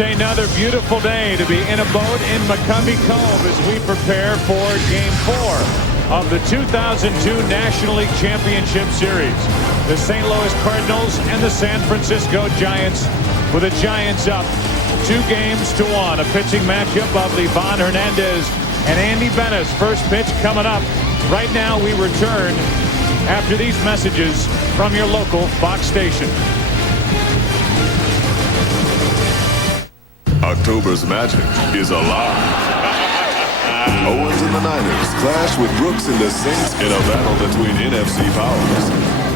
another beautiful day to be in a boat in McCovey Cove as we prepare for Game 4 of the 2002 National League Championship Series. The St. Louis Cardinals and the San Francisco Giants, with the Giants up 2-1. A pitching matchup of Livan Hernandez and Andy Bennis. First pitch coming up. Right now we return after these messages from your local Fox station. October's magic is alive. Owens and the Niners clash with Brooks and the Saints in a battle between NFC powers.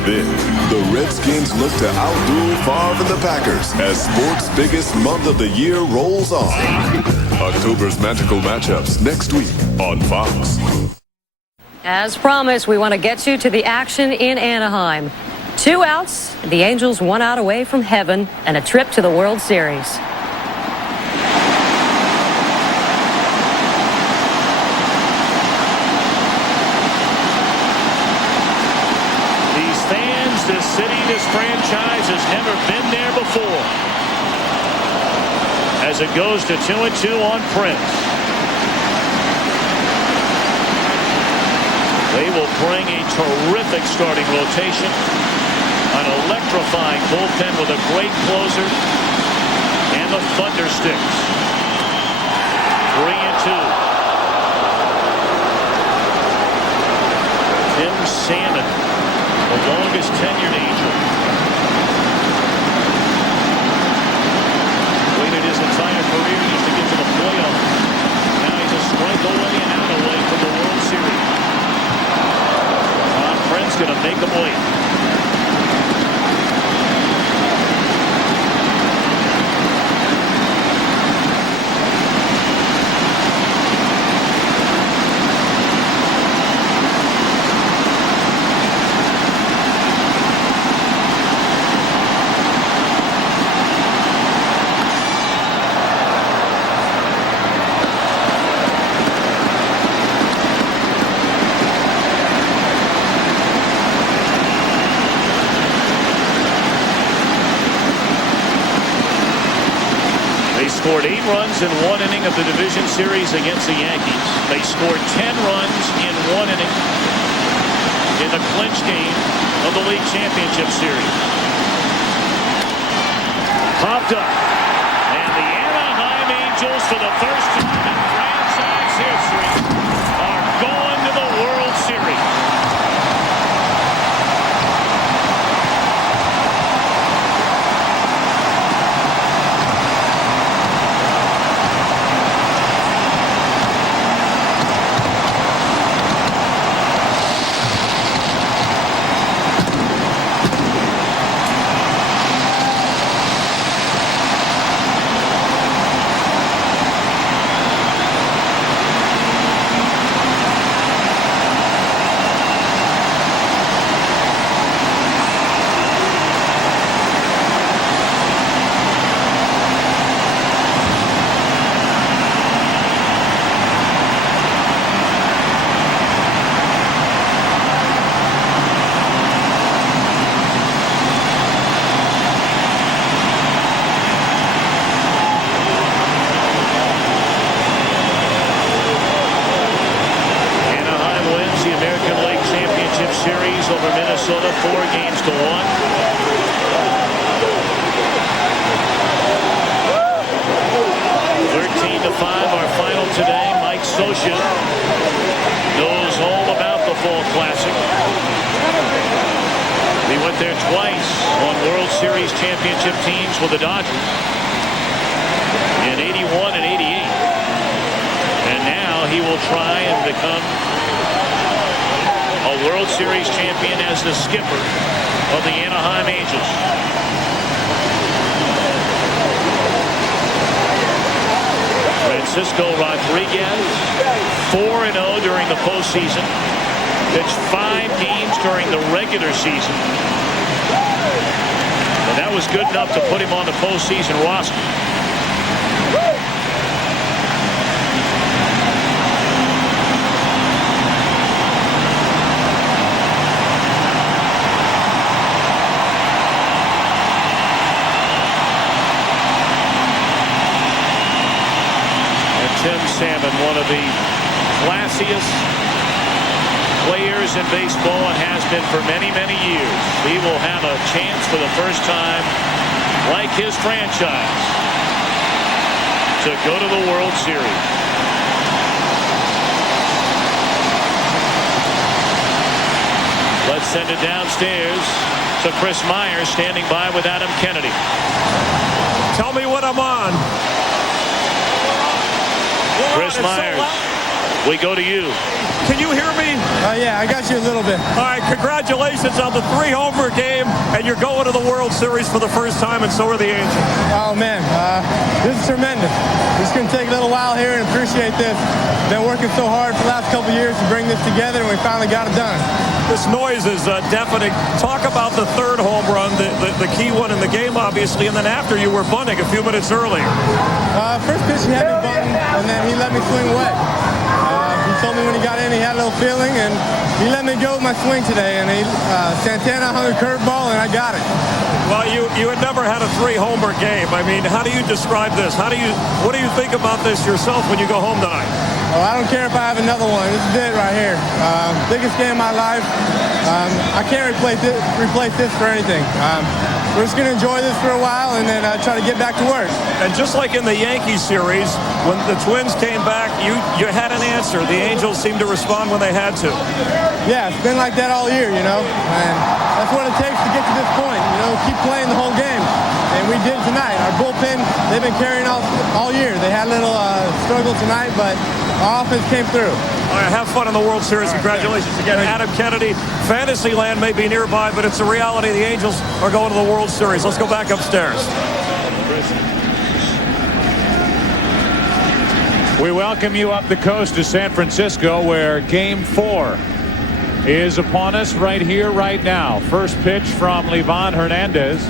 Then, the Redskins look to outduel Favre and the Packers as sports' biggest month of the year rolls on. October's magical matchups next week on Fox. As promised, we want to get you to the action in Anaheim. 2 outs, the Angels 1 out away from heaven, and a trip to the World Series. This city, this franchise has never been there before. As it goes to 2-2 on Prince. They will bring a terrific starting rotation. An electrifying bullpen with a great closer. And the Thunder Sticks. 3-2. Tim Salmon, the longest tenured Angel. Waited his entire career just to get to the playoffs. Now he's a strike away and out away from the World Series. Tom Prince going to make him wait. Scored 8 runs in 1 inning of the division series against the Yankees. They scored 10 runs in 1 inning in the clinch game of the league championship series. Popped up. And the Anaheim Angels, for the first time in franchise history, are going to the World Series. Over Minnesota, 4-1. Our final today. Mike Scioscia knows all about the Fall Classic. He went there twice on World Series championship teams with the Dodgers in 81 and 88. And now he will try and become a World Series champion as the skipper of the Anaheim Angels. Francisco Rodriguez, 4-0 during the postseason. Pitched 5 games during the regular season. And that was good enough to put him on the postseason roster. one of the classiest players in baseball and has been for many, many years. He will have a chance for the first time, like his franchise, to go to the World Series. Let's send it downstairs to Chris Myers, standing by with Adam Kennedy. Tell me what I'm on. Chris Myers, we go to you. Can you hear me? Yeah, I got you a little bit. All right, congratulations on the 3-homer game, and you're going to the World Series for the first time, and so are the Angels. Oh, man, this is tremendous. It's going to take a little while here, and appreciate this. Been working so hard for the last couple of years to bring this together, and we finally got it done. This noise is deafening. Talk about the third home run, the key one in the game, obviously, and then after you were bunting a few minutes earlier. First pitch, he had me bunting, and then he let me swing away. He told me when he got in he had a little feeling, and he let me go with my swing today. And Santana hung a curveball, and I got it. Well, you had never had a 3-homer game. I mean, how do you describe this? What do you think about this yourself when you go home tonight? Oh, I don't care if I have another one. This is it right here. Biggest game of my life. I can't replace this for anything. We're just going to enjoy this for a while and then try to get back to work. And just like in the Yankees series, when the Twins came back, you had an answer. The Angels seemed to respond when they had to. Yeah, it's been like that all year, you know. And that's what it takes to get to this point. You know, keep playing the whole game. And we did tonight. Our bullpen, they've been carrying all year. They had a little struggle tonight, but our offense came through. All right, have fun in the World Series. Congratulations again, Adam Kennedy. Fantasyland may be nearby, but it's a reality. The Angels are going to the World Series. Let's go back upstairs. We welcome you up the coast to San Francisco, where Game 4 is upon us right here, right now. First pitch from Livan Hernandez,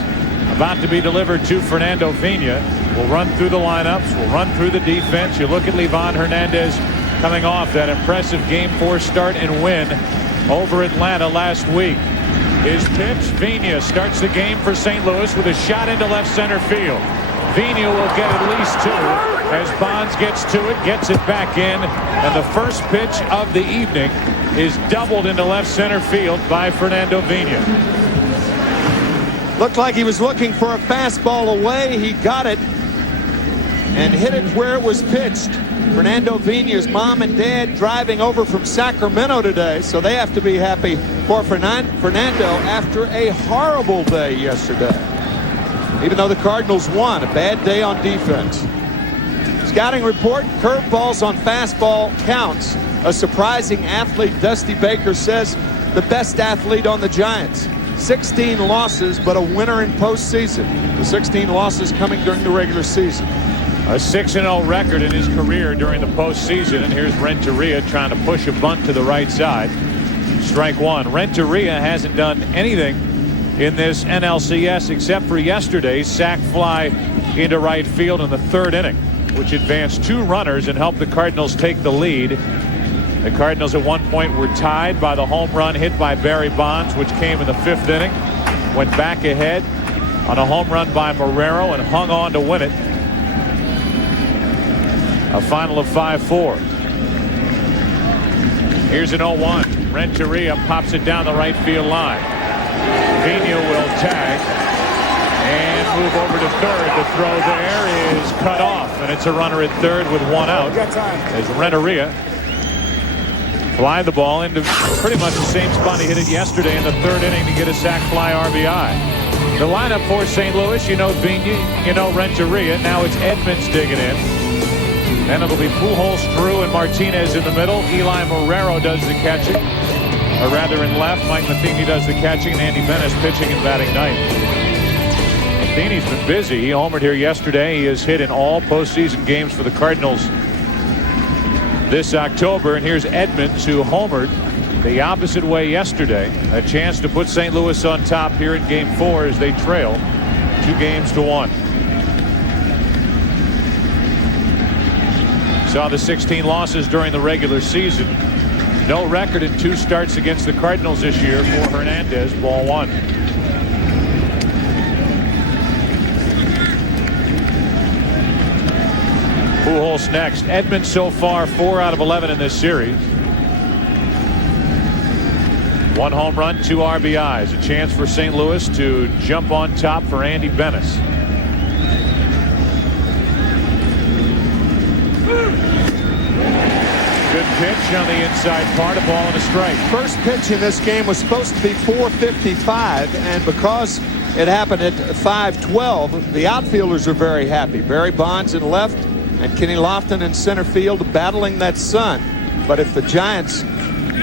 about to be delivered to Fernando Vina. We'll run through the lineups. We'll run through the defense. You look at Livan Hernandez coming off that impressive Game 4 start and win over Atlanta last week. His pitch, Vina starts the game for St. Louis with a shot into left center field. Vina will get at least 2 as Bonds gets to it, gets it back in, and the first pitch of the evening is doubled into left center field by Fernando Vina. Looked like he was looking for a fastball away. He got it and hit it where it was pitched. Fernando Vina's mom and dad driving over from Sacramento today, so they have to be happy for Fernando after a horrible day yesterday. Even though the Cardinals won, a bad day on defense. Scouting report, curveballs on fastball counts. A surprising athlete, Dusty Baker says, the best athlete on the Giants. 16 losses, but a winner in postseason. The 16 losses coming during the regular season. A 6-0 record in his career during the postseason. And here's Renteria trying to push a bunt to the right side. Strike one. Renteria hasn't done anything in this NLCS except for yesterday's sac fly into right field in the 3rd inning, which advanced 2 runners and helped the Cardinals take the lead. The Cardinals at one point were tied by the home run hit by Barry Bonds, which came in the 5th inning. Went back ahead on a home run by Marrero and hung on to win it. A final of 5-4. Here's an 0-1. Renteria pops it down the right field line. Vina will tag and move over to third. The throw there is cut off, and it's a runner at third with 1 out. As Renteria fly the ball into pretty much the same spot he hit it yesterday in the 3rd inning to get a sac fly RBI. The lineup for St. Louis, you know Vina, you know Renteria. Now it's Edmonds digging in. Then it'll be Pujols, Drew, and Martinez in the middle. Eli Marrero does the catching. Or rather in left, Mike Matheny does the catching, and Andy Benes pitching and batting ninth. Matheny's been busy. He homered here yesterday. He has hit in all postseason games for the Cardinals this October. And here's Edmonds, who homered the opposite way yesterday. A chance to put St. Louis on top here in Game 4 as they trail 2-1. Saw the 16 losses during the regular season. No record in 2 starts against the Cardinals this year for Hernandez. Ball 1. Pujols next. Edmonds so far 4 out of 11 in this series. 1 home run, 2 RBIs. A chance for St. Louis to jump on top for Andy Benes. Good pitch on the inside part, a ball and a strike. First pitch in this game was supposed to be 4:55, and because it happened at 5:12, the outfielders are very happy. Barry Bonds in left and Kenny Lofton in center field battling that sun. But if the Giants,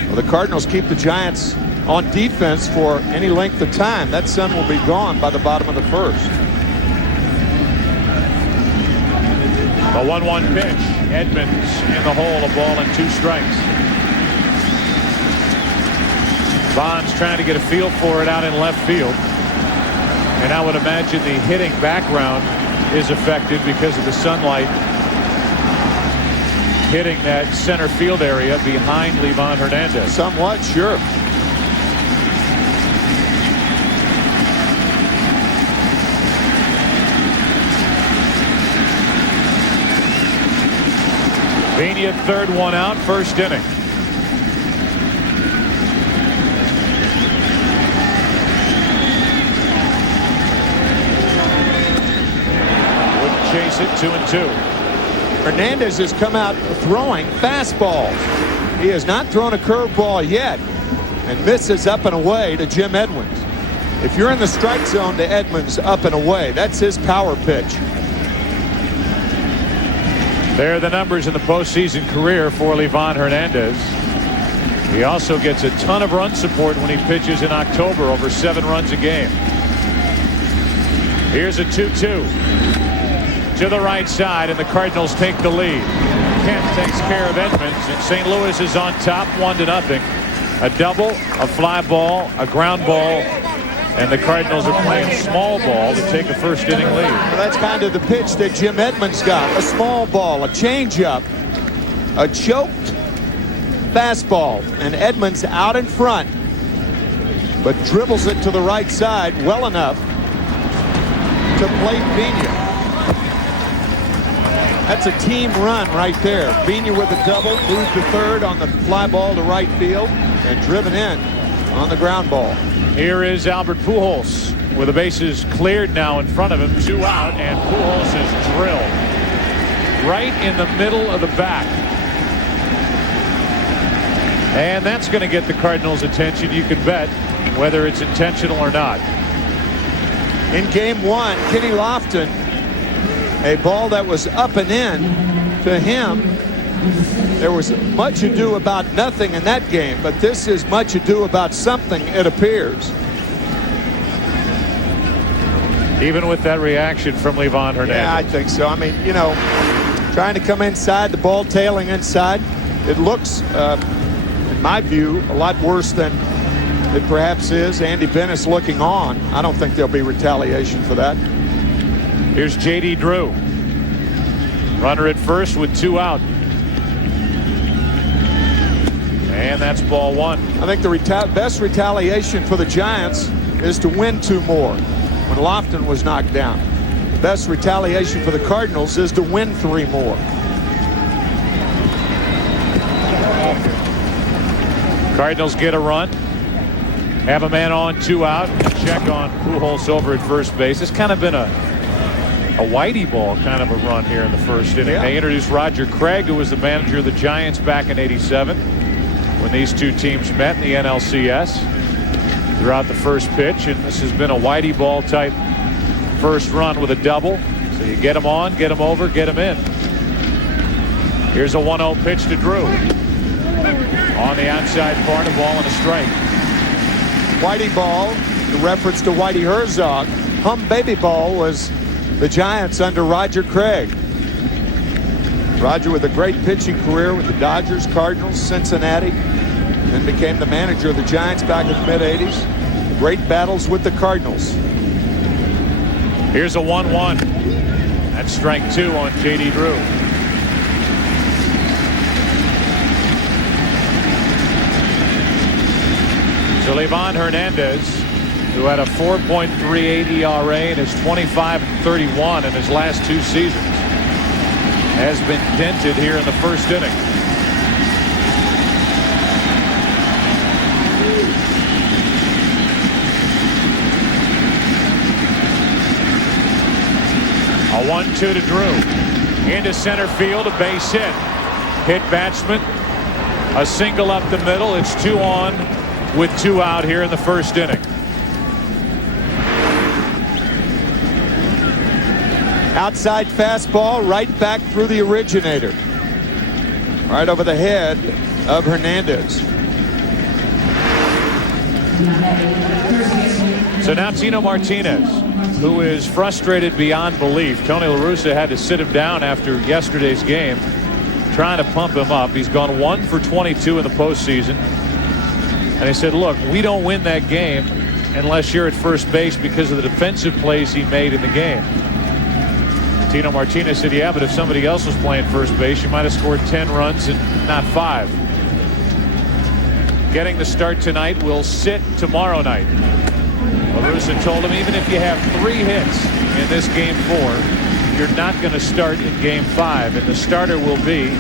or the Cardinals, keep the Giants on defense for any length of time, that sun will be gone by the bottom of the first. The 1-1 pitch. Edmonds in the hole, a ball and 2 strikes. Bonds trying to get a feel for it out in left field. And I would imagine the hitting background is affected because of the sunlight hitting that center field area behind Livan Hernandez. Somewhat, sure. Pena, third one out, first inning. Wouldn't chase it, 2-2. Hernandez has come out throwing fastballs. He has not thrown a curveball yet, and misses up and away to Jim Edmonds. If you're in the strike zone to Edmonds, up and away, that's his power pitch. There are the numbers in the postseason career for Livan Hernandez. He also gets a ton of run support when he pitches in October, over 7 runs a game. Here's a 2-2 to the right side, and the Cardinals take the lead. Kent takes care of Edmonds, and St. Louis is on top 1-0. A double, a fly ball, a ground ball, and the Cardinals are playing small ball to take a first inning lead. Well, that's kind of the pitch that Jim Edmonds got. A small ball, a changeup, a choked fastball, and Edmonds out in front, but dribbles it to the right side well enough to plate Pena. That's a team run right there. Pena with a double, moved to third on the fly ball to right field, and driven in on the ground ball. Here is Albert Pujols with the bases cleared now in front of him, 2 out, and Pujols is drilled right in the middle of the back. And that's going to get the Cardinals' attention, you can bet, whether it's intentional or not. In game 1, Kenny Lofton, a ball that was up and in to him. There was much ado about nothing in that game, but this is much ado about something, it appears. Even with that reaction from Livan Hernandez. Yeah, I think so. I mean, you know, trying to come inside, the ball tailing inside. It looks, in my view, a lot worse than it perhaps is. Andy Benes looking on. I don't think there'll be retaliation for that. Here's J.D. Drew. Runner at first with 2 out. And that's ball 1. I think the best retaliation for the Giants is to win 2 more when Lofton was knocked down. The best retaliation for the Cardinals is to win 3 more. Cardinals get a run. Have a man on, 2 out. Check on Pujols over at first base. It's kind of been a Whitey ball kind of a run here in the first inning. Yeah. They introduced Roger Craig, who was the manager of the Giants back in '87 when these 2 teams met in the NLCS throughout the first pitch. And this has been a Whitey ball type first run with a double. So you get him on, get him over, get him in. Here's a 1-0 pitch to Drew. On the outside part, a ball and a strike. Whitey ball, in reference to Whitey Herzog. Hum baby ball was the Giants under Roger Craig. Roger with a great pitching career with the Dodgers, Cardinals, Cincinnati, then became the manager of the Giants back in the mid-'80s. Great battles with the Cardinals. Here's a 1-1. That's strike 2 on J.D. Drew. So Livan Hernandez, who had a 4.38 ERA and is 25-31 in his last 2 seasons, has been dented here in the first inning. A 1-2 to Drew. Into center field, a base hit. Hit batsman. A single up the middle. It's 2 on with 2 out here in the first inning. Outside fastball right back through the originator. Right over the head of Hernandez. So now Tino Martinez, who is frustrated beyond belief. Tony La Russa had to sit him down after yesterday's game, trying to pump him up. He's gone 1 for 22 in the postseason. And he said, look, we don't win that game unless you're at first base because of the defensive plays he made in the game. Tino Martinez said, yeah, but if somebody else was playing first base, you might have scored 10 runs and not 5. Getting the start tonight will sit tomorrow night. La Russa told him, even if you have 3 hits in this game 4, you're not going to start in game 5. And the starter will be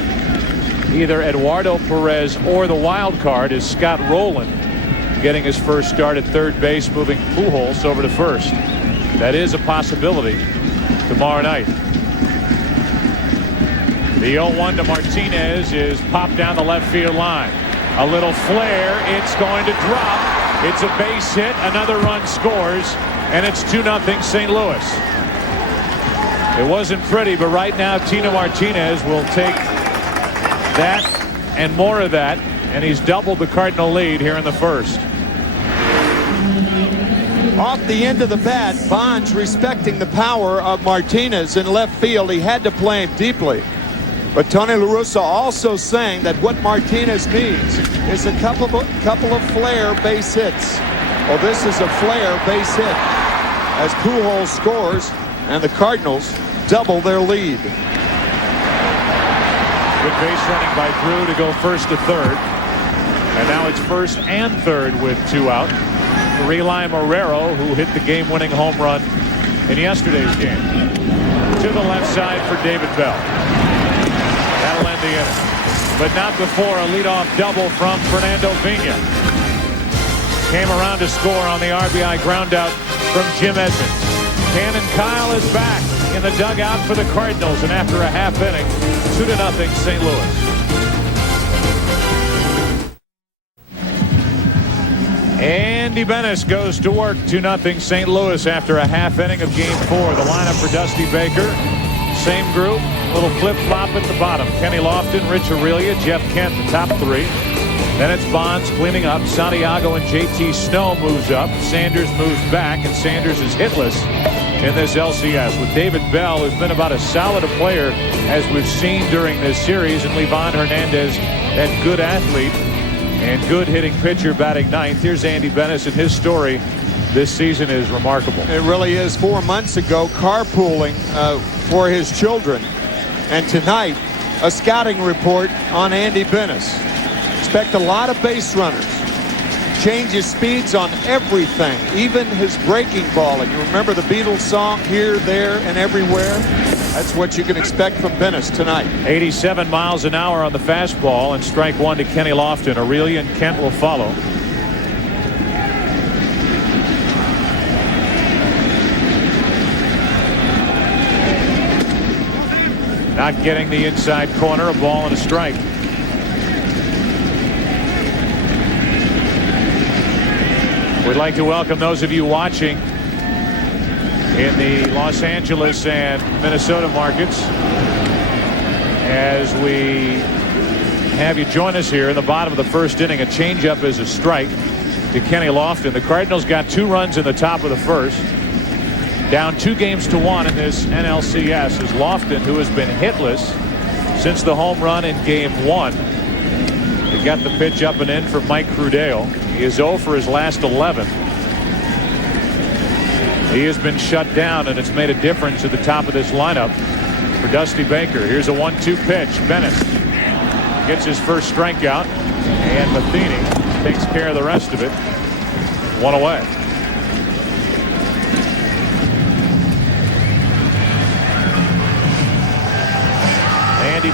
either Eduardo Perez or the wild card is Scott Rowland, getting his first start at third base, moving Pujols over to first. That is a possibility tomorrow night. The 0-1 to Martinez is popped down the left field line. A little flare. It's going to drop. It's a base hit. Another run scores, and it's 2-0 St. Louis. It wasn't pretty, but right now Tino Martinez will take that and more of that, and he's doubled the Cardinal lead here in the first. Off the end of the bat, Bonds respecting the power of Martinez in left field. He had to play him deeply. But Tony La Russa also saying that what Martinez needs is a couple of flare base hits. Well, this is a flare base hit as Pujols scores and the Cardinals double their lead. Good base running by Drew to go first to third. And now it's first and third with 2 out. Relay Marrero, who hit the game-winning home run in yesterday's game. To the left side for David Bell. That'll end the inning. But not before a leadoff double from Fernando Pena. Came around to score on the RBI groundout from Jim Edmonds. Cannon Kyle is back in the dugout for the Cardinals, and after a half inning, 2-0 St. Louis. Andy Bennis goes to work. 2-0 St. Louis after a half inning of game 4. The lineup for Dusty Baker, same group, little flip-flop at the bottom. Kenny Lofton, Rich Aurelia, Jeff Kent, the top 3. Then it's Bonds cleaning up. Santiago and JT Snow moves up. Sanders moves back, and Sanders is hitless in this LCS. With David Bell, who's been about as solid a player as we've seen during this series, and Livan Hernandez, that good athlete and good hitting pitcher, batting 9th. Here's Andy Bennis, and his story this season is remarkable. It really is. 4 months ago, carpooling for his children. And tonight, a scouting report on Andy Bennis. Expect a lot of base runners. Changes speeds on everything, even his breaking ball. And you remember the Beatles song, Here, There, and Everywhere? That's what you can expect from Bennis tonight. 87 miles an hour on the fastball, and strike 1 to Kenny Lofton. Aurelia and Kent will follow. Not getting the inside corner, a ball and a strike. We'd like to welcome those of you watching in the Los Angeles and Minnesota markets as we have you join us here in the bottom of the first inning. A changeup is a strike to Kenny Lofton. The Cardinals got 2 runs in the top of the first. Down 2-1 in this NLCS is Lofton, who has been hitless since the home run in game 1. He got the pitch up and in for Mike Crudale. He is 0 for his last 11. He has been shut down, and it's made a difference at the top of this lineup for Dusty Baker. Here's a 1-2 pitch. Bennis gets his first strikeout, and Matheny takes care of the rest of it. 1 away.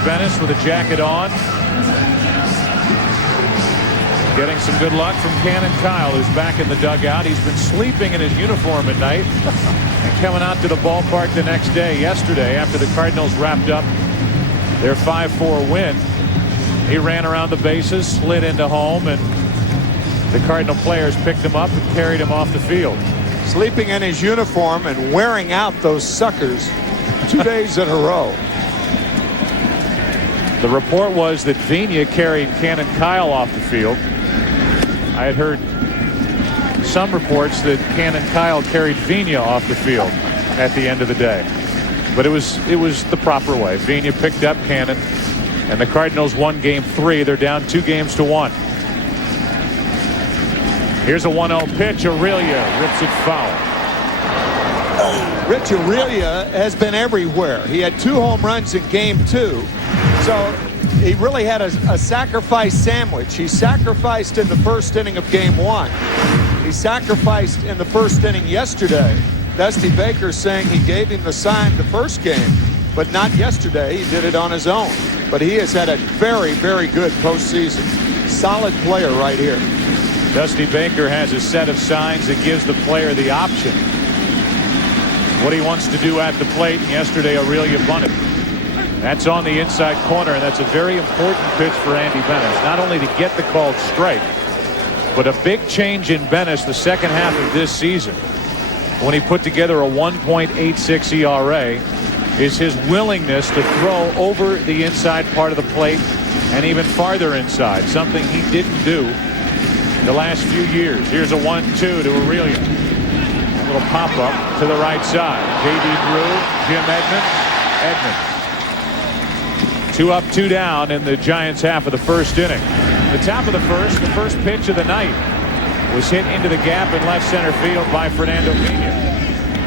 Bennis with a jacket on. Getting some good luck from Cannon Kyle, who's back in the dugout. He's been sleeping in his uniform at night and coming out to the ballpark the next day. Yesterday, after the Cardinals wrapped up their 5-4 win, he ran around the bases, slid into home, and the Cardinal players picked him up and carried him off the field. Sleeping in his uniform and wearing out those suckers 2 days in a row. The report was that Vina carried Cannon Kyle off the field. I had heard some reports that Cannon Kyle carried Vina off the field at the end of the day. But it was the proper way. Vina picked up Cannon, and the Cardinals won Game 3. They're down 2-1. Here's a 1-0 pitch. Aurelia rips it foul. Rich Aurelia has been everywhere. He had 2 home runs in Game 2. So he really had a sacrifice sandwich. He sacrificed in the first inning of Game 1. He sacrificed in the first inning yesterday. Dusty Baker saying he gave him the sign the first game, but not yesterday. He did it on his own. But he has had a very, very good postseason. Solid player right here. Dusty Baker has a set of signs that gives the player the option what he wants to do at the plate, and yesterday Aurelia bunted. That's on the inside corner, and that's a very important pitch for Andy Bennis. Not only to get the called strike, but a big change in Bennis the second half of this season, when he put together a 1.86 ERA, is his willingness to throw over the inside part of the plate and even farther inside, something he didn't do the last few years. Here's a 1-2 to Aurelia. A little pop-up to the right side. J.D. Drew, Jim Edmonds. 2 up, 2 down in the Giants' half of the first inning. The top of the first pitch of the night was hit into the gap in left center field by Fernando Vina.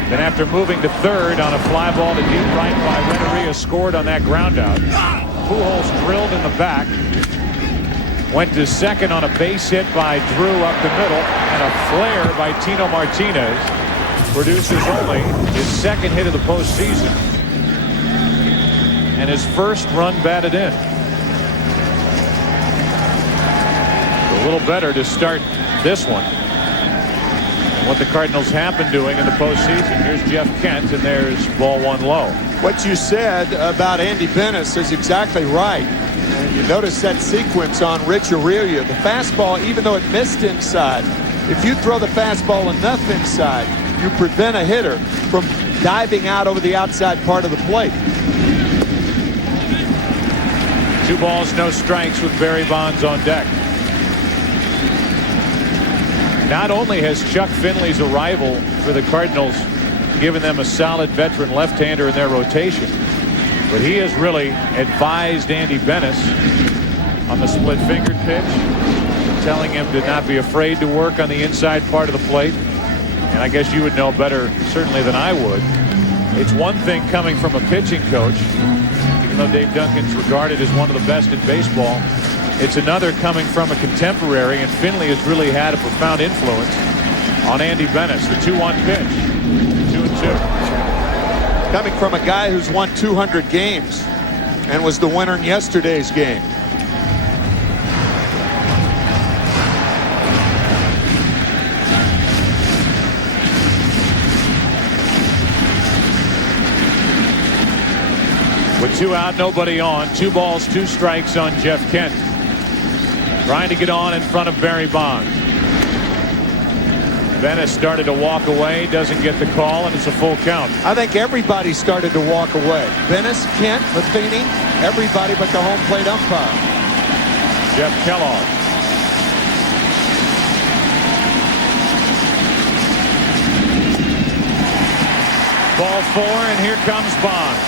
Then after moving to third on a fly ball to deep right by Renteria, scored on that ground out. Pujols drilled in the back. Went to second on a base hit by Drew up the middle, and a flare by Tino Martinez produces only his second hit of the postseason and his first run batted in. A little better to start this one. And what the Cardinals have been doing in the postseason. Here's Jeff Kent, and there's ball 1 low. What you said about Andy Bennis is exactly right. And you notice that sequence on Rich Aurelia. The fastball, even though it missed inside, if you throw the fastball enough inside, you prevent a hitter from diving out over the outside part of the plate. 2 balls, no strikes with Barry Bonds on deck. Not only has Chuck Finley's arrival for the Cardinals given them a solid veteran left-hander in their rotation, but he has really advised Andy Bennis on the split-fingered pitch, telling him to not be afraid to work on the inside part of the plate. And I guess you would know better certainly than I would. It's one thing coming from a pitching coach, even though Dave Duncan's regarded as one of the best in baseball. It's another coming from a contemporary, and Finley has really had a profound influence on Andy Bennis. The 2-1 pitch. 2-2. Coming from a guy who's won 200 games and was the winner in yesterday's game. With 2 out, nobody on. 2 balls, 2 strikes on Jeff Kent. Trying to get on in front of Barry Bonds. Bennis started to walk away, doesn't get the call, and it's a full count. I think everybody started to walk away. Bennis, Kent, Matheny, everybody but the home plate umpire. Jeff Kellogg. Ball 4, and here comes Bonds.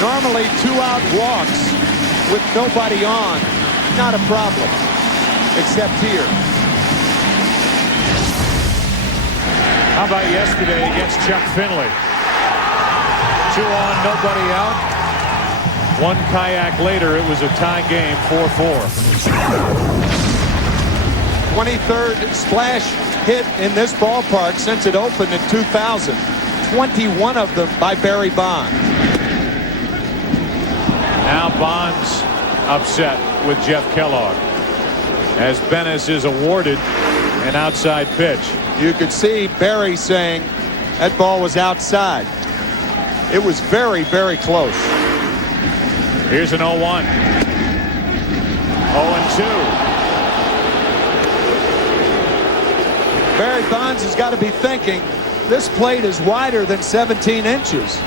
Normally 2-out walks with nobody on, not a problem, except here. How about yesterday against Chuck Finley? 2 on, nobody out. 1 kayak later, it was a tie game, 4-4. 23rd splash hit in this ballpark since it opened in 2000. 21 of them by Barry Bonds. Now Bonds upset with Jeff Kellogg as Bennis is awarded an outside pitch. You could see Barry saying that ball was outside. It was very, very close. Here's an 0-1. 0-2. Barry Bonds has got to be thinking, this plate is wider than 17 inches.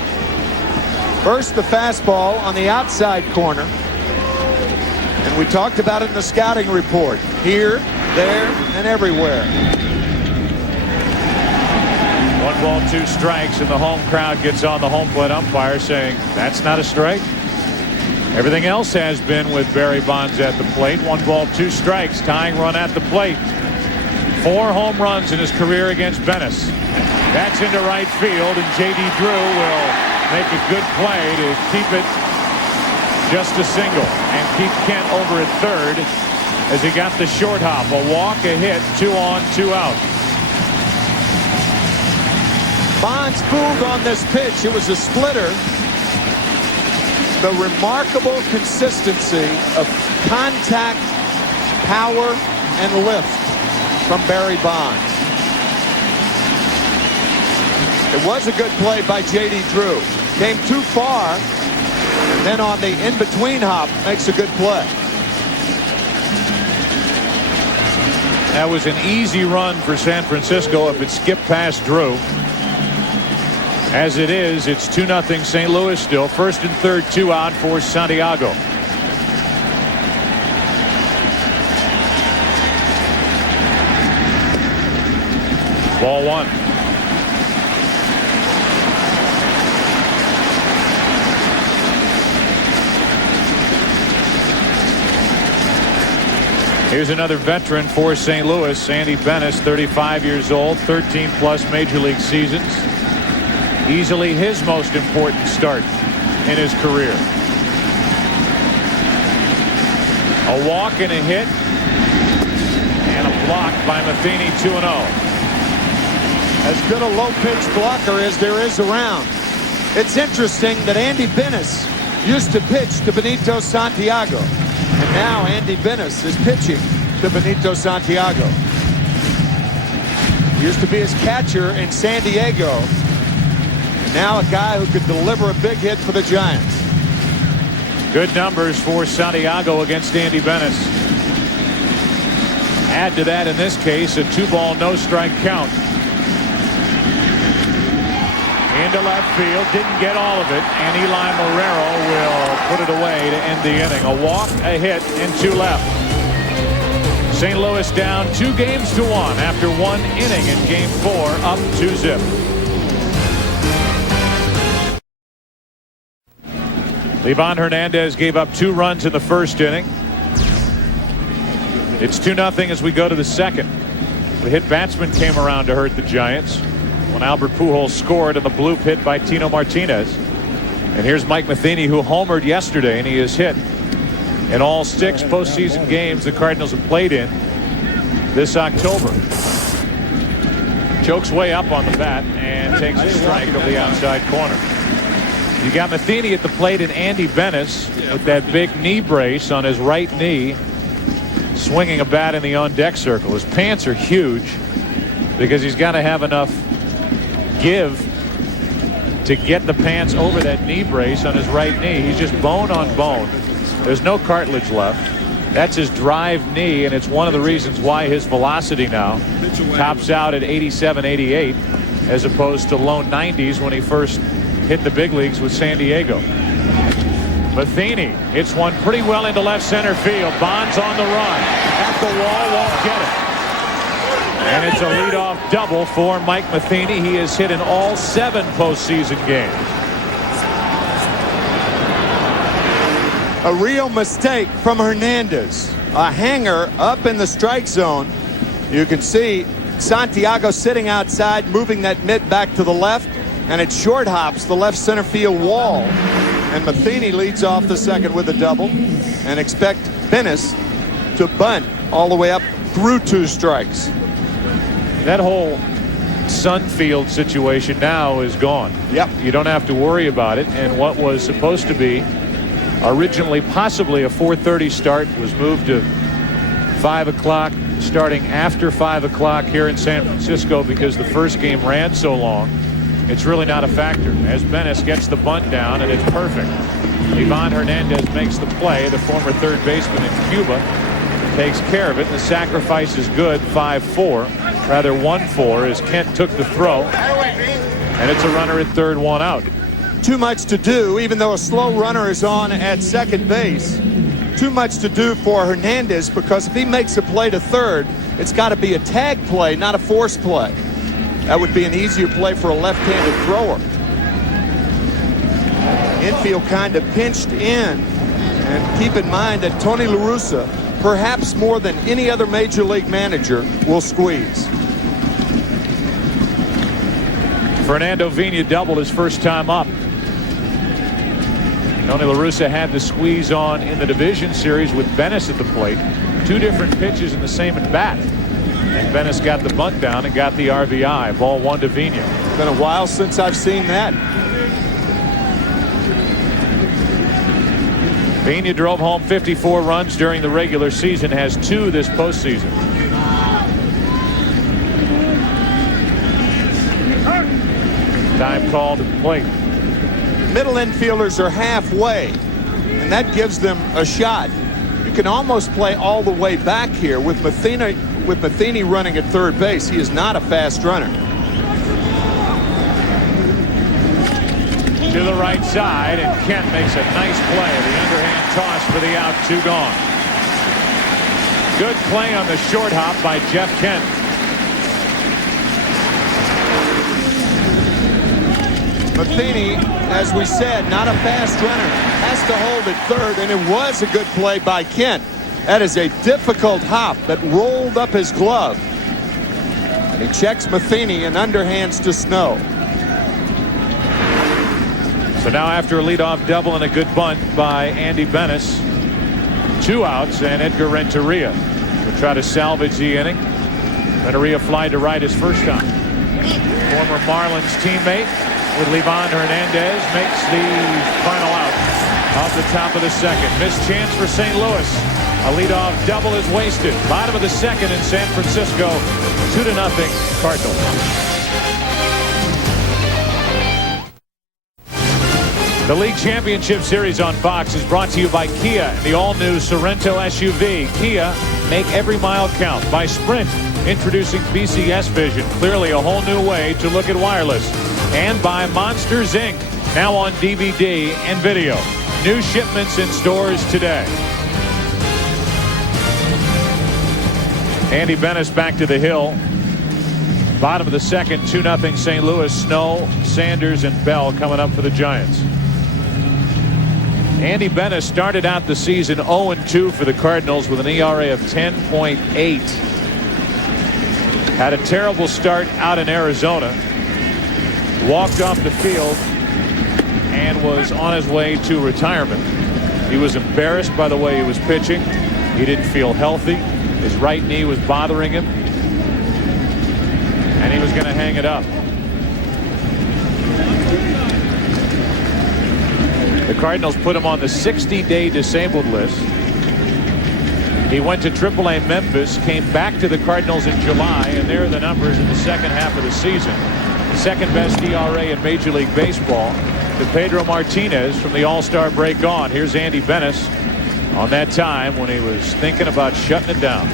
First, the fastball on the outside corner. And we talked about it in the scouting report. Here, there, and everywhere. 1 ball, 2 strikes, and the home crowd gets on the home plate umpire saying, that's not a strike. Everything else has been with Barry Bonds at the plate. 1 ball, 2 strikes, tying run at the plate. 4 home runs in his career against Bennis. That's into right field, and J.D. Drew will make a good play to keep it just a single and keep Kent over at third as he got the short hop. A walk, a hit, 2 on, 2 out. Bonds fooled on this pitch. It was a splitter. The remarkable consistency of contact, power, and lift from Barry Bonds. It was a good play by J.D. Drew. Came too far, and then on the in-between hop makes a good play. That was an easy run for San Francisco if it skipped past Drew. As it is, it's 2-0 St. Louis still. First and third, 2 out for Santiago. Ball 1. Here's another veteran for St. Louis, Andy Bennis, 35 years old, 13+ major league seasons. Easily his most important start in his career. A walk and a hit, and a block by Matheny, 2-0. As good a low pitch blocker as there is around. It's interesting that Andy Bennis used to pitch to Benito Santiago. And now Andy Bennis is pitching to Benito Santiago. He used to be his catcher in San Diego. And now a guy who could deliver a big hit for the Giants. Good numbers for Santiago against Andy Bennis. Add to that, in this case, a 2-ball, no strike count. Into left field, didn't get all of it, and Eli Marrero will put it away to end the inning. A walk, a hit, and 2 left. St. Louis down 2-1 after 1 inning in Game 4, up 2-0. Livan Hernandez gave up 2 runs in the first inning. It's 2-0 as we go to the second. The hit batsman came around to hurt the Giants when Albert Pujols scored in the bloop hit by Tino Martinez. And here's Mike Matheny, who homered yesterday, and he is hit in all 6 postseason games the Cardinals have played in this October. Chokes way up on the bat and takes a strike over the outside corner. You got Matheny at the plate and Andy Bennis with that big knee brace on his right knee, swinging a bat in the on-deck circle. His pants are huge because he's got to have enough give to get the pants over that knee brace on his right knee. He's just bone on bone. There's no cartilage left. That's his drive knee, and it's one of the reasons why his velocity now tops out at 87, 88, as opposed to low 90s when he first hit the big leagues with San Diego. Matheny hits one pretty well into left center field. Bonds on the run. At the wall, won't get it. And it's a leadoff double for Mike Matheny. He has hit in all 7 postseason games. A real mistake from Hernandez. A hanger up in the strike zone. You can see Santiago sitting outside, moving that mitt back to the left, and it short hops the left center field wall. And Matheny leads off the second with a double, and expect Bennis to bunt all the way up through 2 strikes. That whole Sunfield situation now is gone. Yep. You don't have to worry about it. And what was supposed to be originally possibly a 4:30 start was moved to 5 o'clock, starting after 5 o'clock here in San Francisco because the first game ran so long. It's really not a factor as Bennis gets the bunt down, and it's perfect. Livan Hernandez makes the play. The former third baseman in Cuba takes care of it. The sacrifice is good. 5-4, rather 1-4, as Kent took the throw, and it's a runner at third, one out. Too much to do, even though a slow runner is on at second base. Too much to do for Hernandez, because if he makes a play to third, it's got to be a tag play, not a force play. That would be an easier play for a left-handed thrower. Infield kind of pinched in, and keep in mind that Tony La Russa, perhaps more than any other major league manager, will squeeze. Fernando Vina doubled his first time up. Tony La Russa had the squeeze on in the division series with Bennis at the plate. Two different pitches in the same at bat. And Bennis got the bunt down and got the RBI. Ball 1 to Vina. It's been a while since I've seen that. Vina drove home 54 runs during the regular season, has 2 this postseason. Time call to the plate. Middle infielders are halfway, and that gives them a shot. You can almost play all the way back here with Matheny running at third base. He is not a fast runner. To the right side, and Kent makes a nice play. The underhand toss for the out, 2 gone. Good play on the short hop by Jeff Kent. Matheny, as we said, not a fast runner, has to hold at third, and it was a good play by Kent. That is a difficult hop that rolled up his glove. And he checks Matheny and underhands to Snow. So now after a leadoff double and a good bunt by Andy Bennis, 2 outs, and Edgar Renteria will try to salvage the inning. Renteria fly to right his first time. Former Marlins teammate with Livan Hernandez makes the final out off the top of the second. Missed chance for St. Louis. A leadoff double is wasted. Bottom of the second in San Francisco. 2-0 Cardinals. The League Championship Series on Fox is brought to you by Kia and the all-new Sorrento SUV. Kia, make every mile count. By Sprint, introducing BCS Vision, clearly a whole new way to look at wireless. And by Monsters Inc., now on DVD and video. New shipments in stores today. Andy Bennis back to the hill. Bottom of the second, 2-0 St. Louis. Snow, Sanders, and Bell coming up for the Giants. Andy Bennis started out the season 0-2 for the Cardinals with an ERA of 10.8. Had a terrible start out in Arizona. Walked off the field and was on his way to retirement. He was embarrassed by the way he was pitching. He didn't feel healthy. His right knee was bothering him, and he was going to hang it up. The Cardinals put him on the 60-day disabled list. He went to AAA Memphis, came back to the Cardinals in July, and there are the numbers in the second half of the season. Second best ERA in Major League Baseball to Pedro Martinez from the All-Star break on. Here's Andy Bennis on that time when he was thinking about shutting it down.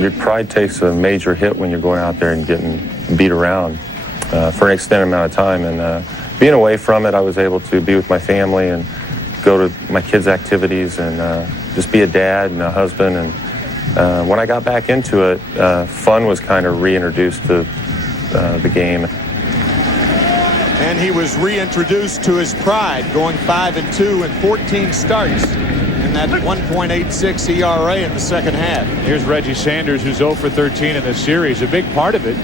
Your pride takes a major hit when you're going out there and getting beat around for an extended amount of time. And being away from it, I was able to be with my family and go to my kids' activities and just be a dad and a husband. And when I got back into it, fun was kind of reintroduced to the game. And he was reintroduced to his pride, going 5-2 in 14 starts, and that 1.86 ERA in the second half. Here's Reggie Sanders, who's 0 for 13 in this series. A big part of it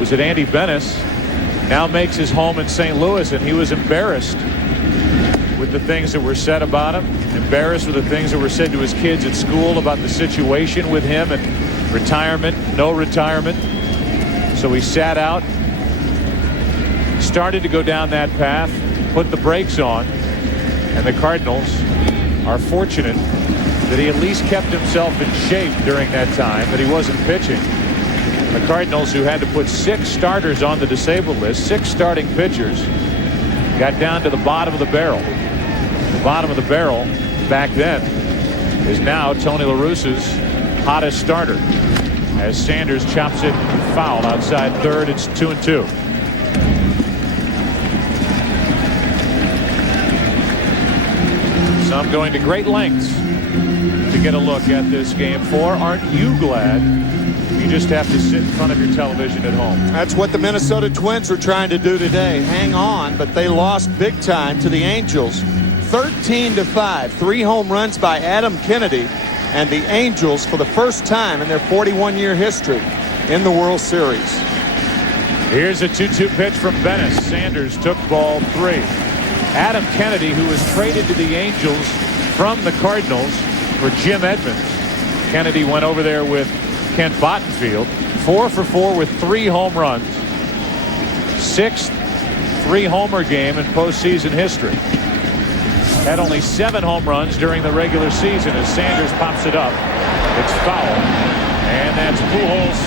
was that Andy Bennis now makes his home in St. Louis, and he was embarrassed with the things that were said about him, embarrassed with the things that were said to his kids at school about the situation with him and retirement, no retirement. So So he sat out, started to go down that path, put the brakes on, and the Cardinals are fortunate that he at least kept himself in shape during that time, that he wasn't pitching. The Cardinals, who had to put 6 starters on the disabled list, 6 starting pitchers, got down to the bottom of the barrel. The bottom of the barrel back then is now Tony La Russa's hottest starter, as Sanders chops it foul outside third. It's 2-2. Some going to great lengths to get a look at this game 4. Aren't you glad you just have to sit in front of your television at home? That's what the Minnesota Twins are trying to do today. Hang on, but they lost big time to the Angels. 13-5. 3 home runs by Adam Kennedy, and the Angels, for the first time in their 41-year history, in the World Series. Here's a 2-2 pitch from Bennis. Sanders took ball 3. Adam Kennedy, who was traded to the Angels from the Cardinals for Jim Edmonds. Kennedy went over there with Kent Bottenfield. 4 for 4 with 3 home runs. 6th 3-homer game in postseason history. Had only 7 home runs during the regular season as Sanders pops it up. It's foul. And that's Pujols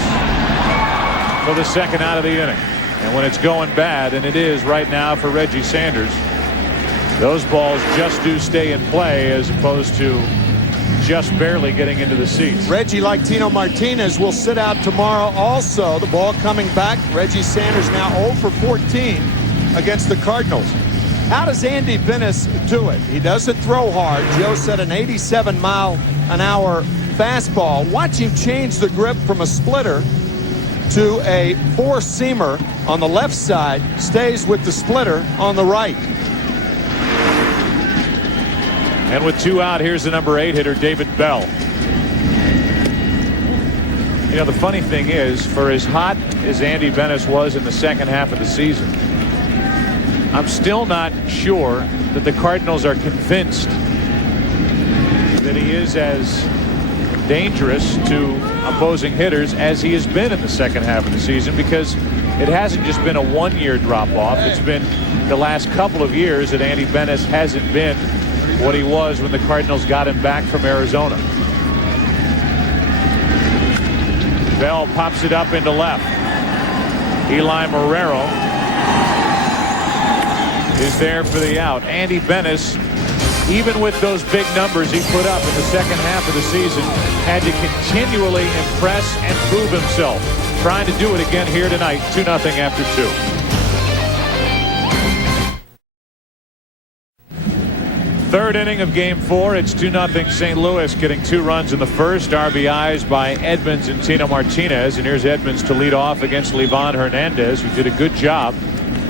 for the second out of the inning. And when it's going bad, and it is right now for Reggie Sanders, those balls just do stay in play as opposed to just barely getting into the seats. Reggie, like Tino Martinez, will sit out tomorrow also. The ball coming back. Reggie Sanders now 0 for 14 against the Cardinals. How does Andy Bennis do it? He doesn't throw hard. Joe said an 87-mile-an-hour fastball. Watch him change the grip from a splitter to a 4-seamer on the left side. Stays with the splitter on the right. And with 2 out, here's the number 8 hitter, David Bell. You know, the funny thing is, for as hot as Andy Bennis was in the second half of the season, I'm still not sure that the Cardinals are convinced that he is as dangerous to opposing hitters as he has been in the second half of the season, because it hasn't just been a 1-year drop-off. It's been the last couple of years that Andy Bennis hasn't been what he was when the Cardinals got him back from Arizona. Bell pops it up into left. Eli Marrero is there for the out. Andy Bennis, even with those big numbers he put up in the second half of the season, had to continually impress and prove himself. Trying to do it again here tonight. 2-0 after 2. Third inning of game 4. It's 2-0 St. Louis, getting 2 runs in the first. RBIs by Edmonds and Tino Martinez. And here's Edmonds to lead off against Livan Hernandez, who did a good job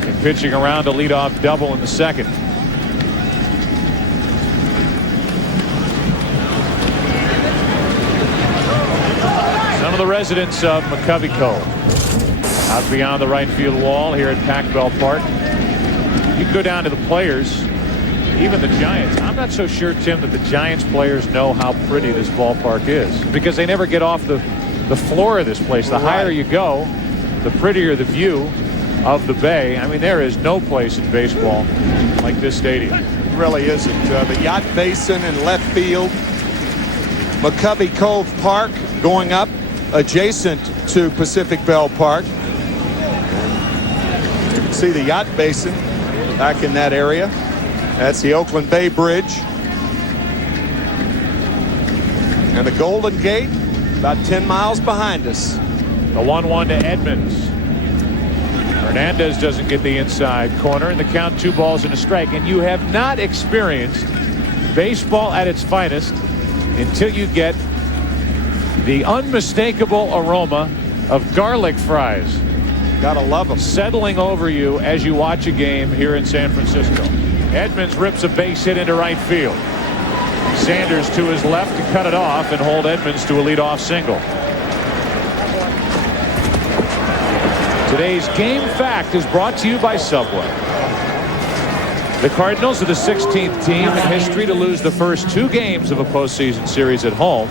in pitching around a leadoff double in the second. Some of the residents of McCovey Cove out beyond the right field wall here at Pac-Bell Park. You can go down to the players. Even the Giants. I'm not so sure, Tim, that the Giants players know how pretty this ballpark is, because they never get off the floor of this place. The higher you go, the prettier the view of the bay. I mean, there is no place in baseball like this stadium. It really isn't. The yacht basin in left field. McCovey Cove Park going up adjacent to Pacific Bell Park. You can see the yacht basin back in that area. That's the Oakland Bay Bridge. And the Golden Gate about 10 miles behind us. The 1-1 to Edmonds. Hernandez doesn't get the inside corner, and the count 2 balls and a strike. And you have not experienced baseball at its finest until you get the unmistakable aroma of garlic fries. Gotta love them. Settling over you as you watch a game here in San Francisco. Edmonds rips a base hit into right field. Sanders to his left to cut it off and hold Edmonds to a leadoff single. Today's game fact is brought to you by Subway. The Cardinals are the 16th team in history to lose the first 2 games of a postseason series at home.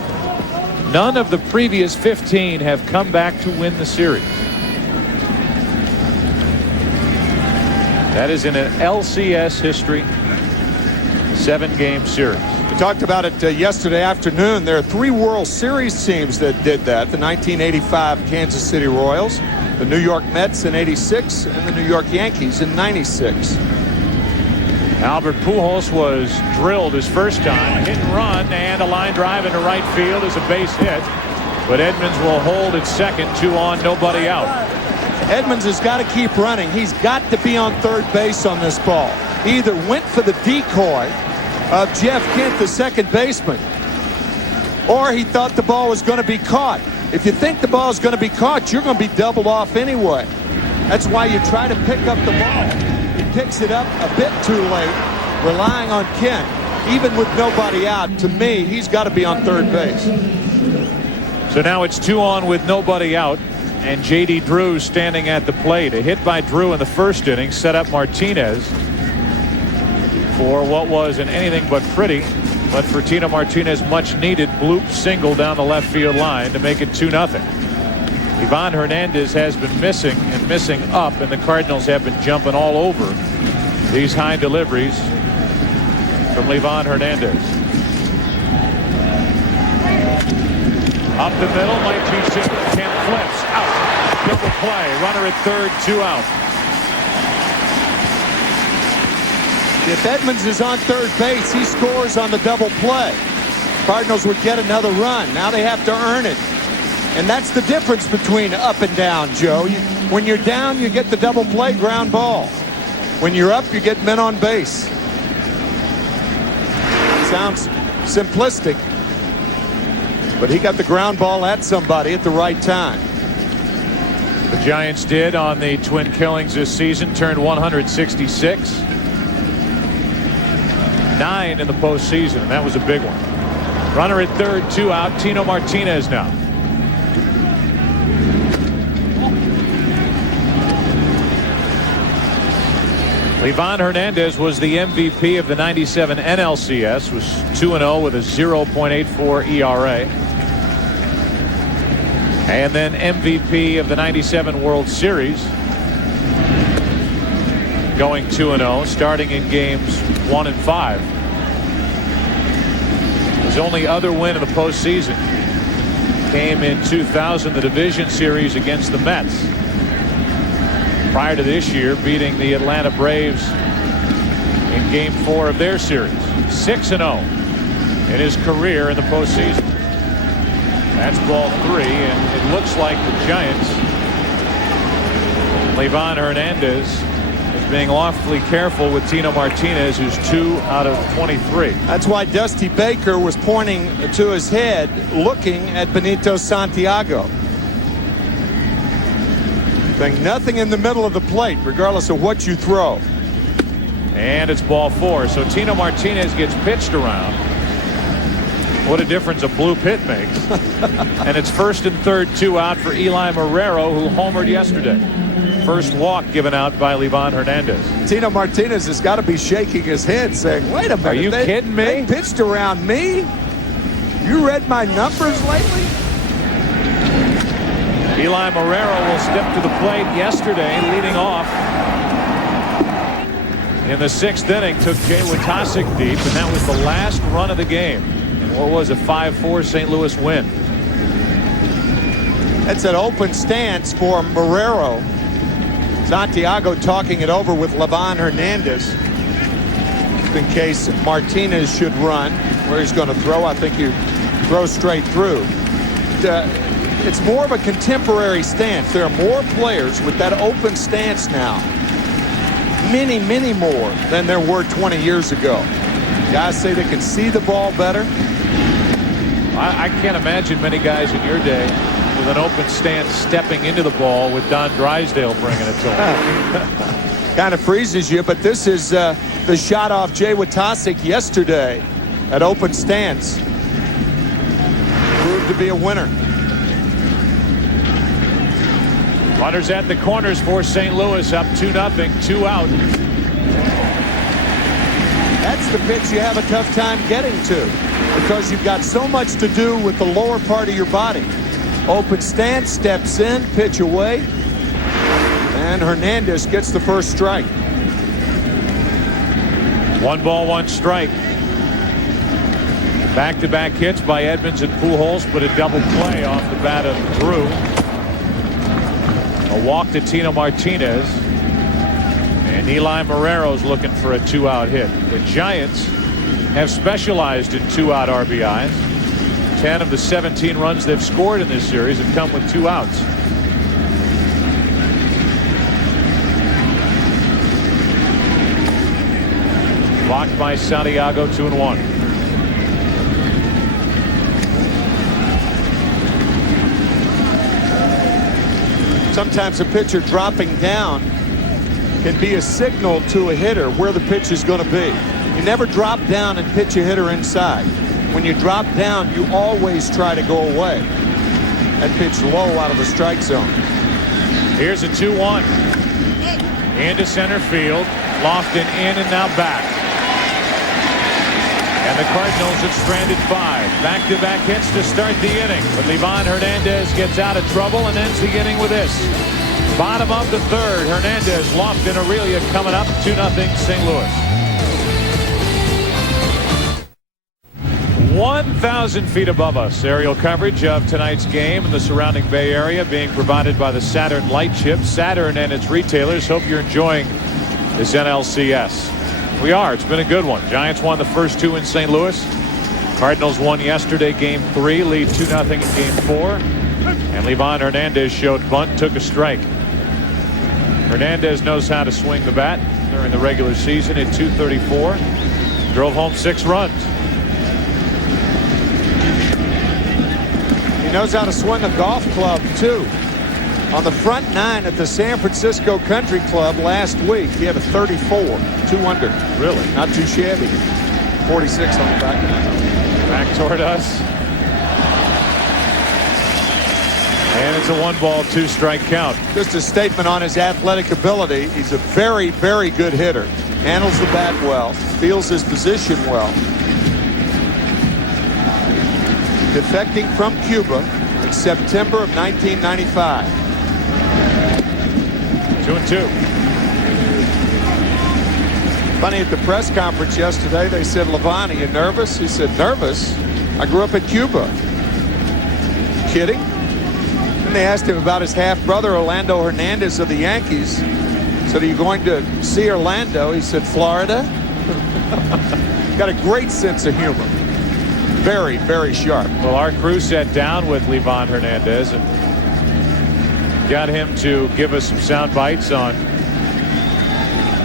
None of the previous 15 have come back to win the series. That is in an LCS history 7-game series. We talked about it yesterday afternoon. There are 3 World Series teams that did that. The 1985 Kansas City Royals, the New York Mets in '86, and the New York Yankees in '96. Albert Pujols was drilled his first time. A hit and run and a line drive into right field is a base hit. But Edmonds will hold at second, 2 on, nobody out. Edmonds has got to keep running. He's got to be on third base on this ball. He either went for the decoy of Jeff Kent, the second baseman, or he thought the ball was going to be caught. If you think the ball is going to be caught, you're going to be doubled off anyway. That's why you try to pick up the ball. He picks it up a bit too late, relying on Kent. Even with nobody out, to me, he's got to be on third base. So now it's 2 on with nobody out, and J.D. Drew standing at the plate. A hit by Drew in the first inning set up Martinez for what was an anything but pretty, but for Tino Martinez, much needed bloop single down the left field line to make it 2-0. Livan Hernandez has been missing and missing up, and the Cardinals have been jumping all over these high deliveries from Livan Hernandez. Up the middle, might be just Kent flips out. Double play, runner at third, 2 out. If Edmonds is on third base, he scores on the double play. Cardinals would get another run. Now they have to earn it. And that's the difference between up and down, Joe. When you're down, you get the double play ground ball. When you're up, you get men on base. Sounds simplistic, but he got the ground ball at somebody at the right time. The Giants did on the twin killings this season, turned 166. 9 in the postseason, and that was a big one. Runner at third, 2 out. Tino Martinez now. Livan Hernandez was the MVP of the '97 NLCS, was 2-0 with a 0.84 ERA. And then MVP of the '97 World Series, going 2-0, starting in games 1 and 5. His only other win in the postseason came in 2000, the division series against the Mets. Prior to this year, beating the Atlanta Braves in game 4 of their series. 6-0 in his career in the postseason. That's ball 3, and it looks like the Giants, Livan Hernandez, is being awfully careful with Tino Martinez, who's 2 out of 23. That's why Dusty Baker was pointing to his head, looking at Benito Santiago. Saying nothing in the middle of the plate, regardless of what you throw. And it's ball 4. So Tino Martinez gets pitched around. What a difference a blue pit makes. And it's first and third, 2 out for Eli Marrero, who homered yesterday. First walk given out by Livan Hernandez. Tino Martinez has got to be shaking his head saying, wait a minute. Are you kidding me? They pitched around me? You read my numbers lately? Eli Marrero will step to the plate yesterday, leading off. In the 6th inning, took Jay Witasic deep, and that was the last run of the game. And what was a 5-4 St. Louis win? That's an open stance for Marrero. Santiago talking it over with Livan Hernandez in case Martinez should run. Where he's going to throw, I think you throw straight through. It's more of a contemporary stance. There are more players with that open stance now. Many, many more than there were 20 years ago. Guys say they can see the ball better. I can't imagine many guys in your day with an open stance stepping into the ball with Don Drysdale bringing it to him. Kind of freezes you, but this is the shot off Jay Witasic yesterday at open stance. Proved to be a winner. Runners at the corners for St. Louis, up 2-0, 2 out. That's the pitch you have a tough time getting to because you've got so much to do with the lower part of your body. Open stance, steps in, pitch away, and Hernandez gets the first strike. 1 ball, 1 strike. Back-to-back hits by Edmonds and Pujols, but a double play off the bat of Drew. A walk to Tino Martinez. And Eli Marrero's looking for a 2-out hit. The Giants have specialized in 2-out RBIs. 10 of the 17 runs they've scored in this series have come with 2 outs. Blocked by Santiago, 2-1. Sometimes a pitcher dropping down can be a signal to a hitter where the pitch is going to be. You never drop down and pitch a hitter inside. When you drop down, you always try to go away. That pitch low out of the strike zone. Here's a 2-1. Into center field. Lofton in and now back. And the Cardinals have stranded 5. Back-to-back hits to start the inning. But Livan Hernandez gets out of trouble and ends the inning with this. Bottom of the third. Hernandez, Lofton, Aurelia coming up 2-0 St. Louis. 1,000 feet above us. Aerial coverage of tonight's game in the surrounding Bay Area being provided by the Saturn Light Chip. Saturn and its retailers. Hope you're enjoying this NLCS. We are. It's been a good one. Giants won the first 2 in St. Louis. Cardinals won yesterday, game 3, lead 2-0 in game 4. And Livan Hernandez showed bunt, took a strike. Hernandez knows how to swing the bat during the regular season at .234. Drove home 6 runs. He knows how to swing a golf club, too. On the front 9 at the San Francisco Country Club last week, he had a 34, 2 under. Really? Not too shabby. 46 on the back. Back toward us. And it's a 1 ball, 2 strike count. Just a statement on his athletic ability. He's a very, very good hitter. Handles the bat well. Feels his position well. Defecting from Cuba in September of 1995. 2-2. Funny, at the press conference yesterday, they said, Livan, are you nervous? He said, nervous? I grew up in Cuba. Kidding? And they asked him about his half-brother, Orlando Hernandez of the Yankees. Said, are you going to see Orlando? He said, Florida. Got a great sense of humor. Very, very sharp. Well, our crew sat down with Livan Hernandez and got him to give us some sound bites on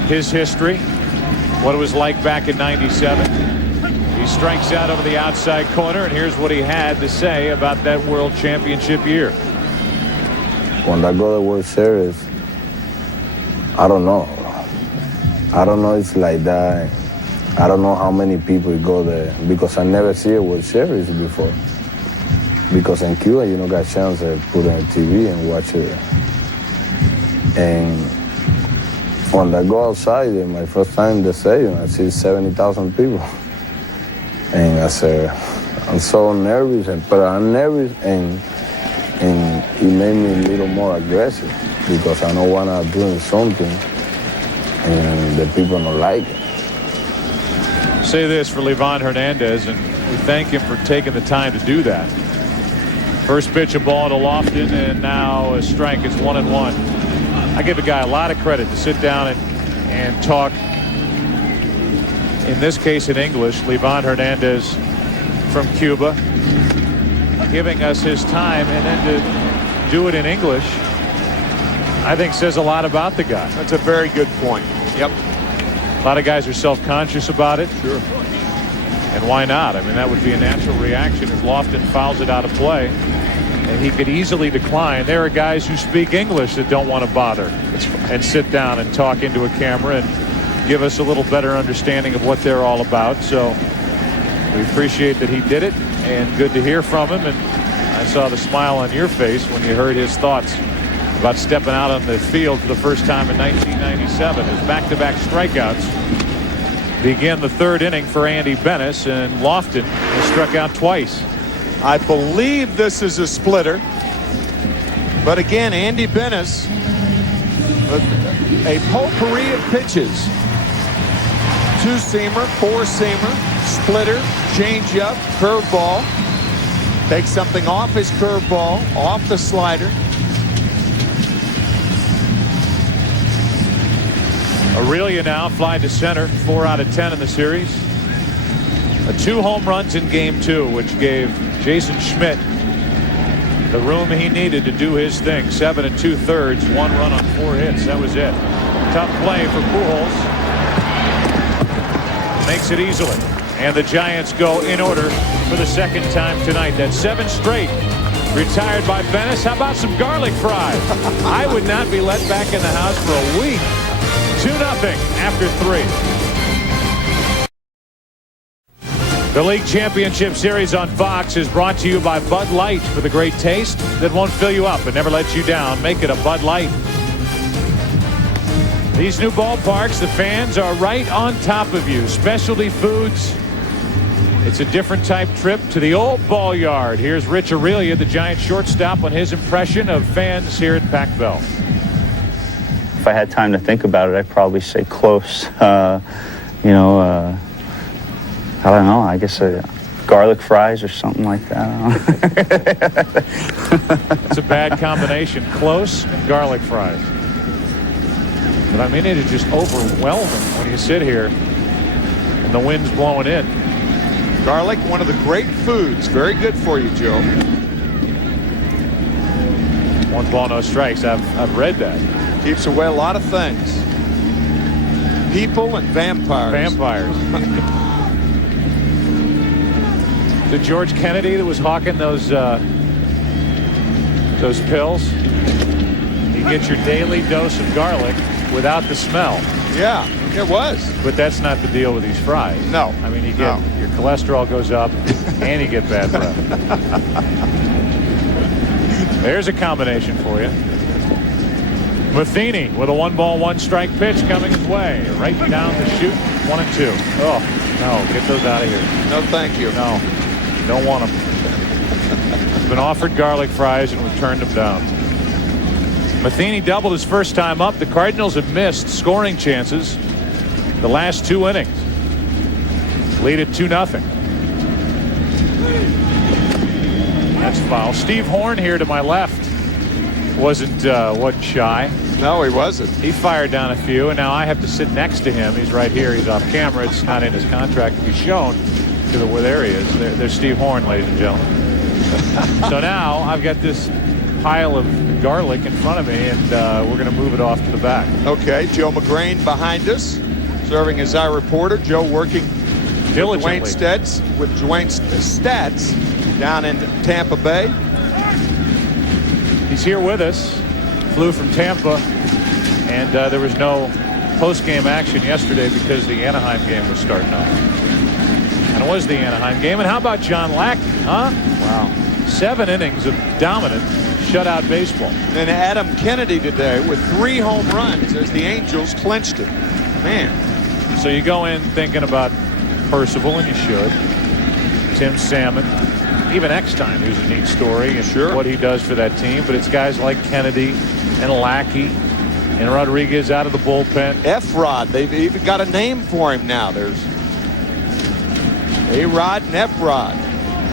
his history, what it was like back in '97. He strikes out over the outside corner, and here's what he had to say about that World Championship year. When I go to the World Series, I don't know. I don't know it's like that. I don't know how many people go there because I never see a World Series before. Because in Cuba, you don't got a chance to put it on TV and watch it. And when I go outside, my first time in the stadium, I see 70,000 people. And I said, I'm so nervous, but I'm nervous, and it made me a little more aggressive because I know when I'm doing something and the people don't like it. Say this for Livan Hernandez, and we thank him for taking the time to do that. First pitch, a ball to Lofton, and now a strike. It's 1-1. I give a guy a lot of credit to sit down and talk, in this case in English. Livan Hernandez from Cuba, giving us his time, and then to do it in English, I think says a lot about the guy. That's a very good point. Yep. A lot of guys are self-conscious about it. Sure. And why not? I mean, that would be a natural reaction if Lofton fouls it out of play. And he could easily decline. There are guys who speak English that don't want to bother and sit down and talk into a camera and give us a little better understanding of what they're all about. So we appreciate that he did it, and good to hear from him. And I saw the smile on your face when you heard his thoughts about stepping out on the field for the first time in 1997. His back-to-back strikeouts begin the third inning for Andy Bennis, and Lofton has struck out twice. I believe this is a splitter. But again, Andy Bennis, a potpourri of pitches. two-seamer, four-seamer, splitter, changeup, curveball. Takes something off his curveball, off the slider. Aurelia now fly to center, 4 out of 10 in the series. 2 home runs in game 2, which gave Jason Schmidt the room he needed to do his thing. 7 2/3, 1 run on 4 hits. That was it. Tough play for Pujols. Makes it easily. And the Giants go in order for the second time tonight. That's 7 straight. Retired by Bennis. How about some garlic fries? I would not be let back in the house for a week. 2-0 after 3. The League Championship Series on Fox is brought to you by Bud Light, for the great taste that won't fill you up and never lets you down. Make it a Bud Light. These new ballparks, the fans are right on top of you. Specialty foods. It's a different type trip to the old ball yard. Here's Rich Aurelia, the Giants shortstop, on his impression of fans here at Pac Bell. If I had time to think about it, I'd probably say close. I don't know. I guess garlic fries or something like that. It's a bad combination. Close and garlic fries. But I mean, it is just overwhelming when you sit here and the wind's blowing in. Garlic, one of the great foods. Very good for you, Joe. 1 ball, no strikes. I've read that. Keeps away a lot of things. People and vampires. Vampires. The George Kennedy that was hawking those pills. You get your daily dose of garlic without the smell. Yeah, it was. But that's not the deal with these fries. No. I mean, you get your cholesterol goes up and you get bad breath. There's a combination for you. Matheny with a 1 ball, 1 strike pitch coming his way. Right down the chute. 1-2. Oh, no. Get those out of here. No, thank you. No. Don't want them. Been offered garlic fries and we've turned them down. Matheny doubled his first time up. The Cardinals have missed scoring chances the last 2 innings. Lead at 2-0. That's foul. Steve Horn here to my left wasn't shy. No, he wasn't. He fired down a few, and now I have to sit next to him. He's right here. He's off camera. It's not in his contract to be shown to where there he is. There's Steve Horn, ladies and gentlemen. So now I've got this pile of garlic in front of me, and we're going to move it off to the back. Okay, Joe McGrain behind us, serving as our reporter. Joe working diligently with Dwayne Stats down in Tampa Bay. He's here with us. Flew from Tampa, and there was no post-game action yesterday because the Anaheim game was starting up. And it was the Anaheim game. And how about John Lackey, huh? Wow. 7 innings of dominant shutout baseball. And Adam Kennedy today with 3 home runs as the Angels clinched it. Man. So you go in thinking about Percival, and you should. Tim Salmon. Even Eckstein, who's a neat story, and what he does for that team. But it's guys like Kennedy and Lackey and Rodriguez out of the bullpen. F-Rod. They've even got a name for him now. There's A-Rod and F-Rod.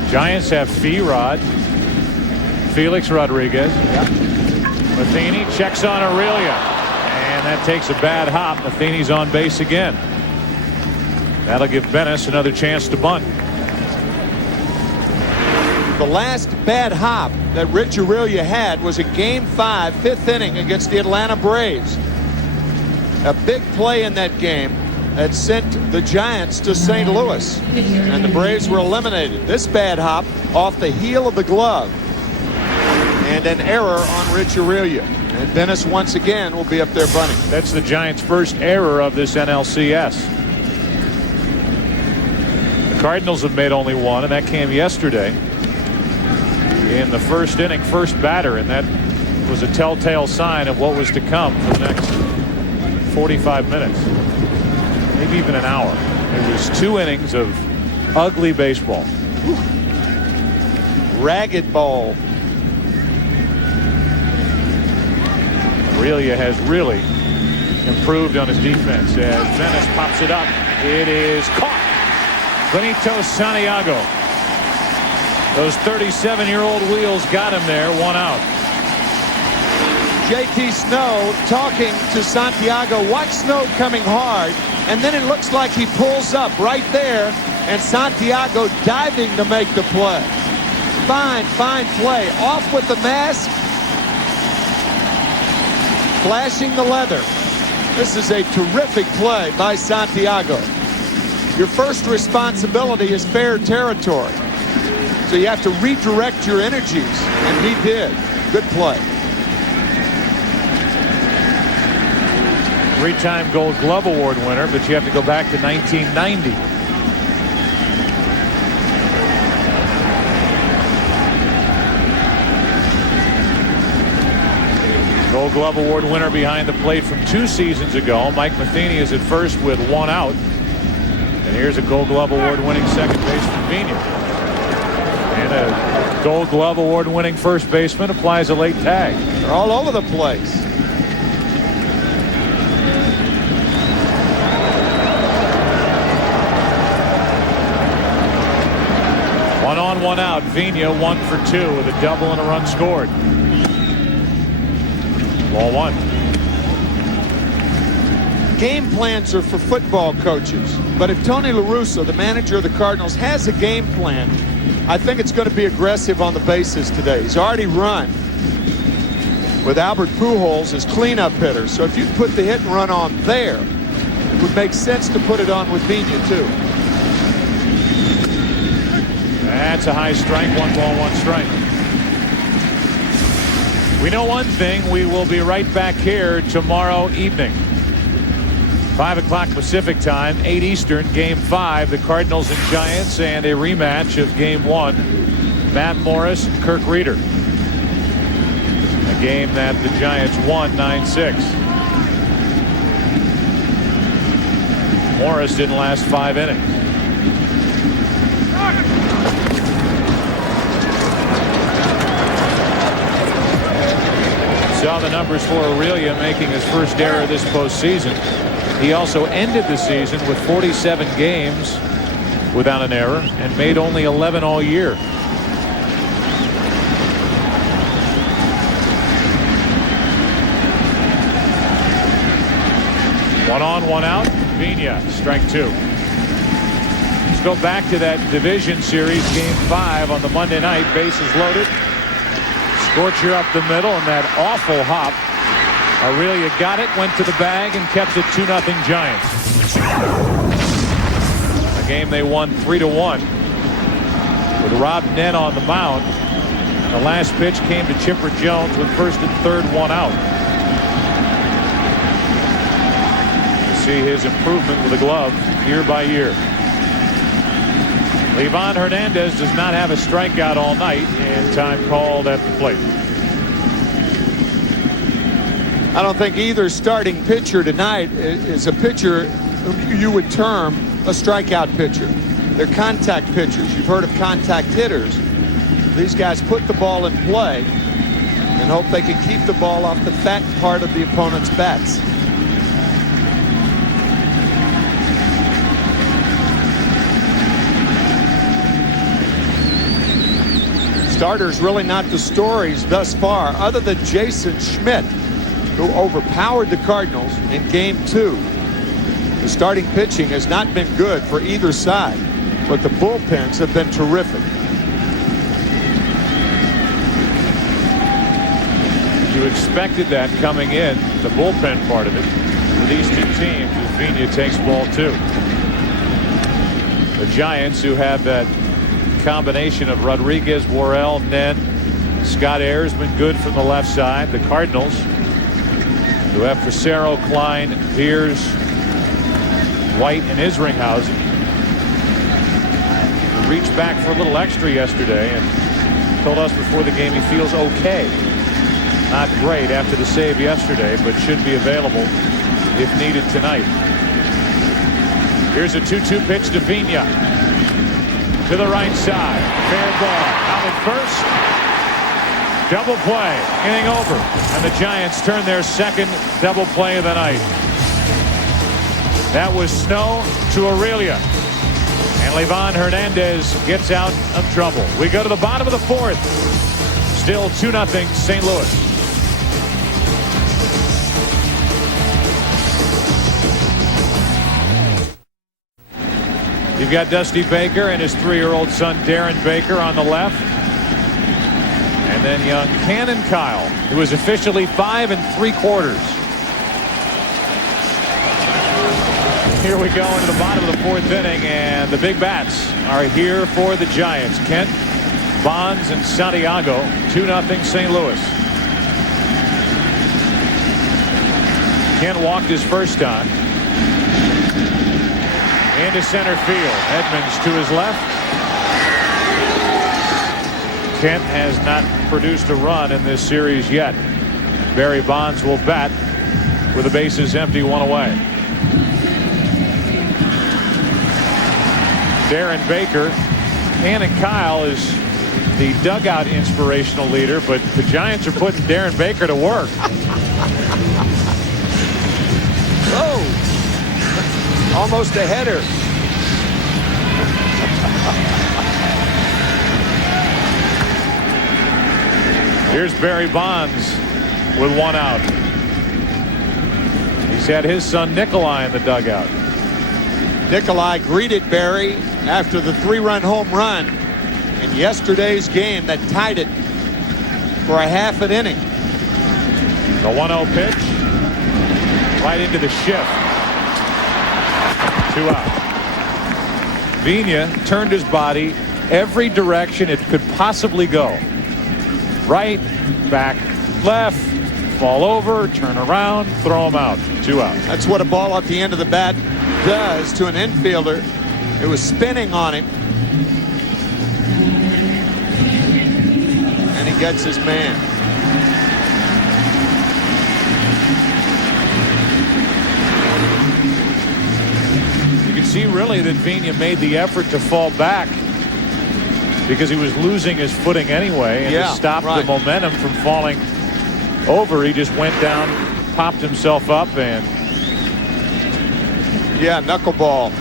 Giants have Fee-Rod. Felix Rodriguez. Yep. Matheny checks on Aurelia. And that takes a bad hop. Matheny's on base again. That'll give Bennis another chance to bunt. The last bad hop that Rich Aurelia had was in Game 5, 5th inning against the Atlanta Braves. A big play in that game that sent the Giants to St. Louis, and the Braves were eliminated. This bad hop off the heel of the glove, and an error on Rich Aurelia. And Bennis once again will be up there bunting. That's the Giants' first error of this NLCS. The Cardinals have made only 1, and that came yesterday in the first inning, first batter, and that was a telltale sign of what was to come for the next 45 minutes, maybe even an hour. It was 2 innings of ugly baseball. Ragged ball. Aurelia has really improved on his defense as Bennis pops it up It is caught. Benito Santiago. Those 37-year-old wheels got him there. 1 out. JT Snow talking to Santiago. Watch Snow coming hard, and then it looks like he pulls up right there, and Santiago diving to make the play. Fine play. Off with the mask. Flashing the leather. This is a terrific play by Santiago. Your first responsibility is fair territory. So you have to redirect your energies, and he did. Good play. 3-time Gold Glove Award winner, but you have to go back to 1990. Gold Glove Award winner behind the plate from 2 seasons ago. Mike Matheny is at first with 1 out. And here's a Gold Glove Award winning second baseman, Vina. And a Gold Glove Award winning first baseman applies a late tag. They're all over the place. One on, 1 out. Vina 1 for 2 with a double and a run scored. Ball 1. Game plans are for football coaches, but if Tony La Russa, the manager of the Cardinals, has a game plan, I think it's going to be aggressive on the bases today. He's already run with Albert Pujols as cleanup hitter, so if you put the hit and run on there, it would make sense to put it on with Vina too. That's a high strike. 1 ball, 1 strike. We know one thing. We will be right back here tomorrow evening. 5 o'clock Pacific time, 8 Eastern, Game 5, the Cardinals and Giants, and a rematch of Game 1, Matt Morris and Kirk Reeder. A game that the Giants won 9-6. Morris didn't last 5 innings. Saw the numbers for Aurelia making his first error this postseason. He also ended the season with 47 games without an error and made only 11 all year. One on, 1 out. Vina, strike 2. Let's go back to that division series, Game 5 on the Monday night. Bases loaded. Scorcher up the middle, and that awful hop. Aurelia got it, went to the bag, and kept it 2-0 Giants. A game they won 3-1 with Rob Nen on the mound. The last pitch came to Chipper Jones with first and third, 1 out. You see his improvement with the glove year by year. Livan Hernandez does not have a strikeout all night, and time called at the plate. I don't think either starting pitcher tonight is a pitcher you would term a strikeout pitcher. They're contact pitchers. You've heard of contact hitters. These guys put the ball in play and hope they can keep the ball off the fat part of the opponent's bats. Starters really not the stories thus far, other than Jason Schmidt, who overpowered the Cardinals in Game 2. The starting pitching has not been good for either side, but the bullpens have been terrific. You expected that coming in, the bullpen part of it, for these two teams as Vina takes ball 2. The Giants, who have that combination of Rodriguez, Worrell, Nen, Scott Ayers, been good from the left side. The Cardinals, who have Facero, Klein, Piers, White, and Isringhausen, reached back for a little extra yesterday and told us before the game he feels okay. Not great after the save yesterday, but should be available if needed tonight. Here's a 2-2 pitch to Vina. To the right side. Fair ball. Out at first. Double play. Inning over. And the Giants turn their second double play of the night. That was Snow to Aurelia. And Livan Hernandez gets out of trouble. We go to the bottom of the fourth. Still 2-0 St. Louis. You've got Dusty Baker and his 3-year-old son Darren Baker on the left. And then young Cannon Kyle, who is officially 5 3/4. Here we go into the bottom of the fourth inning, and the big bats are here for the Giants. Kent, Bonds, and Santiago. 2-0 St. Louis. Kent walked his first time. Into center field. Edmonds to his left. Kent has not produced a run in this series yet. Barry Bonds will bat with the bases empty, 1 away. Darren Baker. Cannon Kyle is the dugout inspirational leader, but the Giants are putting Darren Baker to work. Oh, almost a header. Here's Barry Bonds with 1 out. He's had his son Nikolai in the dugout. Nikolai greeted Barry after the 3-run home run in yesterday's game that tied it for a half an inning. The 1-0 pitch right into the shift. 2 out. Vina turned his body every direction it could possibly go. Right, back, left, fall over, turn around, throw him out. 2 out. That's what a ball at the end of the bat does to an infielder. It was spinning on him. And he gets his man. You can see really that Vina made the effort to fall back because he was losing his footing anyway, and to stop the momentum from falling over, he just went down, popped himself up, and knuckleball.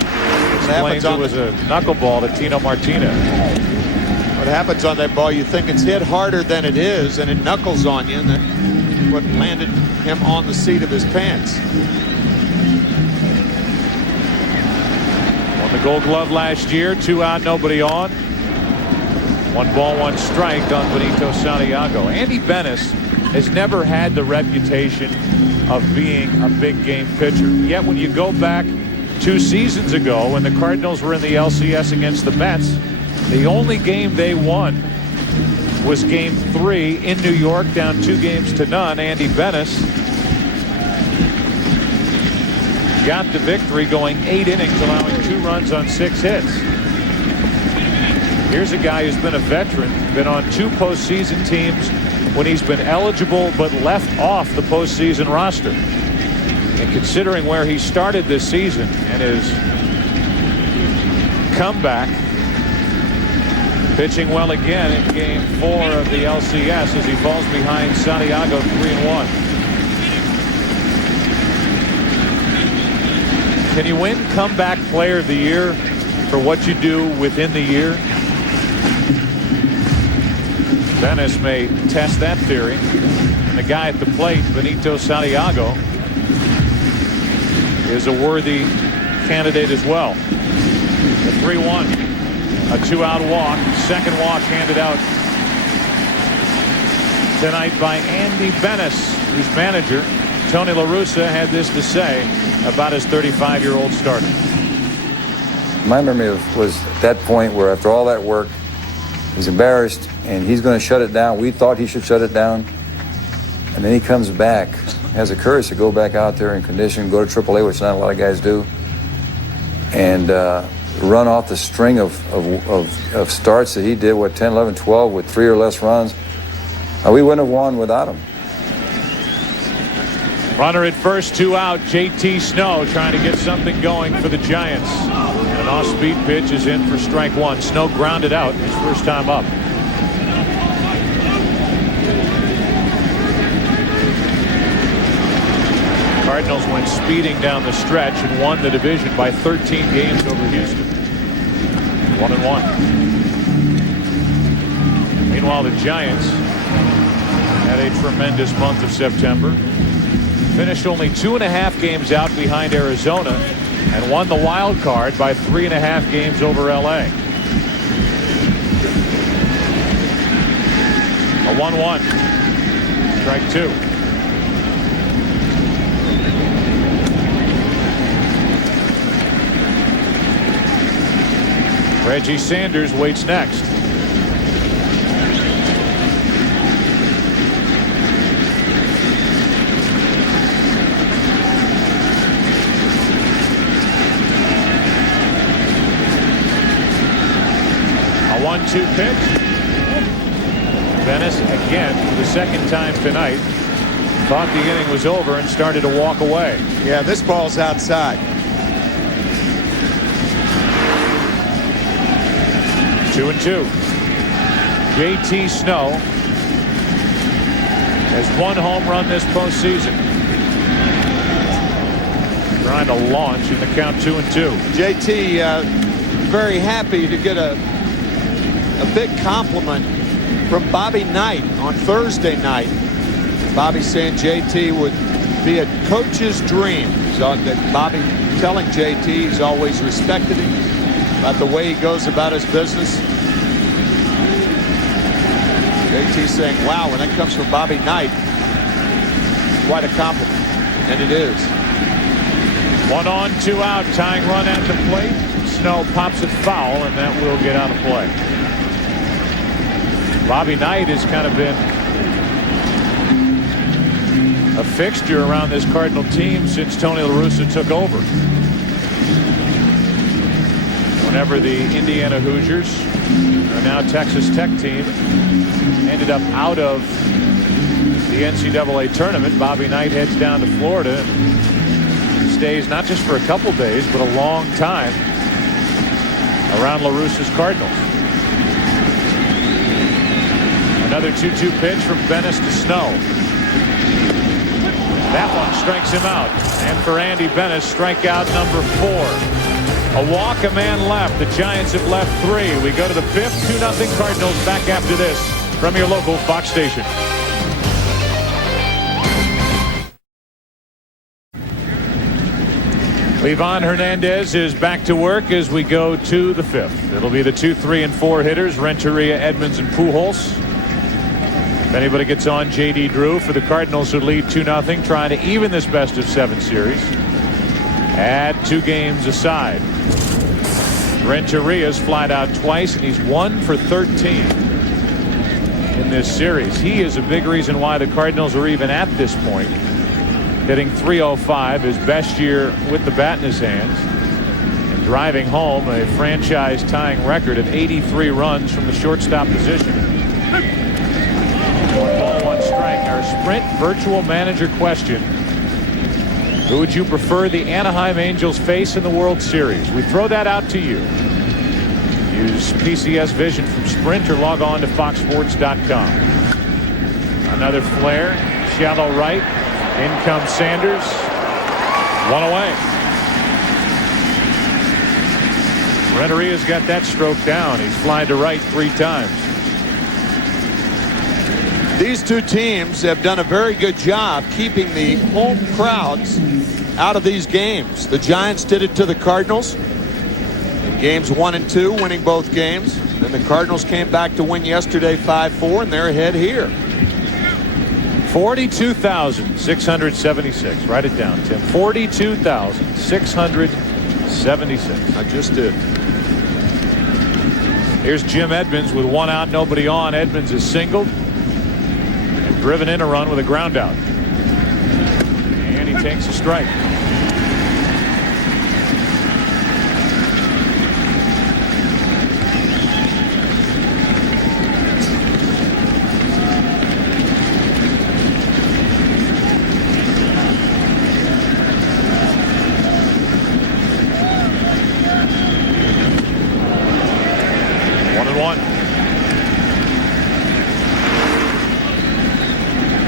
Explains it was a knuckleball to Tino Martinez. What happens on that ball, you think it's hit harder than it is, and it knuckles on you, and that's what landed him on the seat of his pants. Won the Gold Glove last year. 2 out, nobody on. 1 ball, 1 strike on Benito Santiago. Andy Bennis has never had the reputation of being a big game pitcher. Yet when you go back 2 seasons ago when the Cardinals were in the LCS against the Mets, the only game they won was Game 3 in New York, down 2-0. Andy Bennis got the victory, going 8 innings, allowing 2 runs on 6 hits. Here's a guy who's been a veteran, been on 2 postseason teams when he's been eligible but left off the postseason roster. And considering where he started this season and his comeback, pitching well again in Game 4 of the LCS as he falls behind Santiago 3-1. Can you win Comeback Player of the Year for what you do within the year? Bennis may test that theory. And the guy at the plate, Benito Santiago, is a worthy candidate as well. The 3-1, a 2-out walk, second walk handed out tonight by Andy Bennis, whose manager, Tony La Russa, had this to say about his 35-year-old starter. My memory was at that point where after all that work, he's embarrassed and he's going to shut it down. We thought he should shut it down. And then he comes back, has the courage to go back out there and condition, go to AAA, which not a lot of guys do, and run off the string of starts that he did, 10, 11, 12 with 3 or less runs. We wouldn't have won without him. Runner at first, 2 out. JT Snow trying to get something going for the Giants. An off-speed pitch is in for strike 1. Snow grounded out his first time up. Cardinals went speeding down the stretch and won the division by 13 games over Houston. 1-1. Meanwhile, the Giants had a tremendous month of September. Finished only 2.5 games out behind Arizona and won the wild card by 3.5 games over LA. A 1-1. Strike 2. Reggie Sanders waits next. A 1-2 pitch. Venice again for the second time tonight. Thought the inning was over and started to walk away. Yeah, this ball's outside. 2-2. JT Snow has one home run this postseason. Trying to launch in the count 2-2. JT very happy to get a big compliment from Bobby Knight on Thursday night. Bobby saying JT would be a coach's dream. So that Bobby telling JT he's always respected him about the way he goes about his business. JT saying, wow, when that comes from Bobby Knight, quite a compliment. And it is. 1 on, 2 out, tying run at the plate. Snow pops it foul, and that will get out of play. Bobby Knight has kind of been a fixture around this Cardinal team since Tony La Russa took over. Whenever the Indiana Hoosiers, or now Texas Tech team, ended up out of the NCAA tournament, Bobby Knight heads down to Florida and stays not just for a couple days, but a long time around La Russa's Cardinals. Another 2-2 pitch from Venice to Snow. That one strikes him out. And for Andy Venice, strikeout number 4. A walk, a man left. The Giants have left 3. We go to the 5th. 2-0 Cardinals. Back after this from your local Fox station. Livan Hernandez is back to work as we go to the 5th. It'll be the 2, 3, and 4 hitters, Renteria, Edmonds, and Pujols. If anybody gets on, J.D. Drew for the Cardinals, who lead 2-0, trying to even this best-of-7 series. Add 2 games aside. Renteria's flied out twice, and he's 1 for 13 in this series. He is a big reason why the Cardinals are even at this point. Hitting .305, his best year with the bat in his hands. And driving home a franchise-tying record of 83 runs from the shortstop position. 1 ball, 1 strike. Our Sprint virtual manager question. Who would you prefer the Anaheim Angels face in the World Series? We throw that out to you. Use PCS Vision from Sprint or log on to foxsports.com. Another flare. Shallow right. In comes Sanders. 1 away. Renteria's got that stroke down. He's flying to right 3 times. These two teams have done a very good job keeping the home crowds out of these games. The Giants did it to the Cardinals in games 1 and 2, winning both games. And the Cardinals came back to win yesterday 5-4, and they're ahead here. 42,676. Write it down, Tim. 42,676. I just did. Here's Jim Edmonds with 1 out, nobody on. Edmonds is singled and driven in a run with a ground out. And he takes a strike.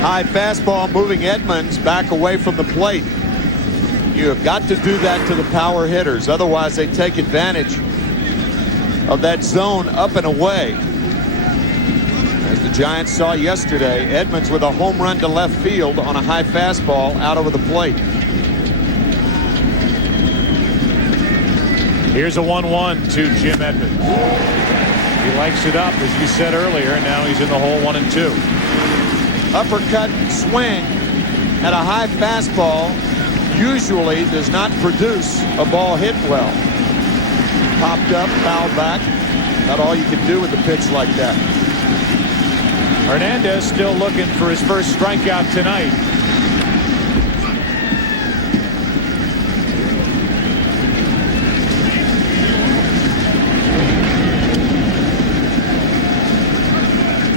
High fastball moving Edmonds back away from the plate. You have got to do that to the power hitters. Otherwise, they take advantage of that zone up and away. As the Giants saw yesterday, Edmonds with a home run to left field on a high fastball out over the plate. Here's a 1-1 to Jim Edmonds. He likes it up, as you said earlier, and now he's in the hole 1-2. Uppercut swing at a high fastball usually does not produce a ball hit well. Popped up, fouled back. Not all you can do with a pitch like that. Hernandez still looking for his first strikeout tonight.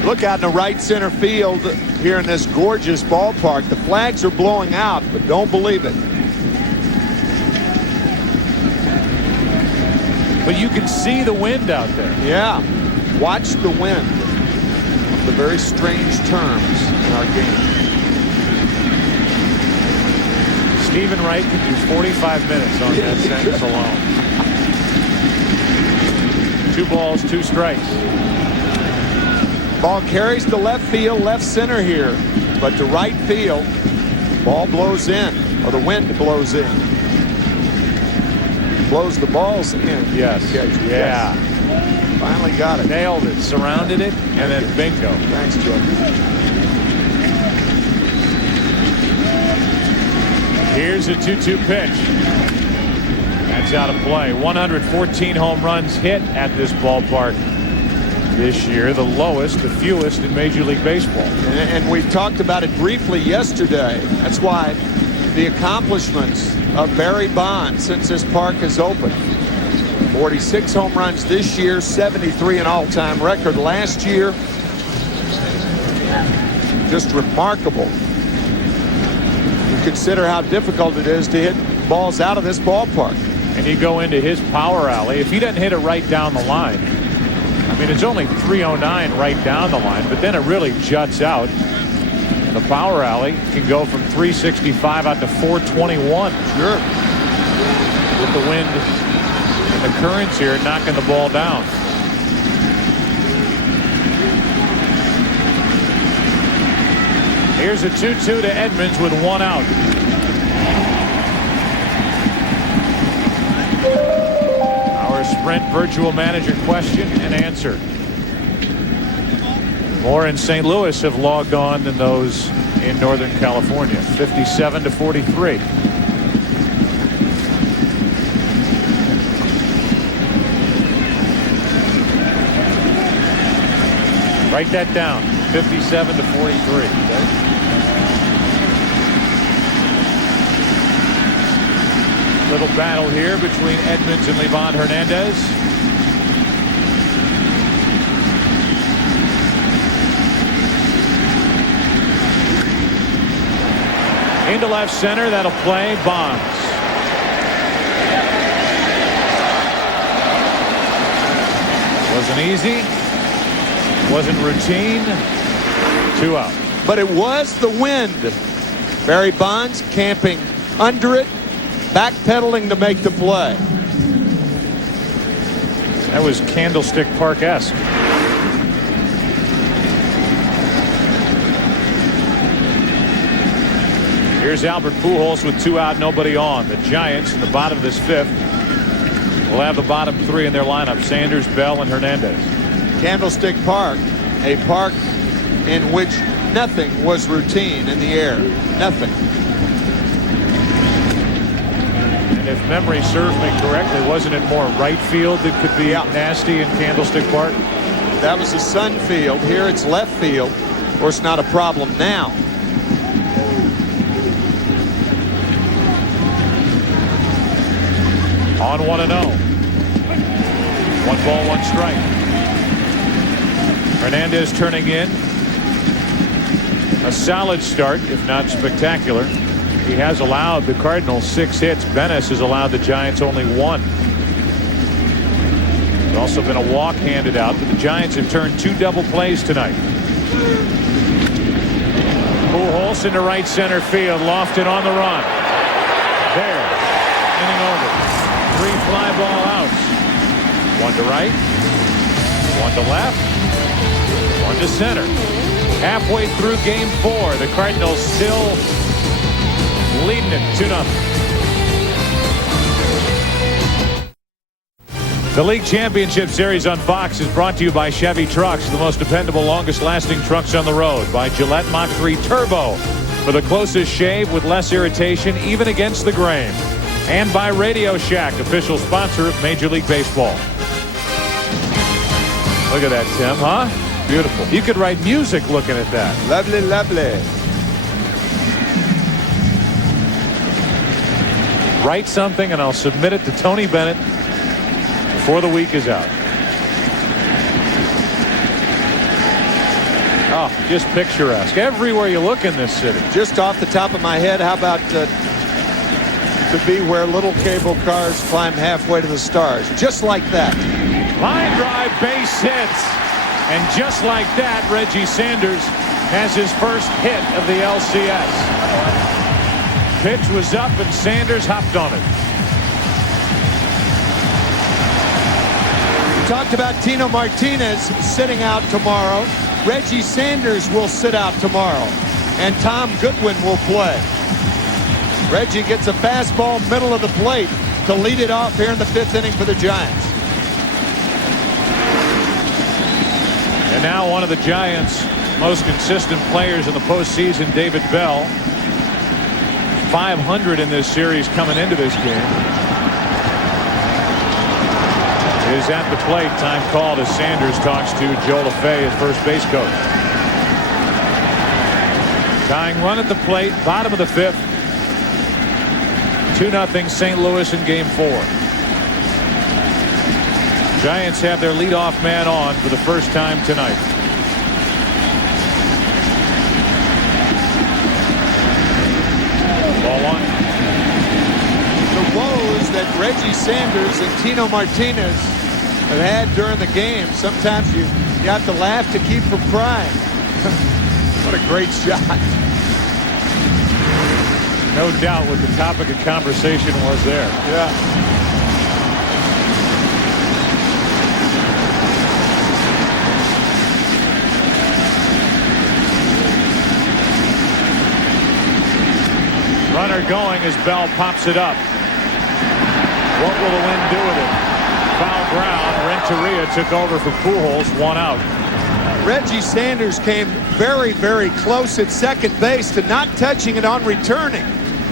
Look out in the right center field here in this gorgeous ballpark. The flags are blowing out, but don't believe it. But you can see the wind out there. Yeah, watch the wind. The very strange terms in our game. Stephen Wright can do 45 minutes on that sentence alone. 2 balls, 2 strikes. Ball carries to left field, left center here, but to right field, ball blows in, or the wind blows in. Blows the balls in. Yes. Yeah. Finally got it. Nailed it. Surrounded it, and then bingo. Thanks, Joe. Here's a 2-2 pitch. That's out of play. 114 home runs hit at this ballpark this year, the lowest, the fewest in Major League Baseball. And we talked about it briefly yesterday. That's why the accomplishments of Barry Bonds since this park is open. 46 home runs this year, 73 an all-time record last year. Just remarkable. You consider how difficult it is to hit balls out of this ballpark. And you go into his power alley. If he doesn't hit it right down the line, I mean, it's only 309 right down the line, but then it really juts out. And the power alley can go from 365 out to 421. Sure. With the wind and the currents here knocking the ball down. Here's a 2-2 to Edmonds with 1 out. Sprint virtual manager question and answer. More in St. Louis have logged on than those in Northern California. 57-43. Write that down. 57-43. Okay? Little battle here between Edmonds and Livan Hernandez. Into left center, that'll play. Bonds. Wasn't easy. Wasn't routine. 2 out. But it was the wind. Barry Bonds camping under it, backpedaling to make the play. That was Candlestick Park-esque. Here's Albert Pujols with 2 out, nobody on. The Giants in the bottom of this 5th will have the bottom 3 in their lineup: Sanders, Bell, and Hernandez. Candlestick Park, a park in which nothing was routine in the air. Nothing. And if memory serves me correctly, wasn't it more right field that could be nasty in Candlestick Park? That was the Sun field. Here it's left field. Of course, not a problem now. On 1-0. 1 ball, 1 strike. Hernandez turning in. A solid start, if not spectacular. He has allowed the Cardinals 6 hits. Bennis has allowed the Giants only 1. There's also been a walk handed out, but the Giants have turned 2 double plays tonight. Pujols into right center field, lofted on the run. There. Inning over. 3 fly ball outs. 1 to right. 1 to left. 1 to center. Halfway through game 4, the Cardinals still leading it 2-0. The League Championship Series on Fox is brought to you by Chevy Trucks, the most dependable, longest-lasting trucks on the road. By Gillette Mach 3 Turbo, for the closest shave with less irritation, even against the grain. And by Radio Shack, official sponsor of Major League Baseball. Look at that, Tim, huh? Beautiful. You could write music looking at that. Lovely, lovely. Write something and I'll submit it to Tony Bennett before the week is out. Oh, just picturesque. Everywhere you look in this city. Just off the top of my head, how about to be where little cable cars climb halfway to the stars? Just like that. Line drive, base hits. And just like that, Reggie Sanders has his first hit of the LCS. Pitch was up and Sanders hopped on it. We talked about Tino Martinez sitting out tomorrow. Reggie Sanders will sit out tomorrow. And Tom Goodwin will play. Reggie gets a fastball middle of the plate to lead it off here in the 5th inning for the Giants. And now one of the Giants' most consistent players in the postseason, David Bell. 500 in this series coming into this game. Is at the plate. Time called as Sanders talks to Joe LaFay, his first base coach. Tying run at the plate, bottom of the 5th. 2-0 St. Louis in game 4. Giants have their leadoff man on for the first time tonight. Ball 1. The woes that Reggie Sanders and Tino Martinez have had during the game. Sometimes you have to laugh to keep from crying. What a great shot. No doubt what the topic of conversation was there. Yeah. Runner going as Bell pops it up. What will the wind do with it? Foul ground. Renteria took over for Pujols. 1 out. Reggie Sanders came very, very close at second base to not touching it on returning.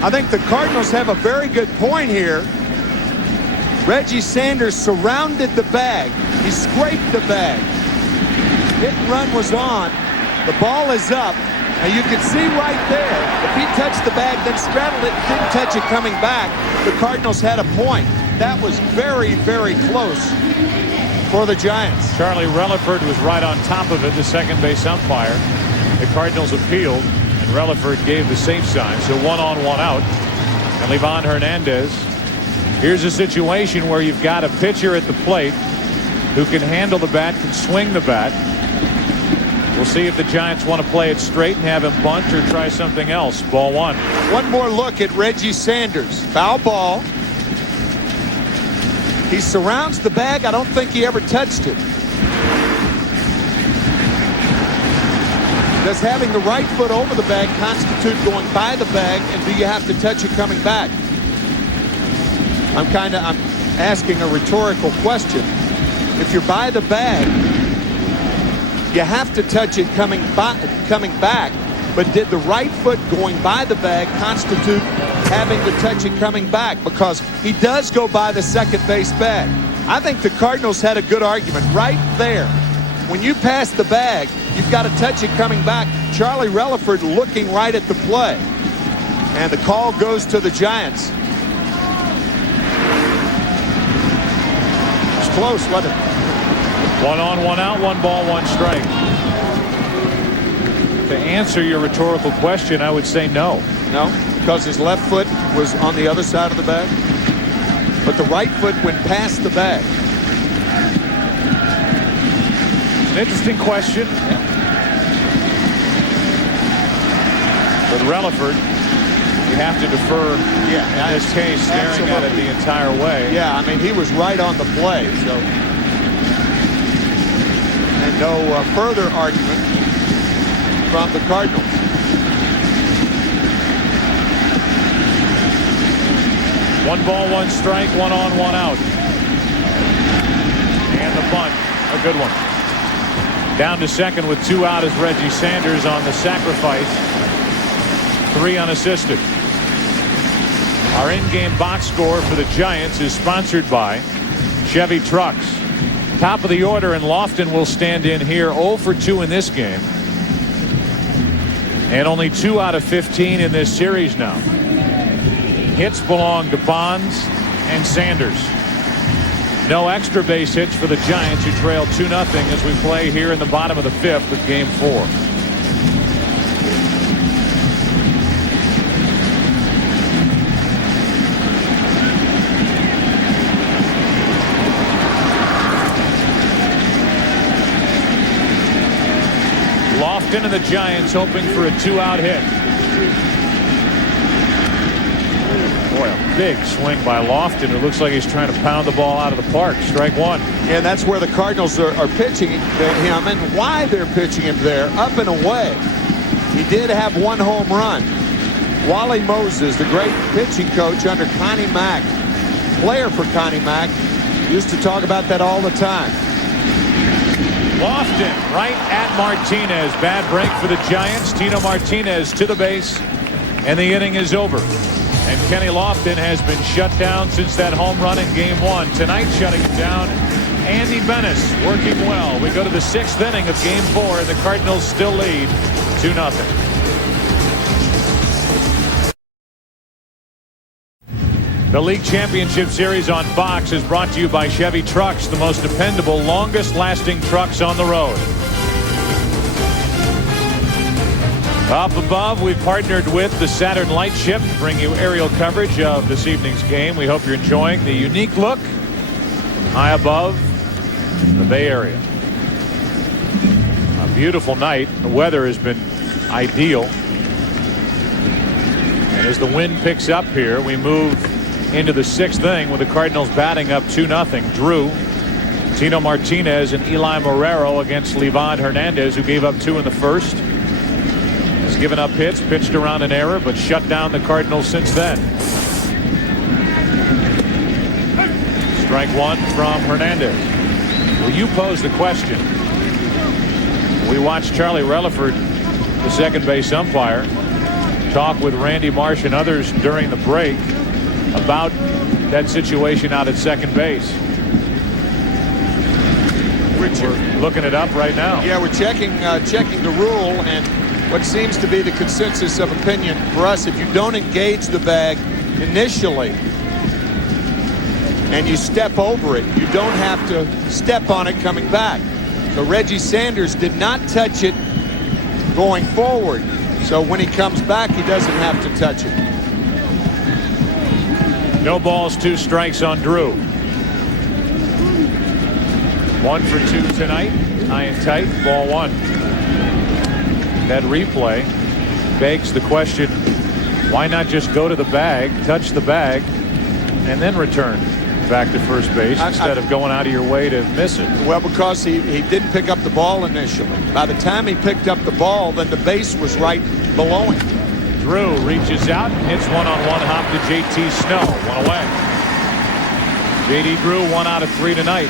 I think the Cardinals have a very good point here. Reggie Sanders surrounded the bag. He scraped the bag. Hit and run was on. The ball is up. Now you can see right there, if he touched the bag, then straddled it, didn't touch it coming back, the Cardinals had a point. That was very, very close for the Giants. Charlie Relaford was right on top of it, the second base umpire. The Cardinals appealed, and Relaford gave the safe sign. So 1 on, 1 out. And Livan Hernandez. Here's a situation where you've got a pitcher at the plate who can handle the bat, can swing the bat. We'll see if the Giants want to play it straight and have him bunt or try something else. Ball 1. One more look at Reggie Sanders. Foul ball. He surrounds the bag. I don't think he ever touched it. Does having the right foot over the bag constitute going by the bag, and do you have to touch it coming back? I'm asking a rhetorical question. If you're by the bag, you have to touch it coming back, but did the right foot going by the bag constitute having to touch it coming back? Because he does go by the second base bag. I think the Cardinals had a good argument right there. When you pass the bag, you've got to touch it coming back. Charlie Relaford looking right at the play. And the call goes to the Giants. It's close, wasn't it? 1 on, 1 out, 1 ball, 1 strike. To answer your rhetorical question, I would say no. No, because his left foot was on the other side of the bag. But the right foot went past the bag. An interesting question. With Relaford, You have to defer Yeah, in this case, staring at it the entire way. Yeah, I mean, he was right on the play. So, and no further argument from the Cardinals. One ball, one strike, one on, one out. And the bunt, a good one. Down to second with 2 out is Reggie Sanders on the sacrifice. 3 unassisted. Our in-game box score for the Giants is sponsored by Chevy Trucks. Top of the order, and Lofton will stand in here 0 for 2 in this game. And only 2 out of 15 in this series now. Hits belong to Bonds and Sanders. No extra base hits for the Giants, who trail 2-0 as we play here in the bottom of the 5th with Game 4. Lofton and the Giants hoping for a 2-out hit. Boy, a big swing by Lofton. It looks like he's trying to pound the ball out of the park. Strike 1. And that's where the Cardinals are pitching him, and why they're pitching him there, up and away. He did have 1 home run. Wally Moses, the great pitching coach under Connie Mack, player for Connie Mack, used to talk about that all the time. Lofton right at Martinez. Bad break for the Giants. Tino Martinez to the base, and the inning is over. And Kenny Lofton has been shut down since that home run in Game 1. Tonight, shutting him down, Andy Benes, working well. We go to the 6th inning of Game 4, and the Cardinals still lead 2-0. The League Championship Series on Fox is brought to you by Chevy Trucks, the most dependable, longest-lasting trucks on the road. Up above, we've partnered with the Saturn Light Ship to bring you aerial coverage of this evening's game. We hope you're enjoying the unique look high above the Bay Area. A beautiful night. The weather has been ideal. And as the wind picks up here, we move into the 6th inning with the Cardinals batting up 2-0. Drew, Tino Martinez, and Eli Marrero against Livan Hernandez, who gave up 2 in the first. Has given up hits, pitched around an error, but shut down the Cardinals since then. Strike 1 from Hernandez. Well, you pose the question. We watched Charlie Relaford, the second base umpire, talk with Randy Marsh and others during the break about that situation out at second base. We're looking it up right now. Yeah, we're checking the rule, and what seems to be the consensus of opinion for us, if you don't engage the bag initially and you step over it, you don't have to step on it coming back. So Reggie Sanders did not touch it going forward. So when he comes back, he doesn't have to touch it. No balls, 2 strikes on Drew. 1 for 2 tonight. High and tight. Ball 1. That replay begs the question, why not just go to the bag, touch the bag, and then return back to first base instead of going out of your way to miss it? Well, because he didn't pick up the ball initially. By the time he picked up the ball, then the base was right below him. Drew reaches out and hits 1-on-1 hop to JT Snow. 1 away. JD Drew 1 out of 3 tonight.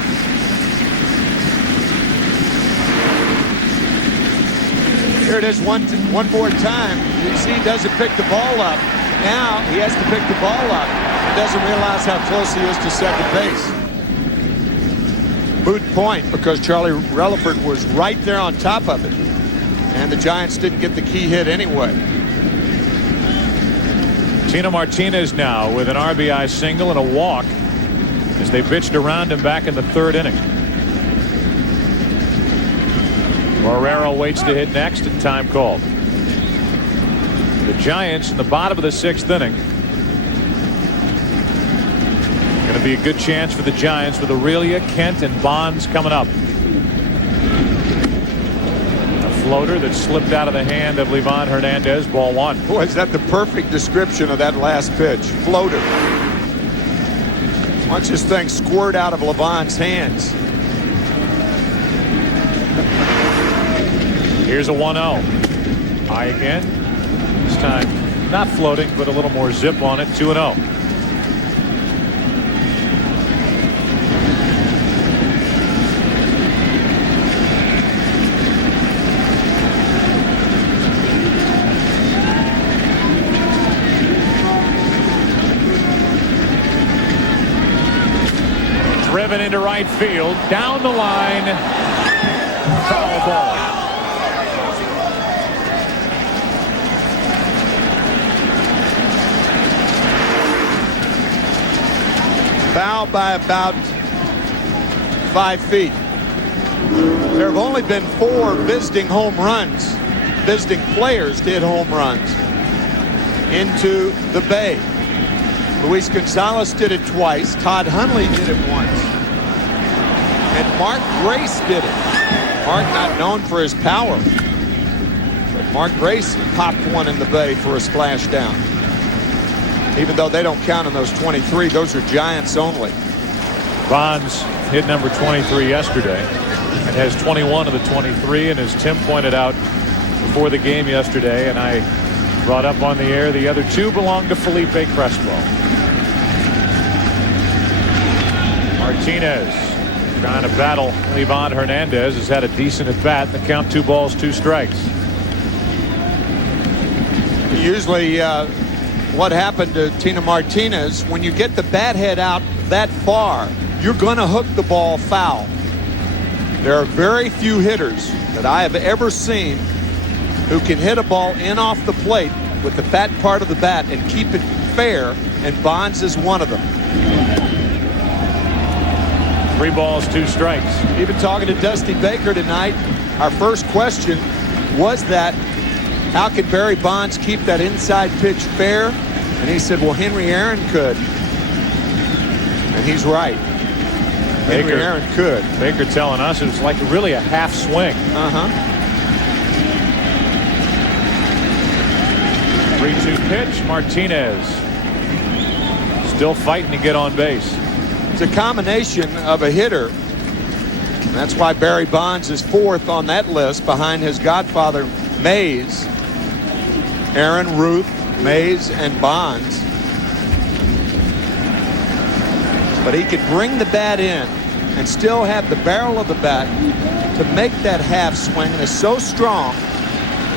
Here it is one more time. You see, he doesn't pick the ball up. Now he has to pick the ball up. He doesn't realize how close he is to second base. Moot point, because Charlie Relaford was right there on top of it. And the Giants didn't get the key hit anyway. Tino Martinez now with an RBI single and a walk as they pitched around him back in the 3rd inning. Marrero waits to hit next, and time called. The Giants in the bottom of the 6th inning. Going to be a good chance for the Giants with Aurelia, Kent, and Bonds coming up. A floater that slipped out of the hand of Livan Hernandez. Ball one. Boy, is that the perfect description of that last pitch. Floater. Watch this thing squirt out of Livan's hands. Here's a 1-0. High again. This time not floating, but a little more zip on it. 2-0. Driven into right field, down the line, foul ball. Foul by about 5 feet. There have only been 4 visiting home runs. Visiting players did home runs into the Bay. Luis Gonzalez did it twice. Todd Hundley did it once. And Mark Grace did it. Mark not known for his power. But Mark Grace popped one in the Bay for a splash down. Even though they don't count in those 23, those are Giants only. Bonds hit number 23 yesterday and has 21 of the 23. And as Tim pointed out before the game yesterday, and I brought up on the air, the other 2 belong to Felipe Crespo. Martinez trying to battle Livan Hernandez. Has had a decent at bat. The count 2 balls, 2 strikes. Usually what happened to Tina Martinez, when you get the bat head out that far, you're going to hook the ball foul. There are very few hitters that I have ever seen who can hit a ball in off the plate with the fat part of the bat and keep it fair, and Bonds is one of them. 3 balls, 2 strikes. Even talking to Dusty Baker tonight, our first question was that, how can Barry Bonds keep that inside pitch fair? And he said, well, Henry Aaron could. And he's right. Henry Aaron could. Baker telling us it was like really a half swing. 3-2 pitch. Martinez still fighting to get on base. It's a combination of a hitter. And that's why Barry Bonds is 4th on that list behind his godfather, Mays. Aaron, Ruth, Mays, and Bonds. But he could bring the bat in and still have the barrel of the bat to make that half swing, and is so strong.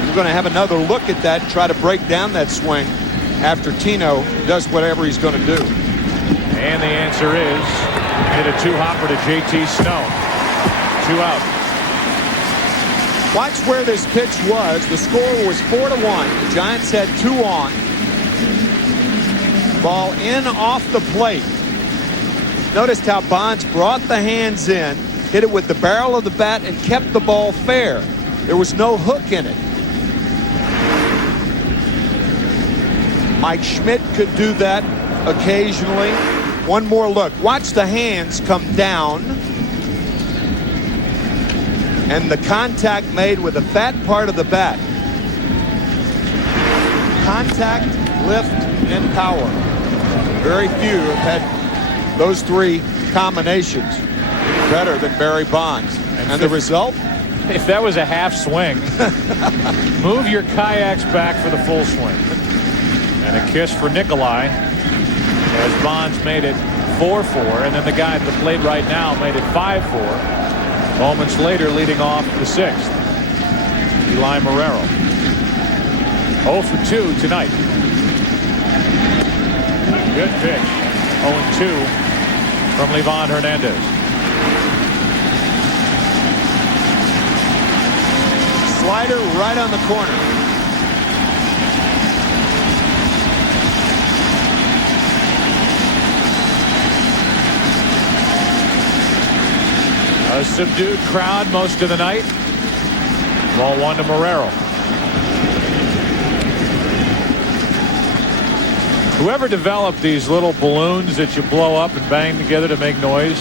We're going to have another look at that and try to break down that swing after Tino does whatever he's going to do. And the answer is hit a 2-hopper to JT Snow. 2 out. Watch where this pitch was. The score was 4-1. The Giants had 2 on. Ball in off the plate. Noticed how Bonds brought the hands in, hit it with the barrel of the bat, and kept the ball fair. There was no hook in it. Mike Schmidt could do that occasionally. One more look. Watch the hands come down. And the contact made with the fat part of the bat. Contact, lift, and power. Very few have had those 3 combinations better than Barry Bonds. And the result? If that was a half swing, move your kayaks back for the full swing. And a kiss for Nikolai as Bonds made it 4-4, and then the guy at the plate right now made it 5-4. Moments later, leading off the 6th, Eli Marrero. 0 for 2 tonight. Good pitch. 0-2 from Livan Hernandez. Slider right on the corner. A subdued crowd most of the night. Ball 1 to Marrero. Whoever developed these little balloons that you blow up and bang together to make noise?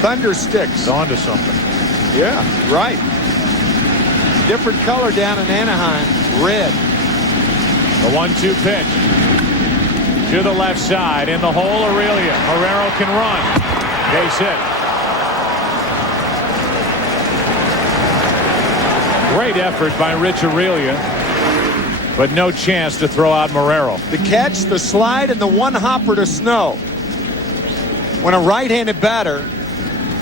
Thunder sticks. It's onto something. Yeah, right. different color down in Anaheim. Red. The 1-2 pitch to the left side in the hole. Aurelia. Marrero can run. Base hit. Great effort by Rich Aurelia, but no chance to throw out Marrero. The catch, the slide, and the one hopper to Snow. When a right-handed batter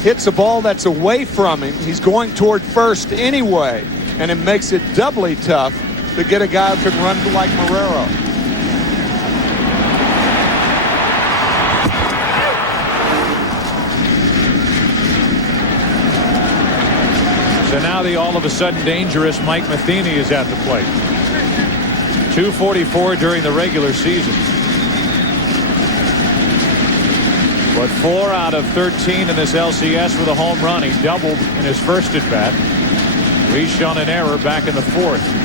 hits a ball that's away from him, he's going toward first anyway, and it makes it doubly tough to get a guy who can run like Marrero. So now the all of a sudden dangerous Mike Matheny is at the plate. 244 during the regular season. But 4 out of 13 in this LCS with a home run. He doubled in his first at bat. Leash on an error back in the 4th.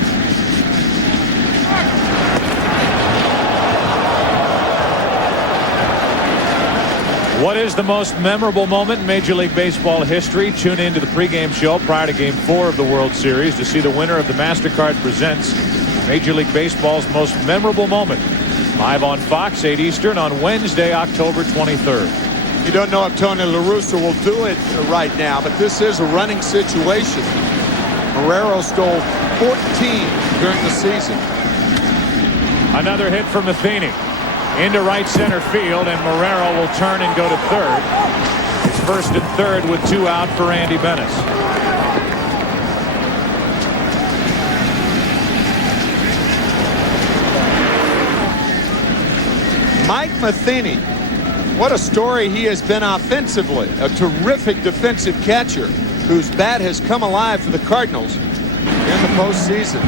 What is the most memorable moment in Major League Baseball history? Tune in to the pregame show prior to Game 4 of the World Series to see the winner of the MasterCard Presents Major League Baseball's most memorable moment. Live on Fox, 8 Eastern on Wednesday, October 23rd. You don't know if Tony La Russa will do it right now, but this is a running situation. Marrero stole 14 during the season. Another hit for Matheny. Into right center field, and Marrero will turn and go to third. It's first and third with 2 out for Andy Benes. Mike Matheny, what a story he has been offensively. A terrific defensive catcher whose bat has come alive for the Cardinals in the postseason.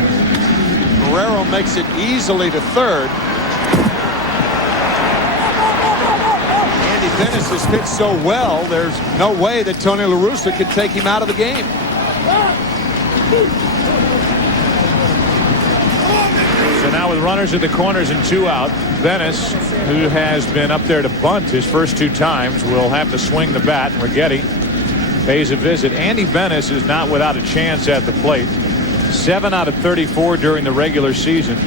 Marrero makes it easily to third. Benes has pitched so well, there's no way that Tony La Russa could take him out of the game. So now with runners at the corners and 2 out, Benes, who has been up there to bunt his first 2 times, will have to swing the bat. Rigetti pays a visit. Andy Benes is not without a chance at the plate. 7 out of 34 during the regular season.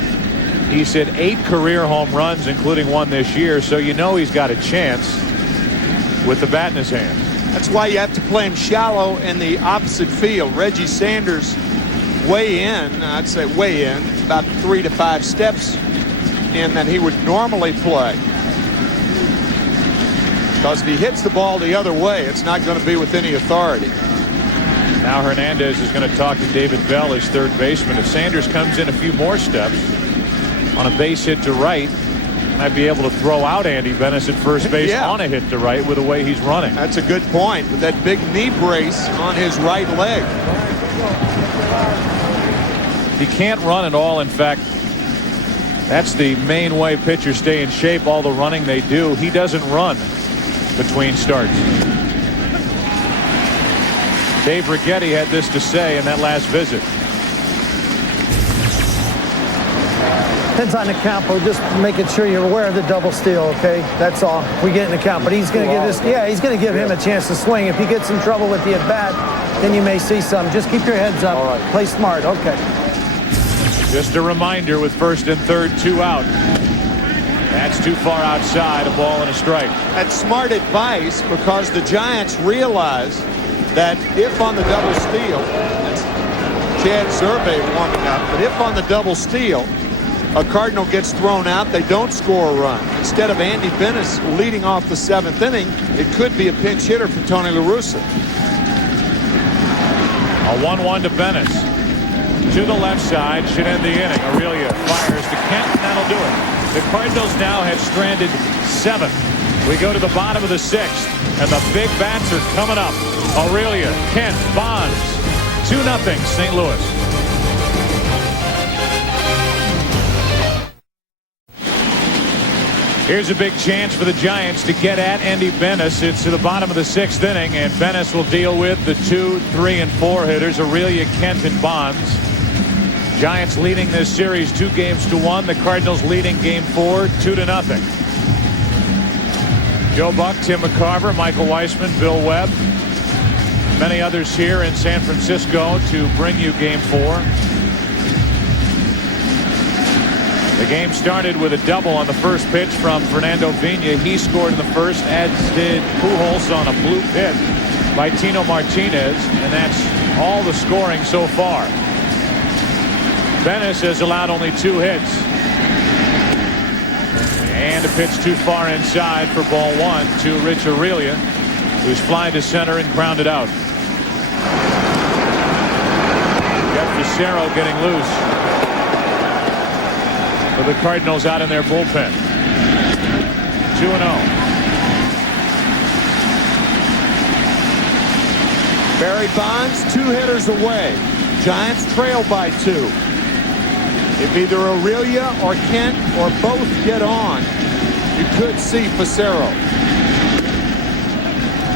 He's hit 8 career home runs, including 1 this year, so you know he's got a chance with the bat in his hand. That's why you have to play him shallow in the opposite field. Reggie Sanders way in, I'd say way in, about 3 to 5 steps in than he would normally play. Because if he hits the ball the other way, it's not going to be with any authority. Now Hernandez is going to talk to David Bell, his third baseman. If Sanders comes in a few more steps on a base hit to right, might be able to throw out Andy Benes at first base on a hit to right with the way he's running. That's a good point, with that big knee brace on his right leg. He can't run at all. In fact, that's the main way pitchers stay in shape, all the running they do. He doesn't run between starts. Dave Rigetti had this to say in that last visit. Depends on the count, but just making sure you're aware of the double steal, okay? That's all. We get in the count, but he's going to give this. Yeah, he's going to give him a chance to swing. If he gets in trouble with the at bat, then you may see some. Just keep your heads up. All right. Play smart. Okay. Just a reminder, with first and third 2 out. That's too far outside. A ball and a strike. That's smart advice, because the Giants realize that if on the double steal, that's Chad Zerbe warming up, but if on the double steal, a Cardinal gets thrown out, they don't score a run. Instead of Andy Benes leading off the 7th inning, it could be a pinch hitter for Tony La Russa. A 1-1 to Benes. To the left side, should end the inning. Aurelia fires to Kent, and that'll do it. The Cardinals now have stranded 7. We go to the bottom of the 6th, and the big bats are coming up. Aurelia, Kent, Bonds. 2-0 St. Louis. Here's a big chance for the Giants to get at Andy Benes. It's to the bottom of the 6th inning, and Benes will deal with the 2, 3, and 4 hitters, Aurelia, Kent, and Bonds. Giants leading this series 2-1. The Cardinals leading Game 4 2-0. Joe Buck, Tim McCarver, Michael Weissman, Bill Webb. Many others here in San Francisco to bring you Game 4. The game started with a double on the first pitch from Fernando Vina. He scored in the first, as did Pujols on a blue hit by Tino Martinez, and that's all the scoring so far. Venice has allowed only 2 hits. And a pitch too far inside for ball 1 to Rich Aurelia, who's flying to center and grounded out. Jeff Fassero getting loose for the Cardinals out in their bullpen. 2-0. Barry Bonds 2 hitters away. Giants trail by 2. If either Aurelia or Kent or both get on, you could see Fassero.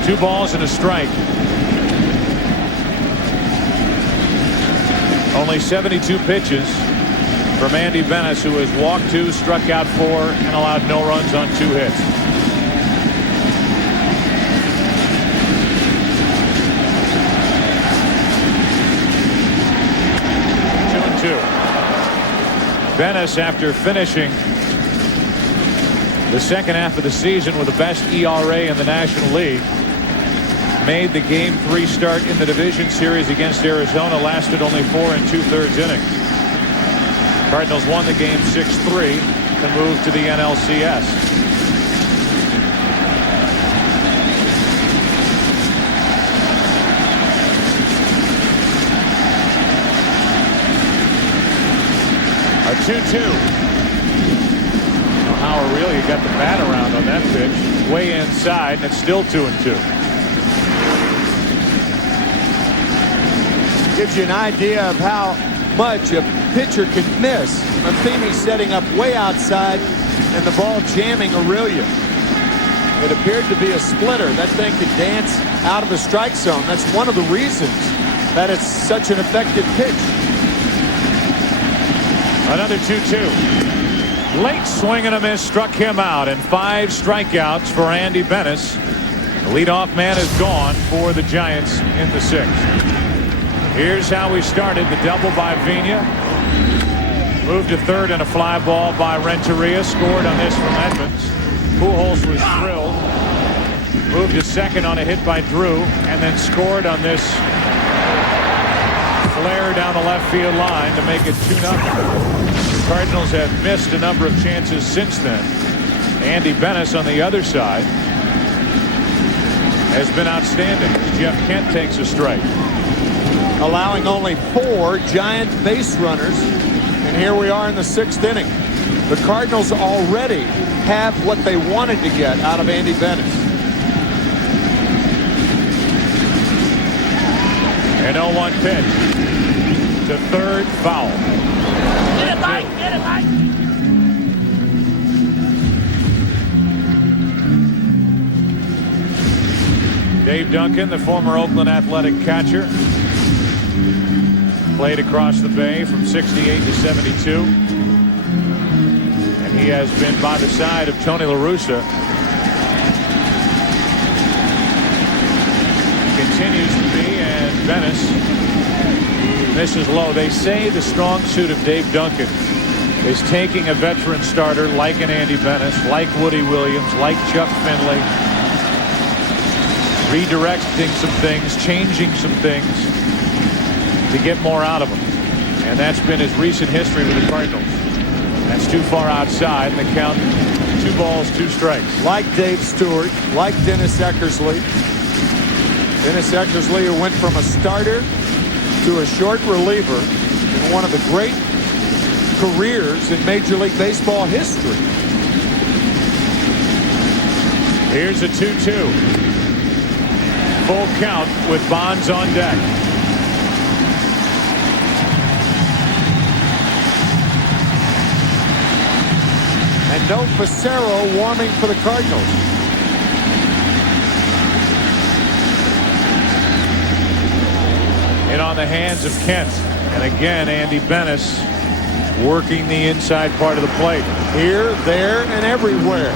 2 balls and a strike. Only 72 pitches from Andy Venice, who has walked 2, struck out 4, and allowed no runs on 2 hits. Venice, after finishing the second half of the season with the best ERA in the National League, made the Game 3 start in the division series against Arizona, lasted only 4 2/3 innings. Cardinals won the game 6-3 to move to the NLCS. A 2-2. How Aurelia got the bat around on that pitch. Way inside, and it's still 2-2. Gives you an idea of how much a pitcher can miss. Matheny setting up way outside and the ball jamming Aurelia. It appeared to be a splitter. That thing could dance out of the strike zone. That's one of the reasons that it's such an effective pitch. Another 2-2. Late swing and a miss struck him out, and 5 strikeouts for Andy Venice. The leadoff man is gone for the Giants in the 6th. Here's how we started. The double by Vina. Moved to third and a fly ball by Renteria. Scored on this from Edmonds. Pujols was thrilled. Moved to second on a hit by Drew, and then scored on this flare down the left field line to make it 2-0. The Cardinals have missed a number of chances since then. Andy Venice on the other side has been outstanding. Jeff Kent takes a strike. Allowing only 4 Giant base runners, and here we are in the 6th inning. The Cardinals already have what they wanted to get out of Andy Venice. An 0-1 pitch to third, foul. Get it, Mike! Get it, Mike! Dave Duncan, the former Oakland Athletic catcher, played across the bay from 68 to 72. And he has been by the side of Tony La Russa. Continues to be, and Venice misses low. They say the strong suit of Dave Duncan is taking a veteran starter like an Andy Venice, like Woody Williams, like Chuck Finley, redirecting some things, changing some things to get more out of them. And that's been his recent history with the Cardinals. That's too far outside, and the count 2 balls, 2 strikes. Like Dave Stewart, like Dennis Eckersley. Dennis Eckersley, who went from a starter to a short reliever in one of the great careers in Major League Baseball history. Here's a 2-2. Full count with Bonds on deck. And no Fassero warming for the Cardinals. In on the hands of Kent. And again, Andy Venice working the inside part of the plate. Here, there, and everywhere.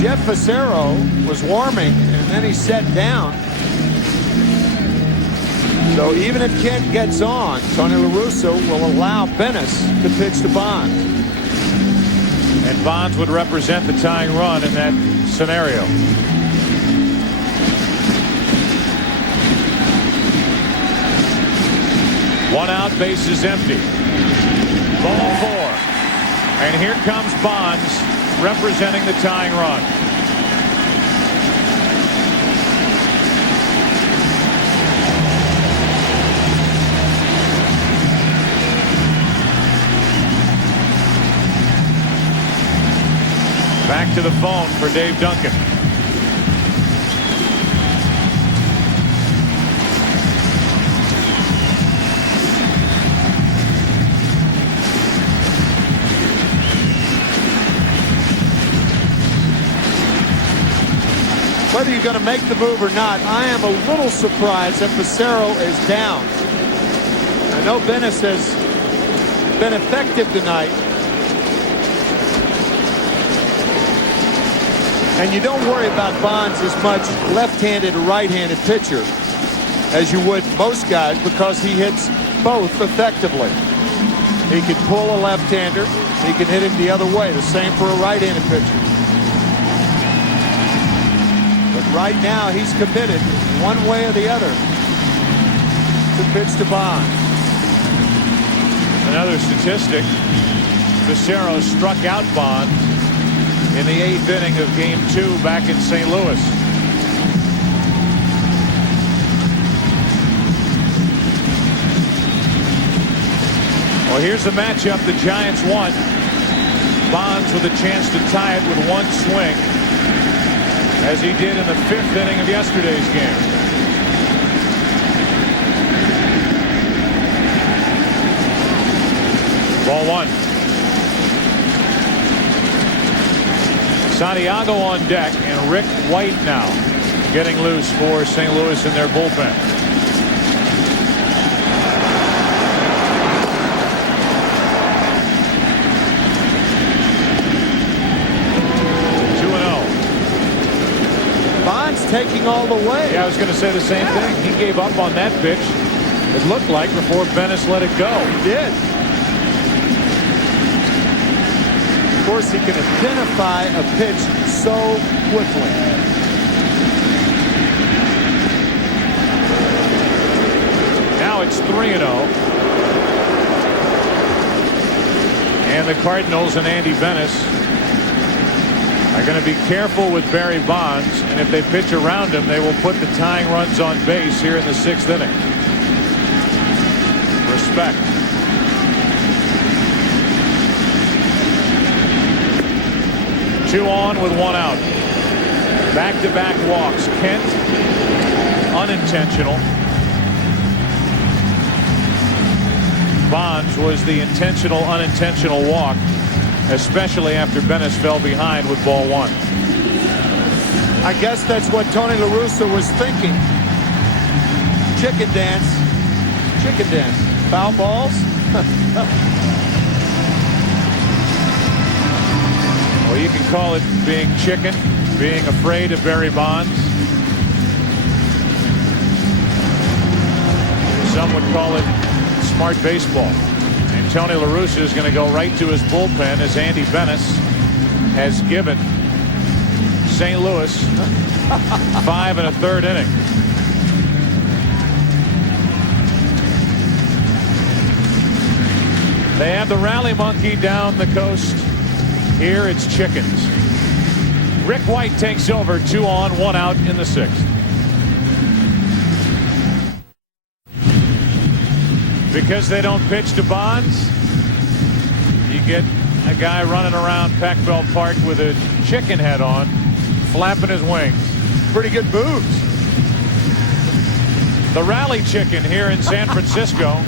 Jeff Fassero was warming, and then he sat down. So even if Kent gets on, Tony La Russa will allow Bennis to pitch to Bonds. And Bonds would represent the tying run in that scenario. One out, bases empty. Ball 4. And here comes Bonds representing the tying run. Back to the phone for Dave Duncan. Whether you're going to make the move or not, I am a little surprised that Pissarro is down. I know Bennis has been effective tonight. And you don't worry about Bonds as much left-handed or right-handed pitcher as you would most guys because he hits both effectively. He can pull a left-hander. He can hit him the other way. The same for a right-handed pitcher. Right now, he's committed one way or the other to pitch to Bonds. Another statistic, Pissarro struck out Bonds in the 8th inning of Game 2 back in St. Louis. Well, here's the matchup the Giants won. Bonds with a chance to tie it with one swing, as he did in the 5th inning of yesterday's game. Ball 1. Santiago on deck, and Rick White now getting loose for St. Louis in their bullpen. Taking all the way. Yeah, I was going to say the same thing. He gave up on that pitch, it looked like, before Bennis let it go. He did. Of course, he can identify a pitch so quickly. Now it's 3-0. And the Cardinals and Andy Bennis are going to be careful with Barry Bonds, and if they pitch around him, they will put the tying runs on base here in the 6th inning. Respect. Two on with one out. Back-to-back walks. Kent, unintentional. Bonds was the intentional, unintentional walk, especially after Bennis fell behind with ball 1. I guess that's what Tony La Russa was thinking. Chicken dance. Chicken dance. Foul balls? Well, you can call it being chicken, being afraid of Barry Bonds. Some would call it smart baseball. And Tony La Russa is going to go right to his bullpen as Andy Bennis has given St. Louis 5 1/3 inning. They have the rally monkey down the coast. Here it's chickens. Rick White takes over, 2 on, 1 out in the 6th. Because they don't pitch to Bonds, you get a guy running around Pac Bell Park with a chicken head on, flapping his wings. Pretty good moves. The rally chicken here in San Francisco.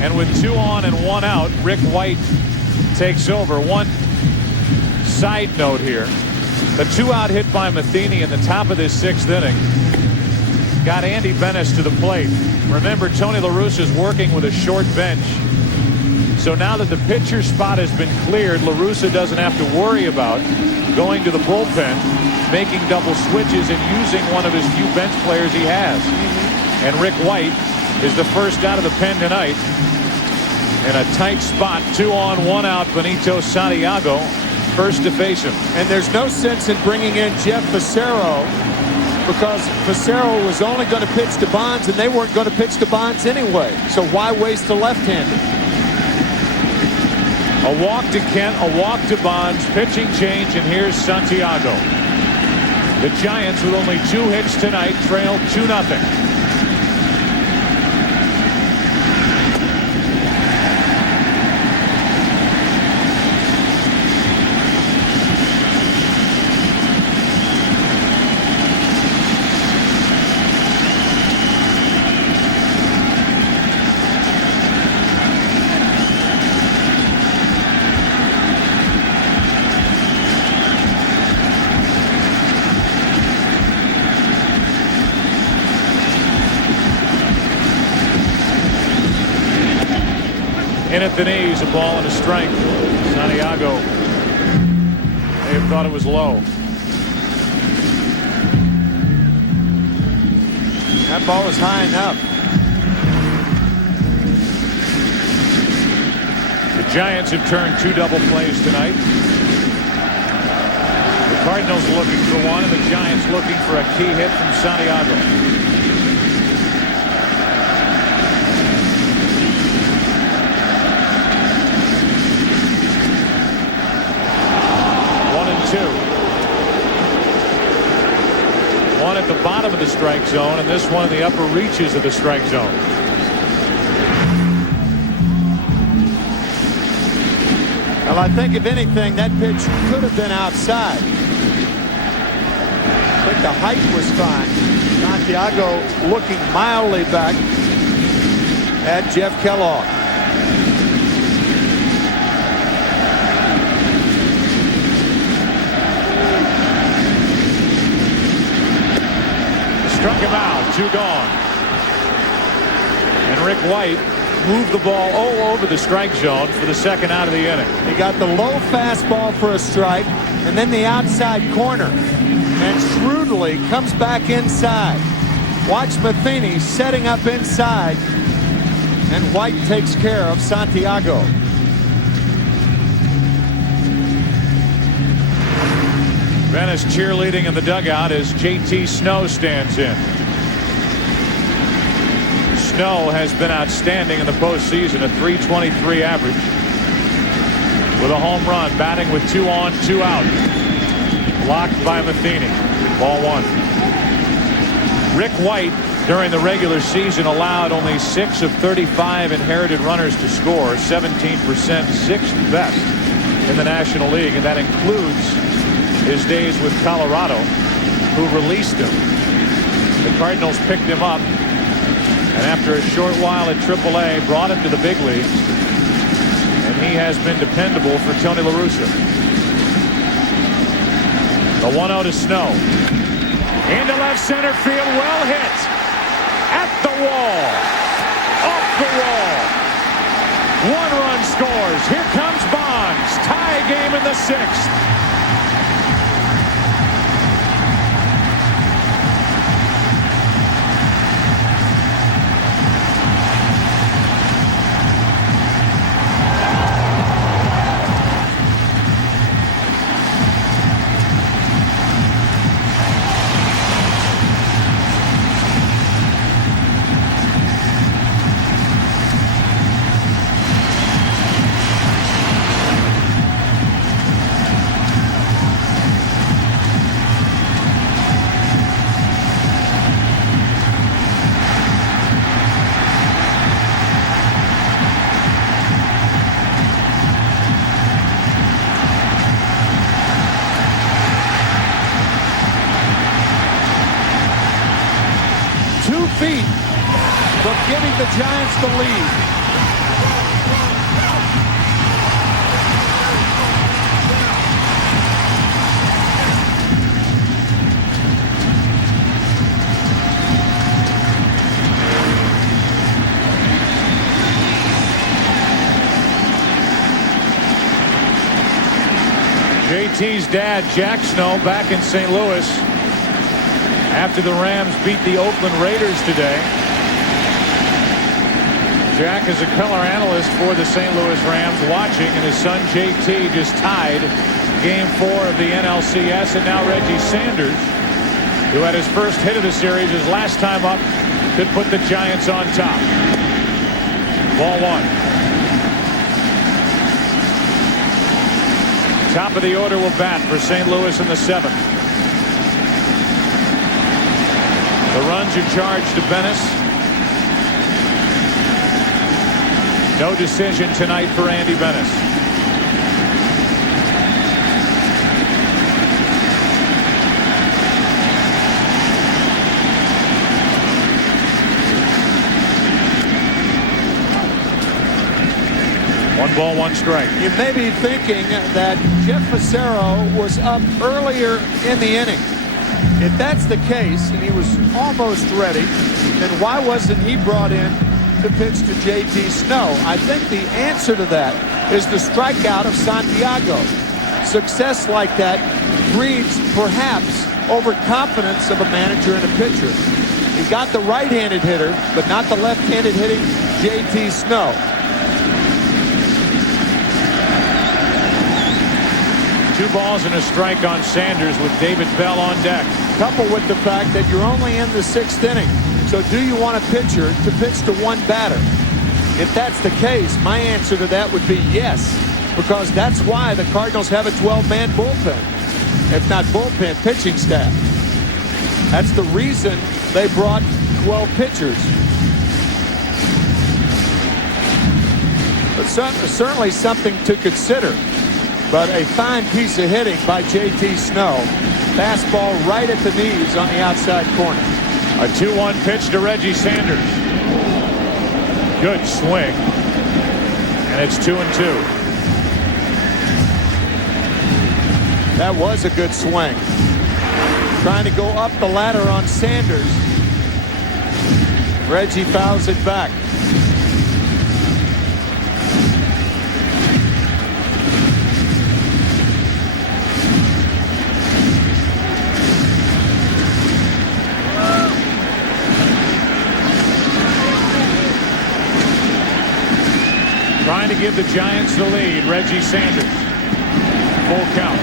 And with 2 on and 1 out, Rick White takes over. One side note here. The 2-out hit by Matheny in the top of this 6th inning got Andy Bennis to the plate. Remember, Tony La Russa is working with a short bench. So now that the pitcher spot has been cleared, La Russa doesn't have to worry about going to the bullpen, making double switches, and using one of his few bench players he has. And Rick White is the first out of the pen tonight. In a tight spot, 2 on 1 out, Benito Santiago first to face him. And there's no sense in bringing in Jeff Fassero because Fassero was only going to pitch to Bonds and they weren't going to pitch to Bonds anyway. So why waste a left-hander? A walk to Kent, a walk to Bonds, pitching change, and here's Santiago. The Giants, with only 2 hits tonight, trail 2-0. In at the knees, a ball and a strike. Santiago may have thought it was low. That ball was high enough. The Giants have turned 2 double plays tonight. The Cardinals looking for one, and the Giants looking for a key hit from Santiago. One at the bottom of the strike zone, and this one in the upper reaches of the strike zone. Well, I think if anything, that pitch could have been outside. I think the height was fine. Santiago looking mildly back at Jeff Kellogg. Struck him out, 2 gone. And Rick White moved the ball all over the strike zone for the second out of the inning. He got the low fastball for a strike and then the outside corner. And shrewdly comes back inside. Watch Matheny setting up inside. And White takes care of Santiago. Venice cheerleading in the dugout as JT Snow stands in. Snow has been outstanding in the postseason, a .323 average with a home run, batting with 2 on, 2 out. Blocked by Matheny. Ball 1. Rick White during the regular season allowed only 6 of 35 inherited runners to score, 17%, 6th best in the National League, and that includes his days with Colorado, who released him. The Cardinals picked him up, and after a short while at AAA, brought him to the big leagues, and he has been dependable for Tony La Russa. The 1-0 to Snow. Into left center field, well hit. At the wall. Off the wall. 1 run scores. Here comes Bonds. Tie game in the 6th. From giving the Giants the lead. JT's dad, Jack Snow, back in St. Louis after the Rams beat the Oakland Raiders today. Jack is a color analyst for the St. Louis Rams, watching, and his son JT just tied Game 4 of the NLCS, and now Reggie Sanders, who had his first hit of the series his last time up, could put the Giants on top. Ball 1. Top of the order will bat for St. Louis in the 7th. The runs are charged to Bennis. No decision tonight for Andy Bennis. One ball, one strike. You may be thinking that Jeff Facero was up earlier in the inning. If that's the case, and he was almost ready, then why wasn't he brought in to pitch to JT Snow? I think the answer to that is the strikeout of Santiago. Success like that breeds perhaps overconfidence of a manager and a pitcher. He got the right-handed hitter, but not the left-handed hitting JT Snow. 2 balls and a strike on Sanders with David Bell on deck. Coupled with the fact that you're only in the 6th inning. So do you want a pitcher to pitch to one batter? If that's the case, my answer to that would be yes, because that's why the Cardinals have a 12-man bullpen, if not bullpen, pitching staff. That's the reason they brought 12 pitchers. But certainly something to consider. But a fine piece of hitting by JT Snow. Fastball right at the knees on the outside corner. A 2-1 pitch to Reggie Sanders. Good swing. And it's 2-2. That was a good swing. Trying to go up the ladder on Sanders. Reggie fouls it back. Trying to give the Giants the lead, Reggie Sanders. Full count.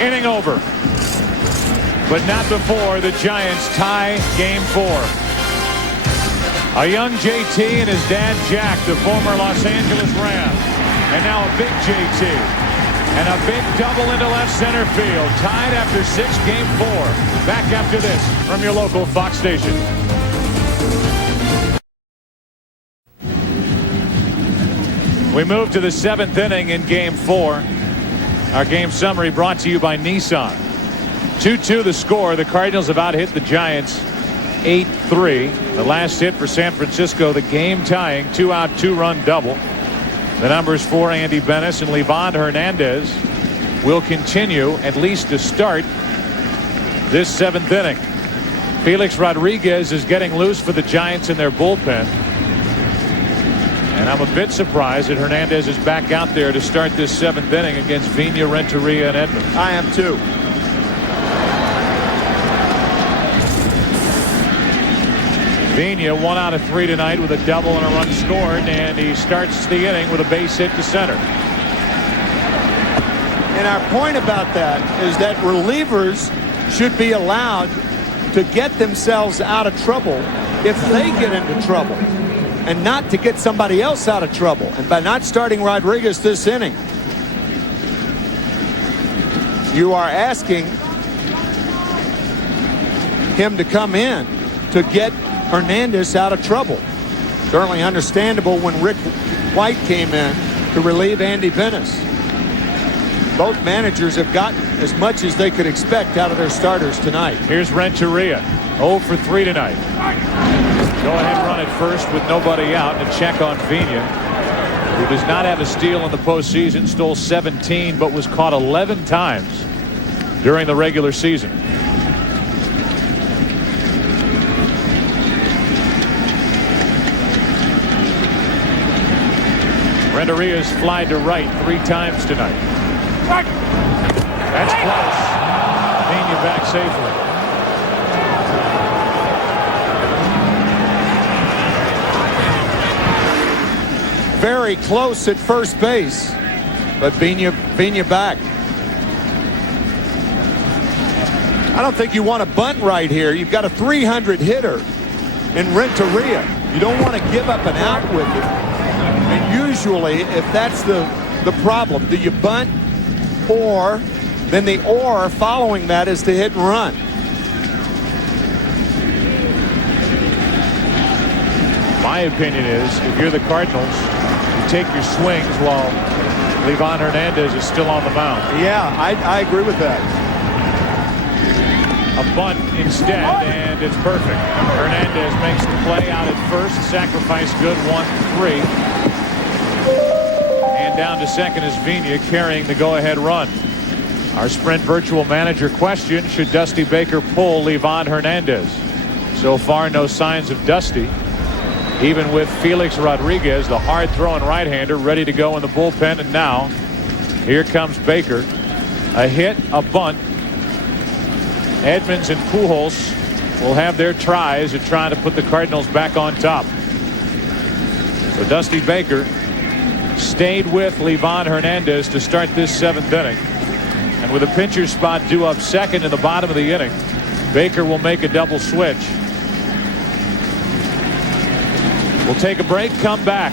Inning over, but not before the Giants tie Game 4. A young JT and his dad Jack, the former Los Angeles Ram, and now a big JT and a big double into left center field, tied after 6, Game 4. Back after this from your local Fox station. We move to the 7th inning in Game 4. Our game summary brought to you by Nissan. 2-2 the score. The Cardinals have out-hit the Giants 8-3. The last hit for San Francisco, the game-tying 2-out, 2-run double. The numbers for Andy Bennis and Livan Hernandez will continue at least to start this 7th inning. Felix Rodriguez is getting loose for the Giants in their bullpen. And I'm a bit surprised that Hernandez is back out there to start this 7th inning against Vina, Renteria, and Edmonds. I am too. Vina 1 out of 3 tonight with a double and a run scored, and he starts the inning with a base hit to center. And our point about that is that relievers should be allowed to get themselves out of trouble if they get into trouble, and not to get somebody else out of trouble. And by not starting Rodriguez this inning, you are asking him to come in to get Hernandez out of trouble. Certainly understandable when Rick White came in to relieve Andy Bennis. Both managers have gotten as much as they could expect out of their starters tonight. Here's Renteria. 0 for 3 tonight. Go ahead run at first with nobody out, and a check on Vina, who does not have a steal in the postseason. Stole 17 but was caught 11 times during the regular season. Hernandez fly to right 3 times tonight. That's close. Vina back safely. Very close at first base, but Vina back. I don't think you want to bunt right here. You've got a 300 hitter in Renteria. You don't want to give up an out with it. And usually, if that's the problem, do you bunt, or then the or following that is the hit and run? My opinion is, if you're the Cardinals, you take your swings while Livan Hernandez is still on the mound. Yeah, I agree with that. A bunt instead, and it's perfect. Hernandez makes the play out at first. Sacrifice good, 1-3. And down to second is Vina carrying the go-ahead run. Our Sprint Virtual Manager question: should Dusty Baker pull Livan Hernandez? So far, no signs of Dusty. Even with Felix Rodriguez, the hard-throwing right-hander, ready to go in the bullpen. And now, here comes Baker. A hit, a bunt. Edmonds and Pujols will have their tries at trying to put the Cardinals back on top. So Dusty Baker stayed with Livan Hernandez to start this 7th inning. And with a pitcher's spot due up second in the bottom of the inning, Baker will make a double switch. We'll take a break, come back.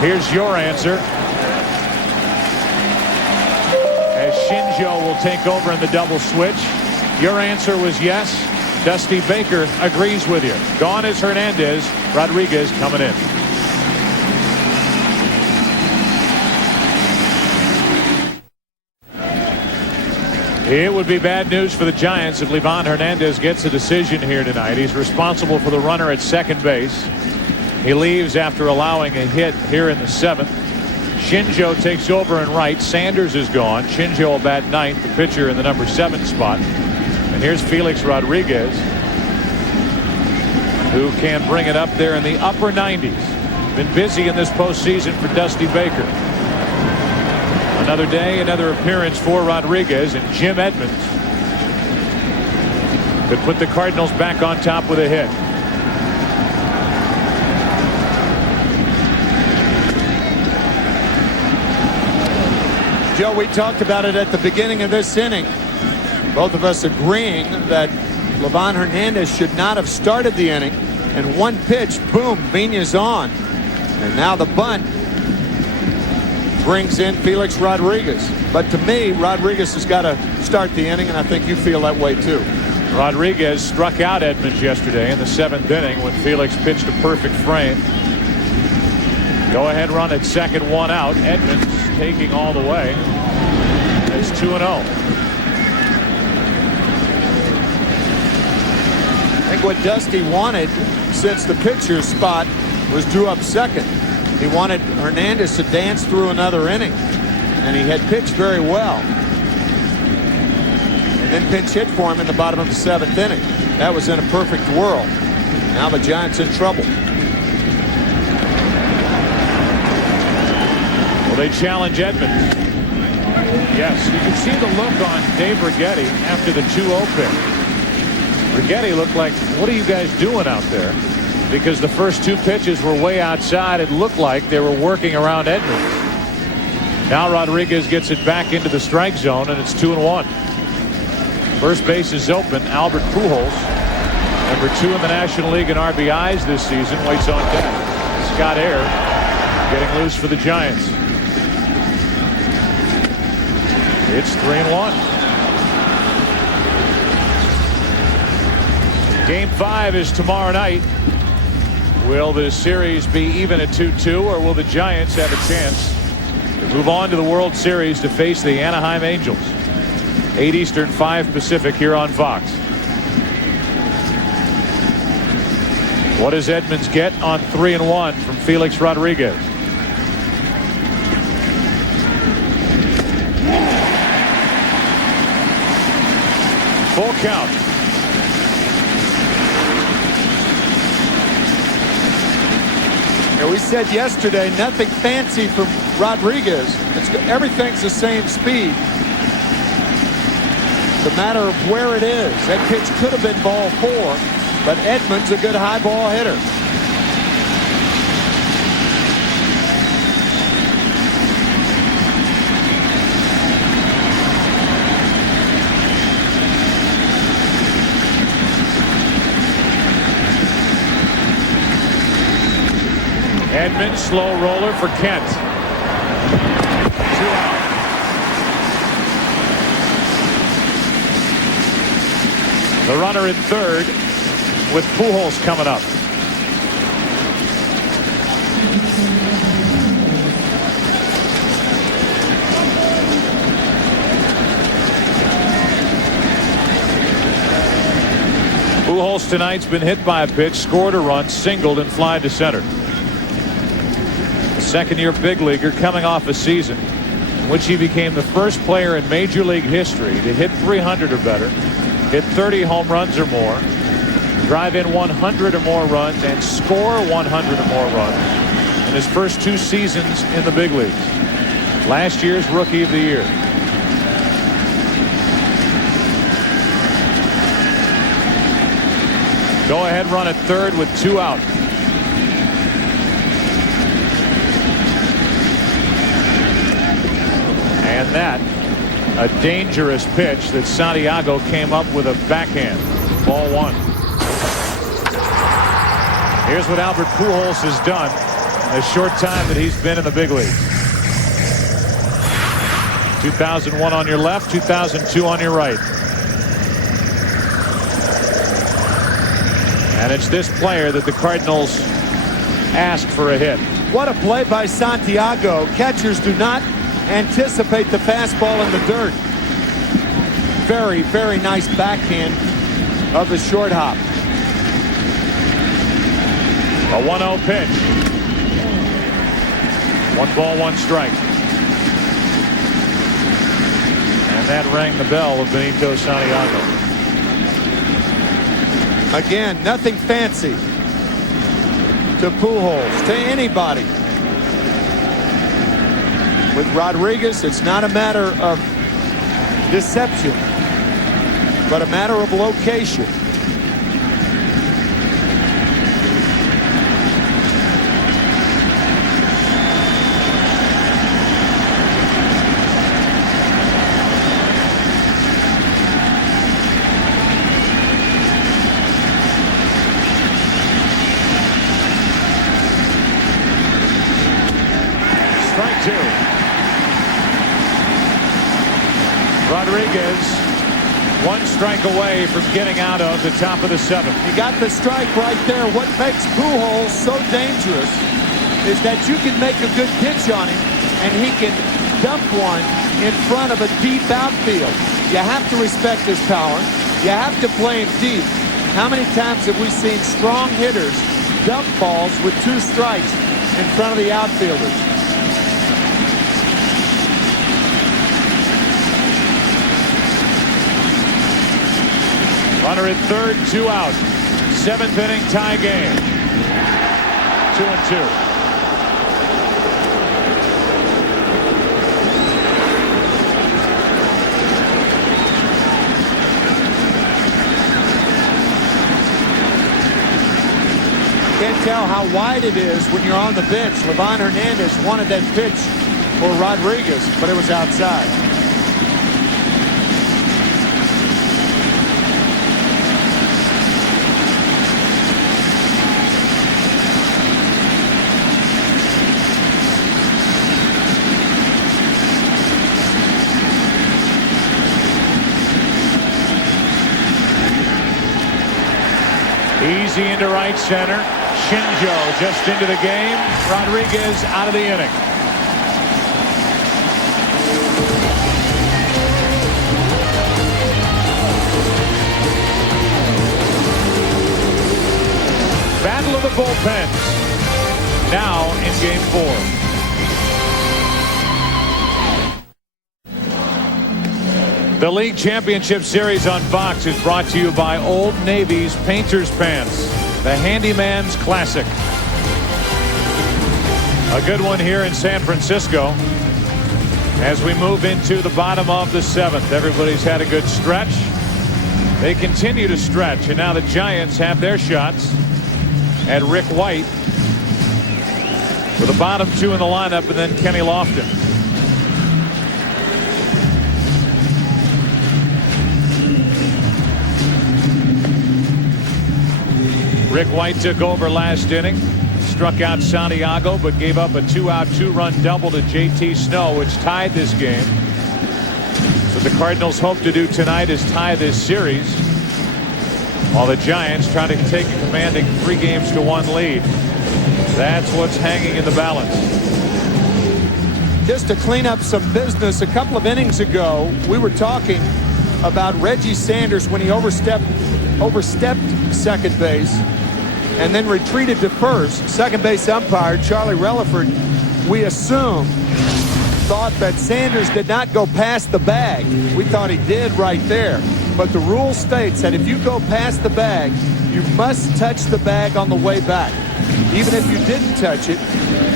Here's your answer, as Shinjo will take over in the double switch. Your answer was yes. Dusty Baker agrees with you. Gone is Hernandez. Rodriguez coming in. It would be bad news for the Giants if Livan Hernandez gets a decision here tonight. He's responsible for the runner at second base. He leaves after allowing a hit here in the 7th. Shinjo takes over in right. Sanders is gone. Shinjo will bat 9th, the pitcher in the number 7 spot. And here's Felix Rodriguez, who can bring it up there in the upper 90s. Been busy in this postseason for Dusty Baker. Another day, another appearance for Rodriguez, and Jim Edmonds could put the Cardinals back on top with a hit. Joe, we talked about it at the beginning of this inning. Both of us agreeing that Livan Hernandez should not have started the inning. And one pitch, boom, Vina's on. And now the bunt brings in Felix Rodriguez. But to me, Rodriguez has got to start the inning, and I think you feel that way too. Rodriguez struck out Edmonds yesterday in the 7th inning when Felix pitched a perfect frame. Go ahead run at second, 1 out. Edmonds taking all the way. It's 2-0. I think what Dusty wanted, since the pitcher's spot was due up second, he wanted Hernandez to dance through another inning, and he had pitched very well. And then pinch hit for him in the bottom of the 7th inning. That was in a perfect world. Now the Giants in trouble. Well, they challenge Edmonds. Yes, you can see the look on Dave Righetti after the 2-0 pick. Righetti looked like, what are you guys doing out there? Because the first 2 pitches were way outside. It looked like they were working around Edmonds. Now Rodriguez gets it back into the strike zone, and it's 2-1. First base is open. Albert Pujols, number 2 in the National League in RBIs this season, waits on deck. Scott Air getting loose for the Giants. It's 3-1. Game 5 is tomorrow night. Will the series be even at 2-2, or will the Giants have a chance to move on to the World Series to face the Anaheim Angels? 8 Eastern, 5 Pacific here on Fox. What does Edmonds get on 3-1 from Felix Rodriguez? Full count. Yeah, we said yesterday, nothing fancy from Rodriguez. Everything's the same speed. It's a matter of where it is. That pitch could have been ball 4, but Edmonds a good high ball hitter. Edmonds, slow roller for Kent. 2 out. The runner in third with Pujols coming up. Pujols tonight's been hit by a pitch, scored a run, singled, and fly to center. Second-year big leaguer coming off a season in which he became the first player in Major League history to hit 300 or better, hit 30 home runs or more, drive in 100 or more runs, and score 100 or more runs in his first 2 seasons in the big leagues. Last year's Rookie of the Year. Go-ahead run at third with 2 out. And that, a dangerous pitch that Santiago came up with a backhand. Ball 1. Here's what Albert Pujols has done in the short time that he's been in the big leagues. 2001 on your left, 2002 on your right. And it's this player that the Cardinals asked for a hit. What a play by Santiago. Catchers do not anticipate the fastball in the dirt. Very, very nice backhand of the short hop. A 1-0 pitch. 1 ball, 1 strike. And that rang the bell of Benito Santiago. Again, nothing fancy to Pujols, to anybody. With Rodriguez, it's not a matter of deception, but a matter of location. Strike 2. Rodriguez 1 strike away from getting out of the top of the 7th. You got the strike right there. What makes Pujols so dangerous is that you can make a good pitch on him and he can dump one in front of a deep outfield. You have to respect his power. You have to play him deep. How many times have we seen strong hitters dump balls with 2 strikes in front of the outfielders? Runner at third, 2 out. 7th inning tie game. 2-2. Can't tell how wide it is when you're on the bench. Livan Hernandez wanted that pitch for Rodriguez, but it was outside. Easy into right center. Shinjo just into the game. Rodriguez out of the inning. Battle of the bullpens now in Game 4. The League Championship Series on Fox is brought to you by Old Navy's Painter's Pants, the Handyman's Classic. A good one here in San Francisco as we move into the bottom of the 7th. Everybody's had a good stretch. They continue to stretch, and now the Giants have their shots at Rick White with the bottom 2 in the lineup, and then Kenny Lofton. Rick White took over last inning, struck out Santiago, but gave up a 2-out 2-run double to JT Snow, which tied this game. What the Cardinals hope to do tonight is tie this series, while the Giants try to take a commanding 3-1 lead. That's what's hanging in the balance. Just to clean up some business, a couple of innings ago, we were talking about Reggie Sanders when he overstepped second base and then retreated to first. Second base umpire Charlie Relaford, we assumed, thought that Sanders did not go past the bag. We thought he did right there. But the rule states that if you go past the bag, you must touch the bag on the way back, even if you didn't touch it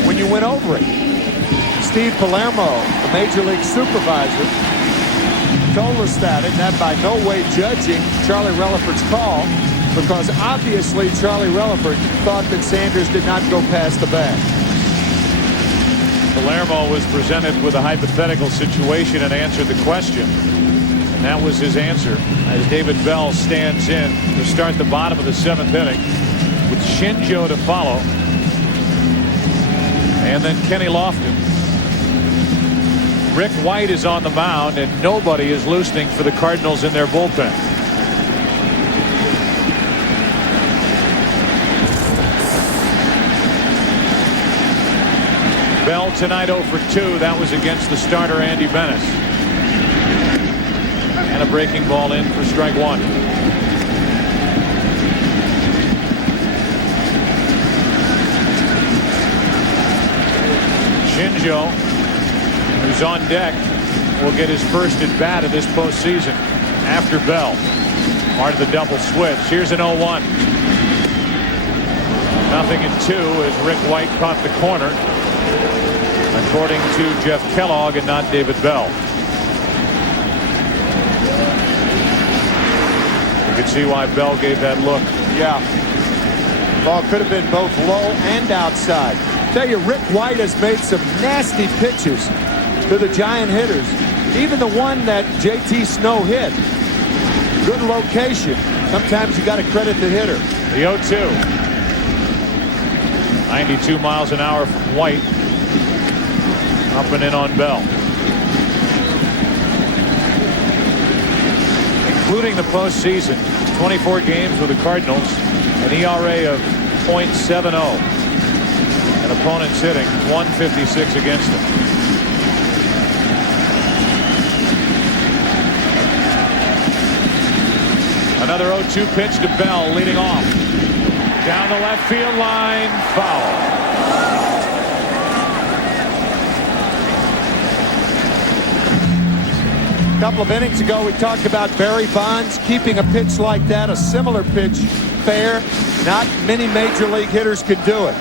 when you went over it. Steve Palermo, the Major League supervisor, told us that, and that by no way judging Charlie Relaford's call, because obviously Charlie Relaford thought that Sanders did not go past the bag. Palermo was presented with a hypothetical situation and answered the question. And that was his answer as David Bell stands in to start the bottom of the 7th inning with Shinjo to follow. And then Kenny Lofton. Rick White is on the mound, and nobody is loosening for the Cardinals in their bullpen. Bell tonight 0 for 2. That was against the starter Andy Benes. And a breaking ball in for strike 1. Shinjo, who's on deck, will get his first at bat of this postseason after Bell. Part of the double switch. Here's an 0-1. 0-2 as Rick White caught the corner, according to Jeff Kellogg and not David Bell. You can see why Bell gave that look. Yeah. Ball could have been both low and outside. Tell you, Rick White has made some nasty pitches to the Giant hitters. Even the one that JT Snow hit. Good location. Sometimes you got to credit the hitter. The 0-2. 92 miles an hour from White. Up and in on Bell. Including the postseason, 24 games with the Cardinals, an ERA of .70. And opponents hitting .156 against them. Another 0-2 pitch to Bell, leading off. Down the left field line, foul. A couple of innings ago, we talked about Barry Bonds keeping a pitch like that, a similar pitch, fair. Not many major league hitters could do it.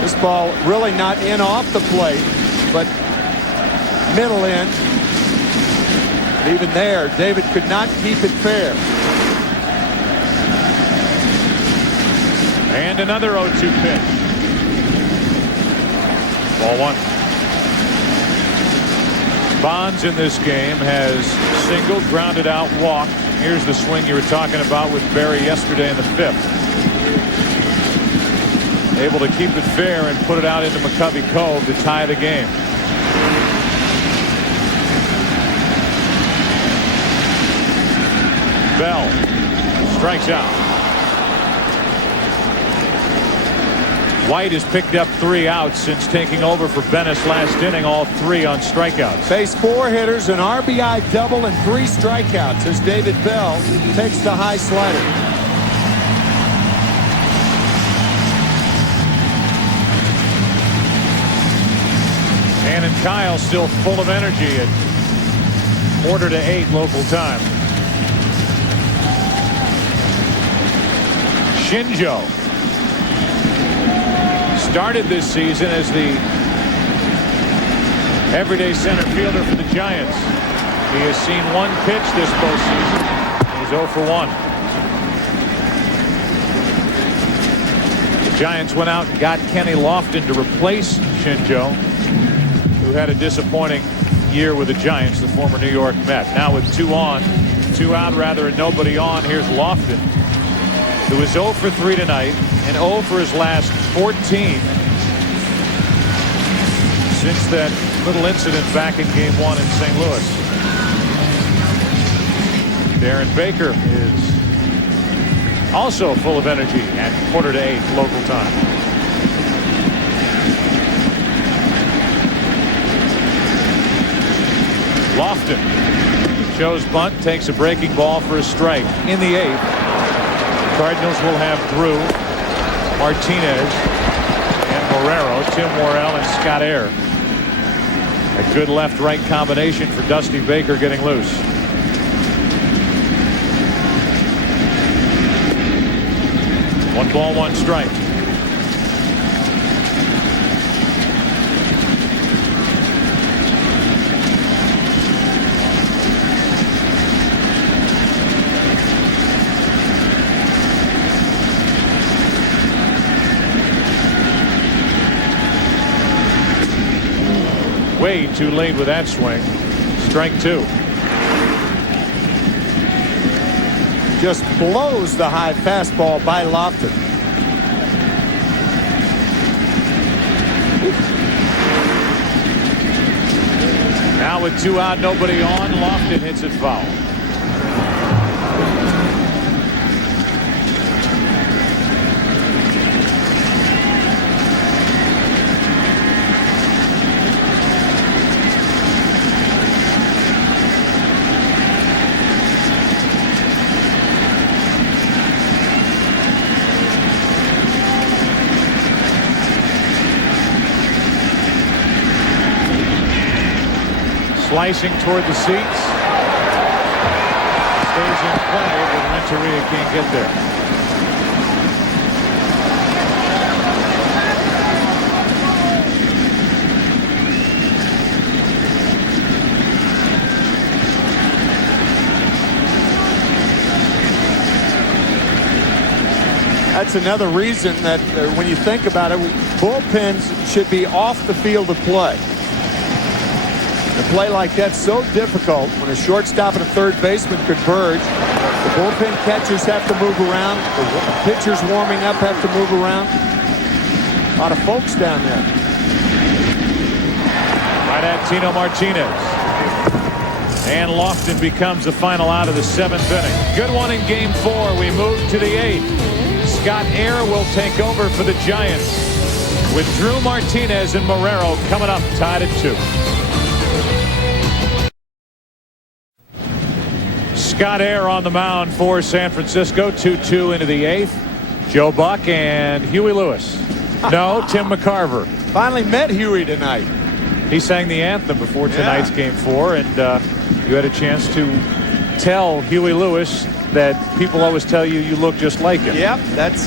This ball really not in off the plate, but middle in. Even there, David could not keep it fair. And another 0-2 pitch. Ball 1. Bonds in this game has singled, grounded out, walked. Here's the swing you were talking about with Barry yesterday in the 5th. Able to keep it fair and put it out into McCovey Cove to tie the game. Bell strikes out. White has picked up 3 outs since taking over for Benes last inning, all 3 on strikeouts. Faced 4 hitters, an RBI double, and 3 strikeouts as David Bell takes the high slider. Dan and Kyle still full of energy at 7:45 local time. Shinjo started this season as the everyday center fielder for the Giants. He has seen one pitch this postseason. He's 0 for 1. The Giants went out and got Kenny Lofton to replace Shinjo, who had a disappointing year with the Giants, the former New York Met. Now with 2 out, and nobody on, here's Lofton, who is 0 for 3 tonight and 0 for his last 14 since that little incident back in Game 1 in St. Louis. Darren Baker is also full of energy at 7:45 local time. Lofton shows bunt, takes a breaking ball for a strike. In the 8th, Cardinals will have Drew, Martinez, and Marrero, Tim Worrell, and Scott Air. A good left-right combination for Dusty Baker getting loose. One ball, one strike. Way too late with that swing. Strike 2. Just blows the high fastball by Lofton. Now with 2 out, nobody on, Lofton hits it foul. Slicing toward the seats. Stays in play, but Renteria can't get there. That's another reason that when you think about it, bullpens should be off the field of play. A play like that's so difficult when a shortstop and a third baseman converge. The bullpen catchers have to move around. The pitchers warming up have to move around. A lot of folks down there. Right at Tino Martinez. And Lofton becomes the final out of the 7th inning. Good one in Game 4. We move to the 8th. Scott Air will take over for the Giants with Drew Martinez and Marrero coming up tied at 2. Scott Air on the mound for San Francisco. 2-2 into the 8th. Joe Buck and Huey Lewis. No, Tim McCarver. Finally met Huey tonight. He sang the anthem before tonight's Game 4, and you had a chance to tell Huey Lewis that people always tell you you look just like him. Yep, that's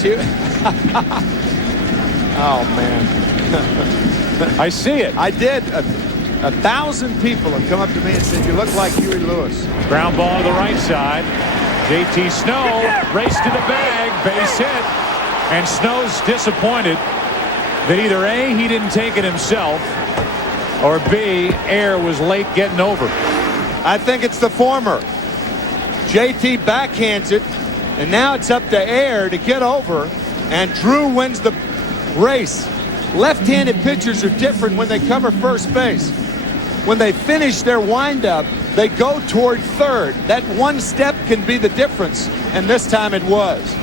Huey. Oh, man. I see it. I did. 1,000 people have come up to me and said, you look like Huey Lewis. Ground ball to the right side. JT Snow raced to the bag, base hit. And Snow's disappointed that either A, he didn't take it himself, or B, Air was late getting over. I think it's the former. JT backhands it, and now it's up to Air to get over, and Drew wins the race. Left-handed pitchers are different when they cover first base. When they finish their windup, they go toward third. That one step can be the difference, and this time it was.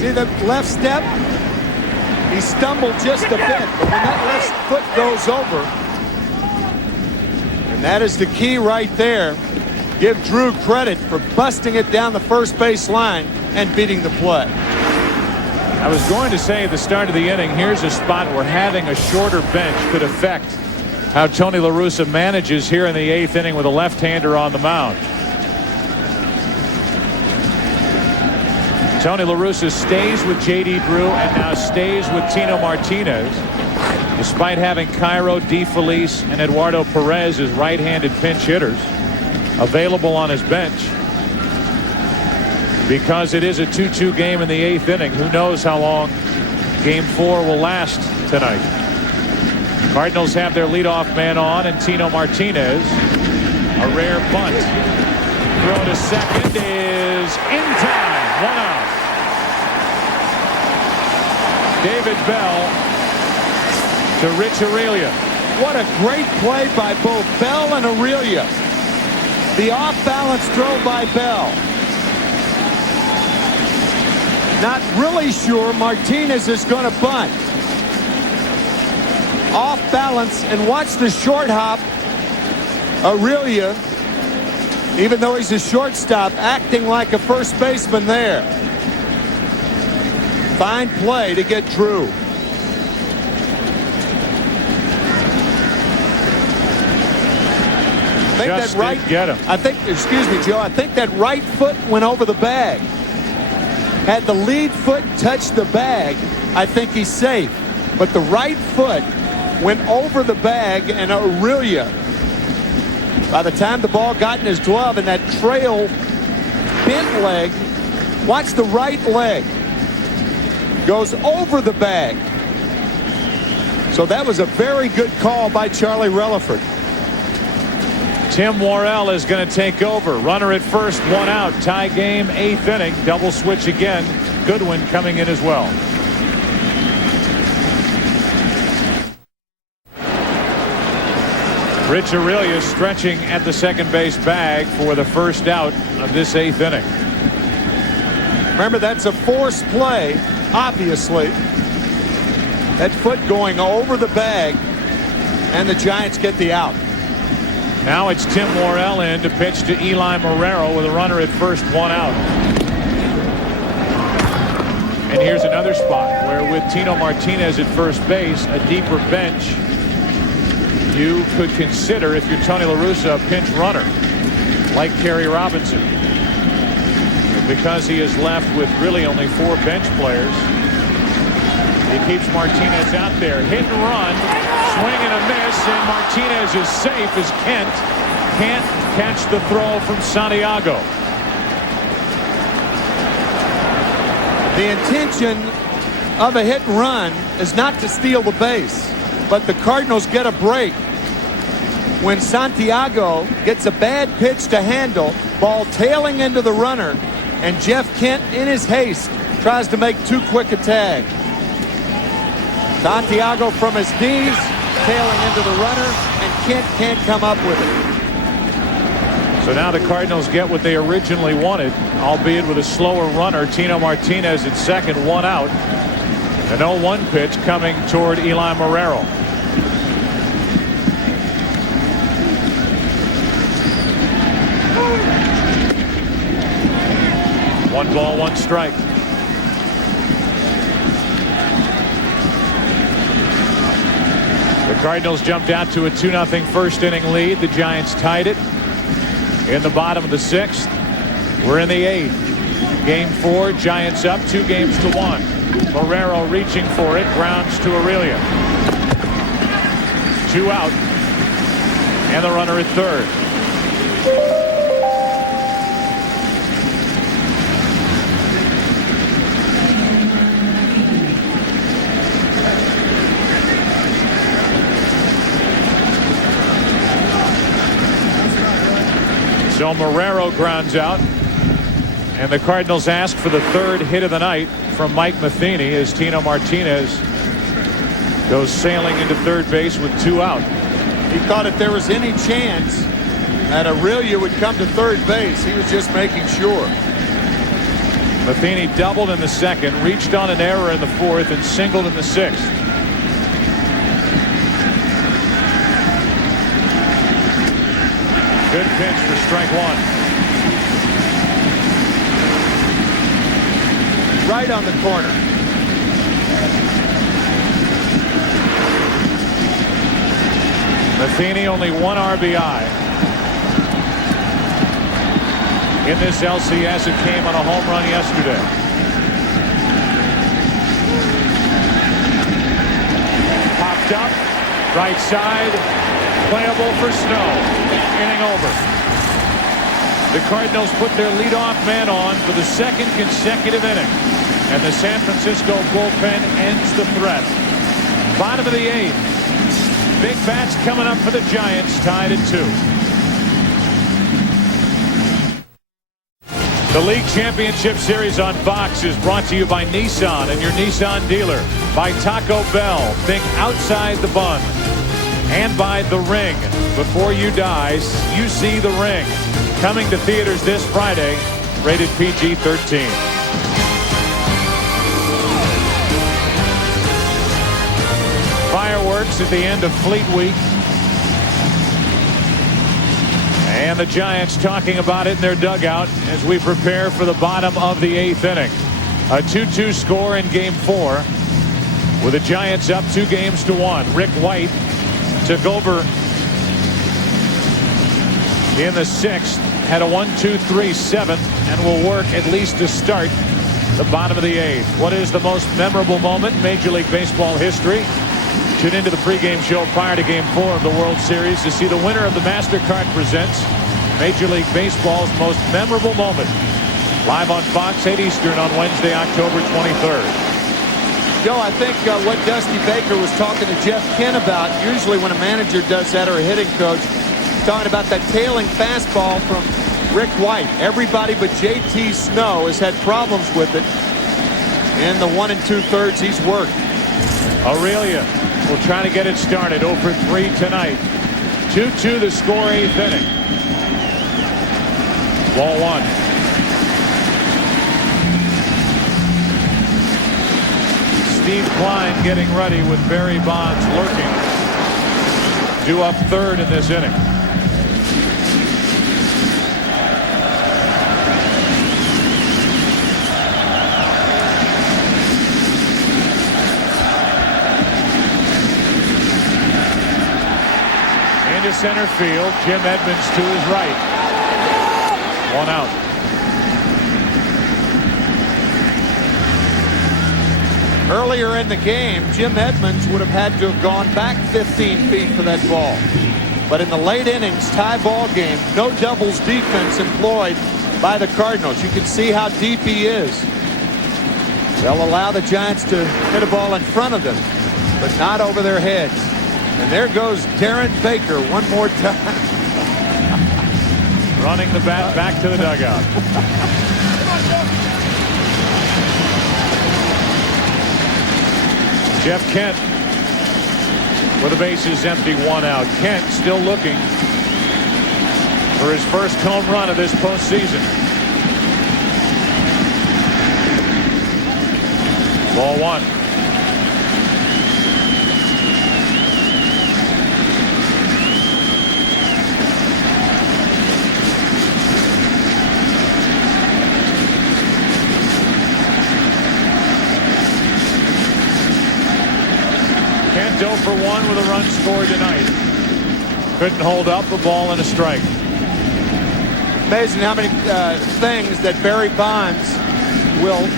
See the left step? He stumbled just a bit, but when that left foot goes over, and that is the key right there. Give Drew credit for busting it down the first base line and beating the play. I was going to say at the start of the inning, here's a spot where having a shorter bench could affect how Tony La Russa manages here in the 8th inning with a left-hander on the mound. Tony La Russa stays with J.D. Drew and now stays with Tino Martinez, despite having Cairo, DeFelice, and Eduardo Perez as right-handed pinch hitters available on his bench. Because it is a 2-2 game in the 8th inning. Who knows how long Game 4 will last tonight. Cardinals have their leadoff man on, and Tino Martinez. A rare bunt. Throw to second is in time. 1 out. David Bell to Rich Aurelia. What a great play by both Bell and Aurelia. The off-balance throw by Bell. Not really sure Martinez is going to bunt. Off balance, and watch the short hop. Aurelia, even though he's a shortstop, acting like a first baseman there. Fine play to get Drew. I think, excuse me, Joe, I think that right foot went over the bag. Had the lead foot touched the bag, I think he's safe. But the right foot went over the bag, and Aurelia, by the time the ball got in his glove and that trail bent leg, watch the right leg, goes over the bag. So that was a very good call by Charlie Relaford. Tim Worrell is going to take over. Runner at first, 1 out. Tie game, 8th inning. Double switch again. Goodwin coming in as well. Rich Aurelia stretching at the second base bag for the first out of this 8th inning. Remember, that's a forced play, obviously. That foot going over the bag, and the Giants get the out. Now it's Tim Worrell in to pitch to Eli Marrero with a runner at first, 1 out. And here's another spot where with Tino Martinez at first base, a deeper bench, you could consider, if you're Tony La Russa, a pinch runner like Kerry Robinson. But because he is left with really only 4 bench players, he keeps Martinez out there. Hit and run, swing and a miss, and Martinez is safe as Kent can't catch the throw from Santiago. The intention of a hit and run is not to steal the base, but the Cardinals get a break when Santiago gets a bad pitch to handle, ball tailing into the runner, and Jeff Kent, in his haste, tries to make too quick a tag. Santiago from his knees, tailing into the runner, and Kent can't come up with it. So now the Cardinals get what they originally wanted, albeit with a slower runner. Tino Martinez at second, 1 out. An 0-1 pitch coming toward Eli Marrero. One ball, 1 strike. The Cardinals jumped out to a 2-0 first inning lead. The Giants tied it in the bottom of the 6th. We're in the 8th. Game 4, Giants up 2-1. Marrero reaching for it, grounds to Aurelia. 2 out, and the runner at third. So Marrero grounds out, and the Cardinals ask for the 3rd hit of the night from Mike Matheny as Tino Martinez goes sailing into third base with 2 out. He thought if there was any chance that Aurelia would come to third base, he was just making sure. Matheny doubled in the 2nd, reached on an error in the 4th, and singled in the 6th. Good pitch for strike 1. Right on the corner. Feeney only 1 RBI in this LCS. It came on a home run yesterday. Popped up, right side, playable for Snow. Inning over. The Cardinals put their leadoff man on for the 2nd consecutive inning, and the San Francisco bullpen ends the threat. Bottom of the 8th. Big bats coming up for the Giants, tied at 2. The League Championship Series on Fox is brought to you by Nissan and your Nissan dealer. By Taco Bell, think outside the bun. And by The Ring. Before you die, you see The Ring. Coming to theaters this Friday, rated PG-13. Fireworks at the end of Fleet Week. And the Giants talking about it in their dugout as we prepare for the bottom of the 8th inning. A 2-2 score in Game 4 with the Giants up 2-1. Rick White took over in the 6th. Had a 1-2-3 7th and will work at least to start the bottom of the 8th. What is the most memorable moment in Major League Baseball history? Tune into the pregame show prior to Game 4 of the World Series to see the winner of the MasterCard Presents Major League Baseball's most memorable moment. Live on Fox 8 Eastern on Wednesday, October 23rd. Joe, I think what Dusty Baker was talking to Jeff Kent about, usually when a manager does that or a hitting coach, talking about that tailing fastball from Rick White. Everybody but JT Snow has had problems with it. In the 1 2/3 he's worked. Aurelia will try to get it started. 0 for 3 tonight. 2-2 the score, 8th inning. Ball 1. Steve Klein getting ready with Barry Bonds lurking. Due up 3rd in this inning. Into center field. Jim Edmonds to his right. 1 out. Earlier in the game, Jim Edmonds would have had to have gone back 15 feet for that ball. But in the late innings, tie ball game, no doubles defense employed by the Cardinals. You can see how deep he is. They'll allow the Giants to hit a ball in front of them, but not over their heads. And there goes Darren Baker one more time. Running the bat back to the dugout. Jeff Kent with the bases empty, 1 out. Kent still looking for his first home run of this postseason. Ball 1. Kent 0 for 1 with a run scored tonight. Couldn't hold up, a ball and a strike. Amazing how many things that Barry Bonds will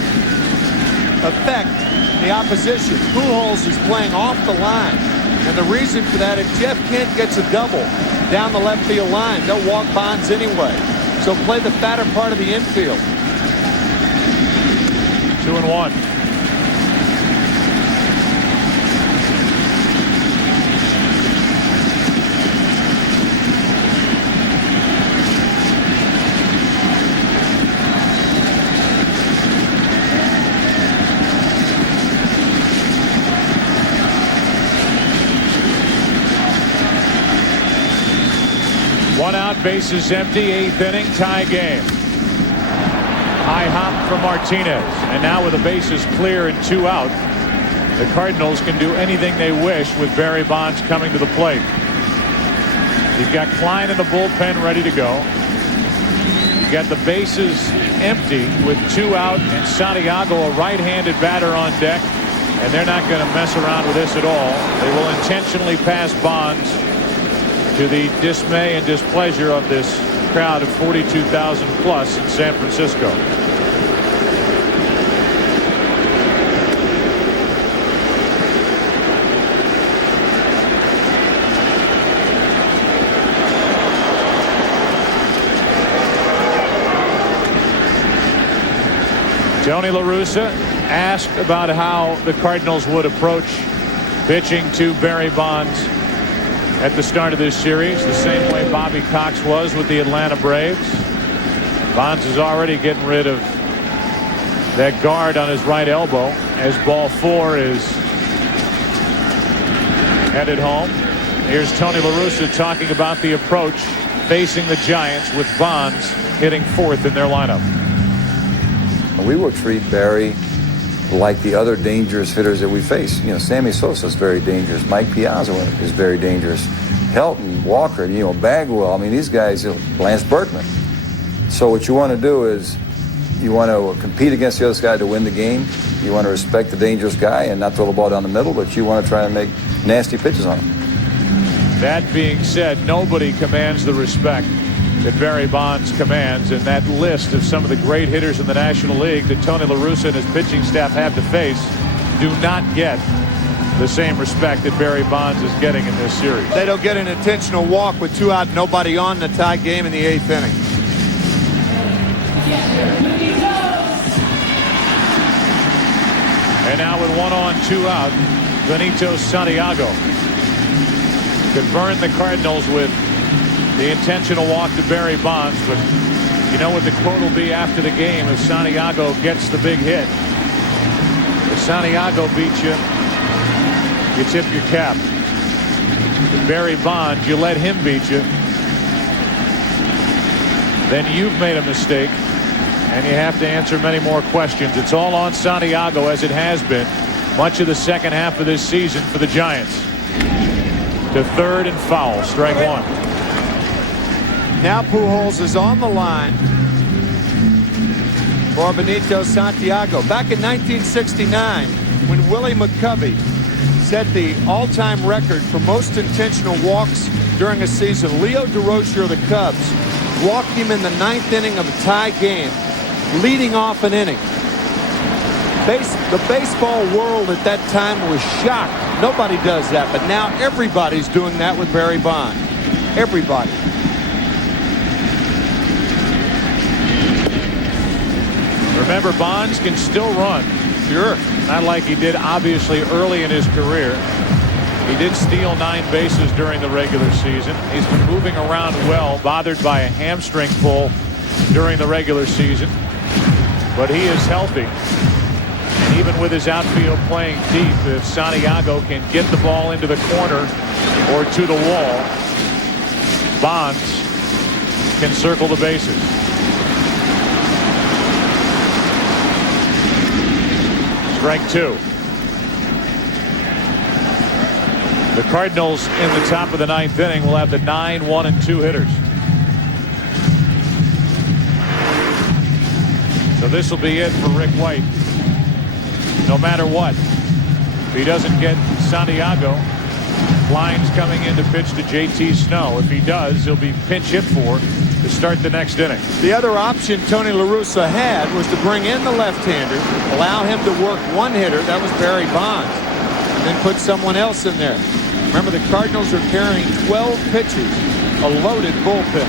affect the opposition. Pujols is playing off the line, and the reason for that, if Jeff Kent gets a double down the left field line, they'll walk Bonds anyway. So play the fatter part of the infield. 2-1. One out, bases empty, 8th inning, tie game. High hop from Martinez, and now with the bases clear and 2 out, the Cardinals can do anything they wish with Barry Bonds coming to the plate. You've got Klein in the bullpen ready to go. You got the bases empty with 2 out, and Santiago, a right-handed batter, on deck, and they're not going to mess around with this at all. They will intentionally pass Bonds to the dismay and displeasure of this crowd of 42,000 plus in San Francisco. Tony La Russa asked about how the Cardinals would approach pitching to Barry Bonds at the start of this series, the same way Bobby Cox was with the Atlanta Braves. Bonds is already getting rid of that guard on his right elbow as ball 4 is headed home. Here's Tony La Russa talking about the approach facing the Giants with Bonds hitting 4th in their lineup. We will treat Barry like the other dangerous hitters that we face. You know, Sammy Sosa is very dangerous. Mike Piazza is very dangerous. Helton, Walker, Bagwell. I mean, these guys, Lance Berkman. So what you want to do is you want to compete against the other guy to win the game. You want to respect the dangerous guy and not throw the ball down the middle, but you want to try and make nasty pitches on him. That being said, nobody commands the respect that Barry Bonds commands, and that list of some of the great hitters in the National League that Tony La Russa and his pitching staff have to face do not get the same respect that Barry Bonds is getting in this series. They don't get an intentional walk with 2 out, nobody on, the tie game in the 8th inning. And now with 1 on, 2 out, Benito Santiago could burn the Cardinals with the intentional walk to Barry Bonds, but you know what the quote will be after the game if Santiago gets the big hit. If Santiago beats you, you tip your cap. If Barry Bonds, you let him beat you, then you've made a mistake and you have to answer many more questions. It's all on Santiago, as it has been much of the second half of this season for the Giants. To 3rd and foul, strike 1. Now Pujols is on the line for Benito Santiago. Back in 1969, when Willie McCovey set the all-time record for most intentional walks during a season, Leo DeRocher of the Cubs walked him in the 9th inning of a tie game, leading off an inning. The baseball world at that time was shocked. Nobody does that, but now everybody's doing that with Barry Bonds. Everybody. Remember, Bonds can still run. Sure. Not like he did, obviously, early in his career. He did steal 9 bases during the regular season. He's been moving around well, bothered by a hamstring pull during the regular season. But he is healthy. And even with his outfield playing deep, if Santiago can get the ball into the corner or to the wall, Bonds can circle the bases. Strike 2. The Cardinals in the top of the 9th inning will have the 9, 1, and 2 hitters. So this will be it for Rick White. No matter what, if he doesn't get Santiago, Line's coming in to pitch to JT Snow. If he does, he'll be pinch hit for to start the next inning. The other option Tony La Russa had was to bring in the left-hander, allow him to work one hitter, that was Barry Bonds, and then put someone else in there. Remember, the Cardinals are carrying 12 pitchers, a loaded bullpen.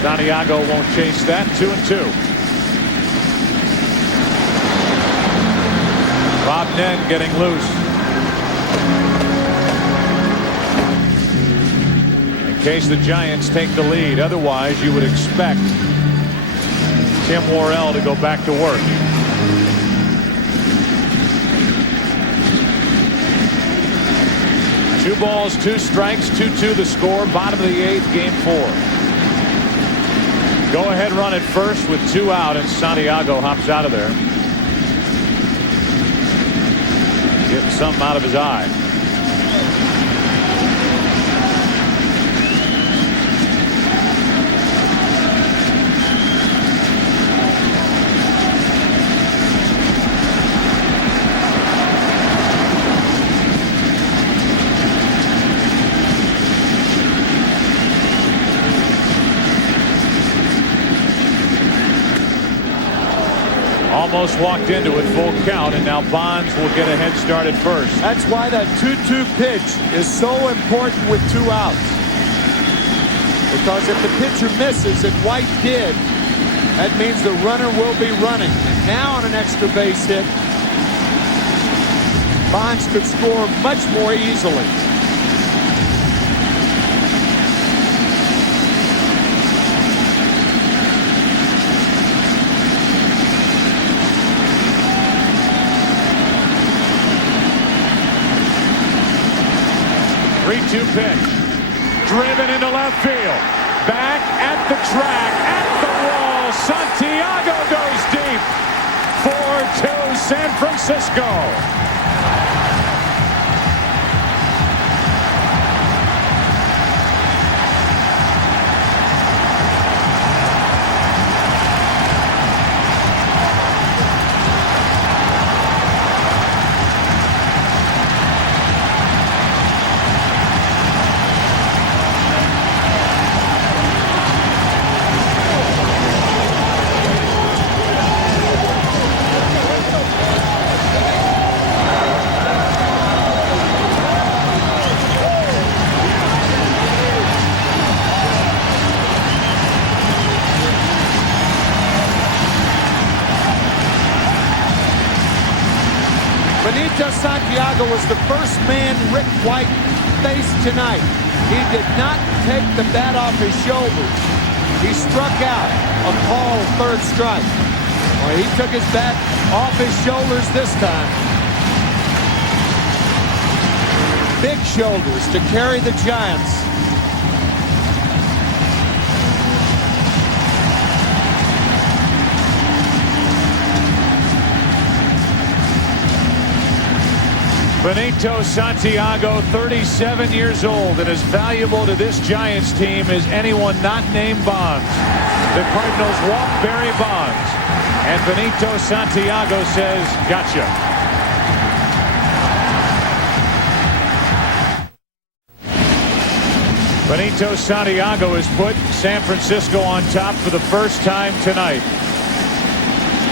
Santiago won't chase that. 2-2. Bob Nen getting loose. In case the Giants take the lead. Otherwise, you would expect Tim Worrell to go back to work. Two balls, 2 strikes, 2-2 the score. Bottom of the 8th, game 4. Go ahead run at first with 2 out, and Santiago hops out of there. Getting something out of his eye. almost walked into it, full count, and now Bonds will get a head start at first. That's why that 2-2 pitch is so important with 2 outs. Because if the pitcher misses, and White did, that means the runner will be running. And now on an extra base hit, Bonds could score much more easily. Three-two pitch. Driven into left field. Back at the track, at the wall. Santiago goes deep. 4-2 San Francisco. Santiago was the first man Rick White faced tonight. He did not take the bat off his shoulders. He struck out a called third strike. Well, he took his bat off his shoulders this time. Big shoulders to carry the Giants. Benito Santiago, 37 years old, and as valuable to this Giants team as anyone not named Bonds. The Cardinals walk Barry Bonds, and Benito Santiago says, gotcha. Benito Santiago has put San Francisco on top for the first time tonight.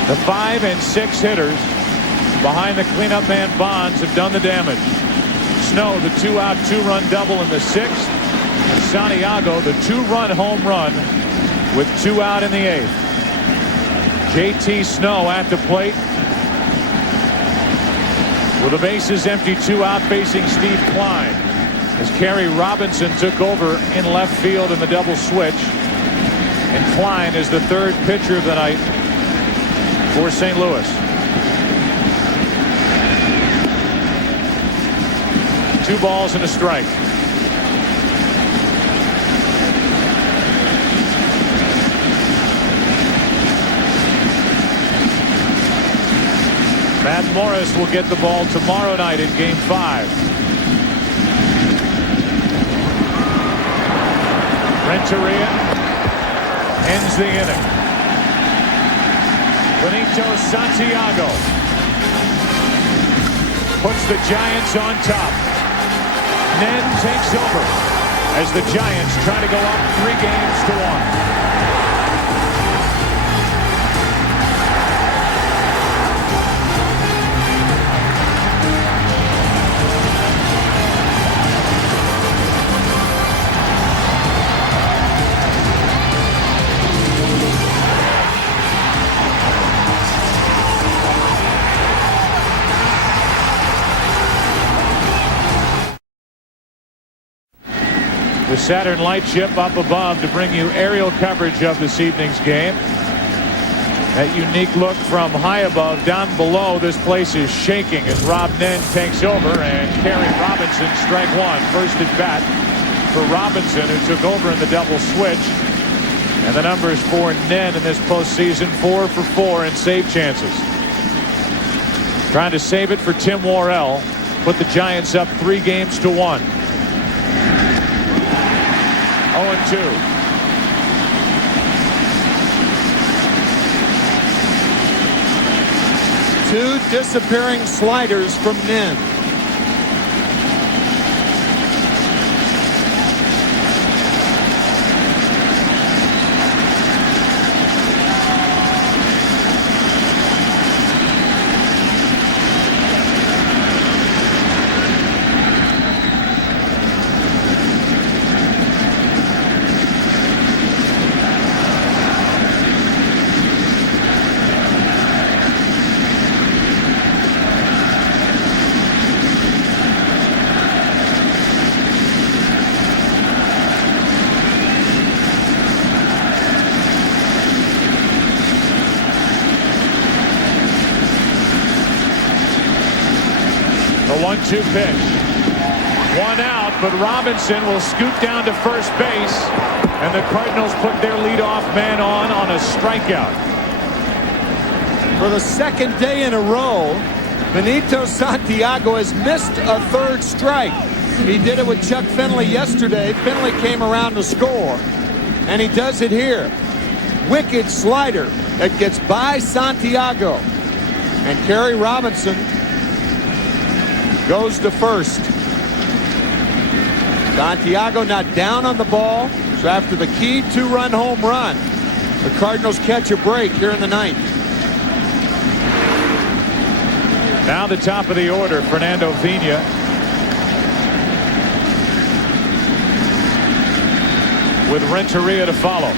The 5 and 6 hitters behind the cleanup man Bonds have done the damage. Snow, the 2-out, 2-run double in the 6th. And Santiago, the 2-run home run with 2 out in the 8th. JT Snow at the plate with the bases empty, 2 out, facing Steve Klein as Kerry Robinson took over in left field in the double switch. And Klein is the 3rd pitcher of the night for St. Louis. 2 balls and a strike. Matt Morris will get the ball tomorrow night in Game 5. Renteria ends the inning. Benito Santiago puts the Giants on top. Nen takes over as the Giants try to go up 3 games to 1. The Saturn light ship up above to bring you aerial coverage of this evening's game. That unique look from high above down below. This place is shaking as Rob Nen takes over, and Kerry Robinson strike 1. First at bat for Robinson, who took over in the double switch. And the numbers for Nen in this postseason, 4 for 4 in save chances. Trying to save it for Tim Worrell. Put the Giants up 3 games to 1. 0-2. Two disappearing sliders from Nen. The 1-2 pitch. One out, but Robinson will scoot down to first base, and the Cardinals put their leadoff man on a strikeout. For the second day in a row, Benito Santiago has missed a third strike. He did it with Chuck Finley yesterday. Finley came around to score, and he does it here. Wicked slider that gets by Santiago, and Kerry Robinson goes to first. Santiago not down on the ball, so after the key 2-run home run, the Cardinals catch a break here in the ninth. Now the top of the order, Fernando Pena. With Renteria to follow.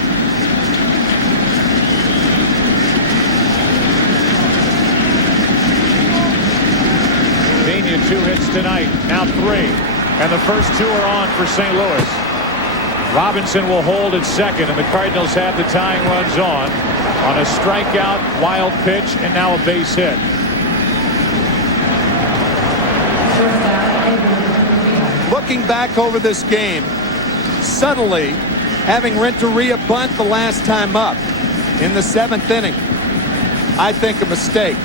Pena 2 hits tonight, now 3. And the first 2 are on for St. Louis. Robinson will hold at second, and the Cardinals have the tying runs on a strikeout, wild pitch, and now a base hit. Looking back over this game, subtly having Renteria bunt the last time up in the 7th inning, I think a mistake.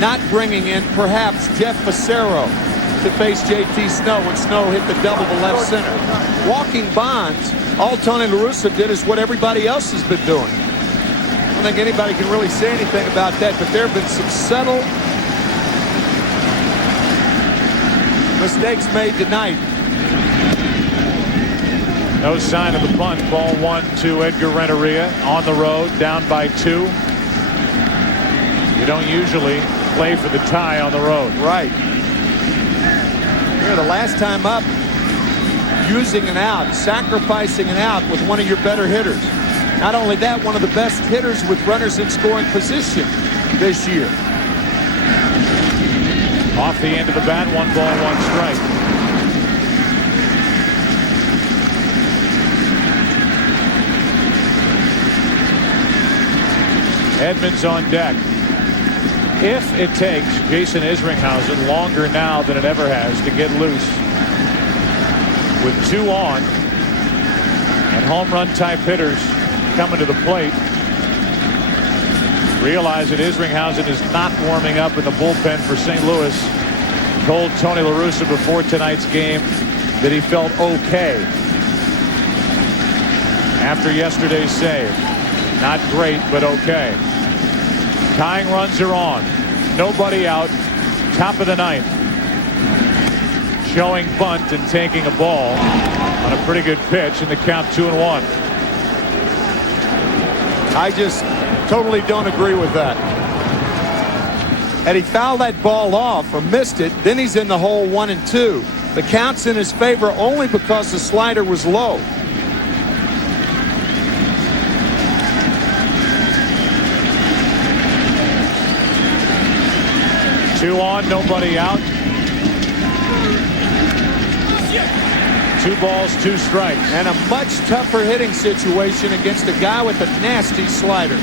Not bringing in perhaps Jeff Facero to face JT Snow when Snow hit the double to left center. Walking Bonds, all Tony La Russa did is what everybody else has been doing. I don't think anybody can really say anything about that, but there have been some subtle mistakes made tonight. No sign of the bunt. Ball 1 to Edgar Renteria on the road, down by 2. You don't usually play for the tie on the road. Right. Here, the last time up, using an out, sacrificing an out with one of your better hitters. Not only that, one of the best hitters with runners in scoring position this year. Off the end of the bat, 1 ball, 1 strike. Edmonds on deck. If it takes Jason Isringhausen longer now than it ever has to get loose, with 2 on and home run type hitters coming to the plate, realize that Isringhausen is not warming up in the bullpen for St. Louis. Told Tony La Russa before tonight's game that he felt okay after yesterday's save. Not great, but okay. Tying runs are on. Nobody out. Top of the 9th. Showing bunt and taking a ball on a pretty good pitch, and the count 2-1. I just totally don't agree with that. Had he fouled that ball off or missed it, then he's in the hole 1-2. The count's in his favor only because the slider was low. Two on, nobody out. 2 balls, 2 strikes. And a much tougher hitting situation against a guy with a nasty slider.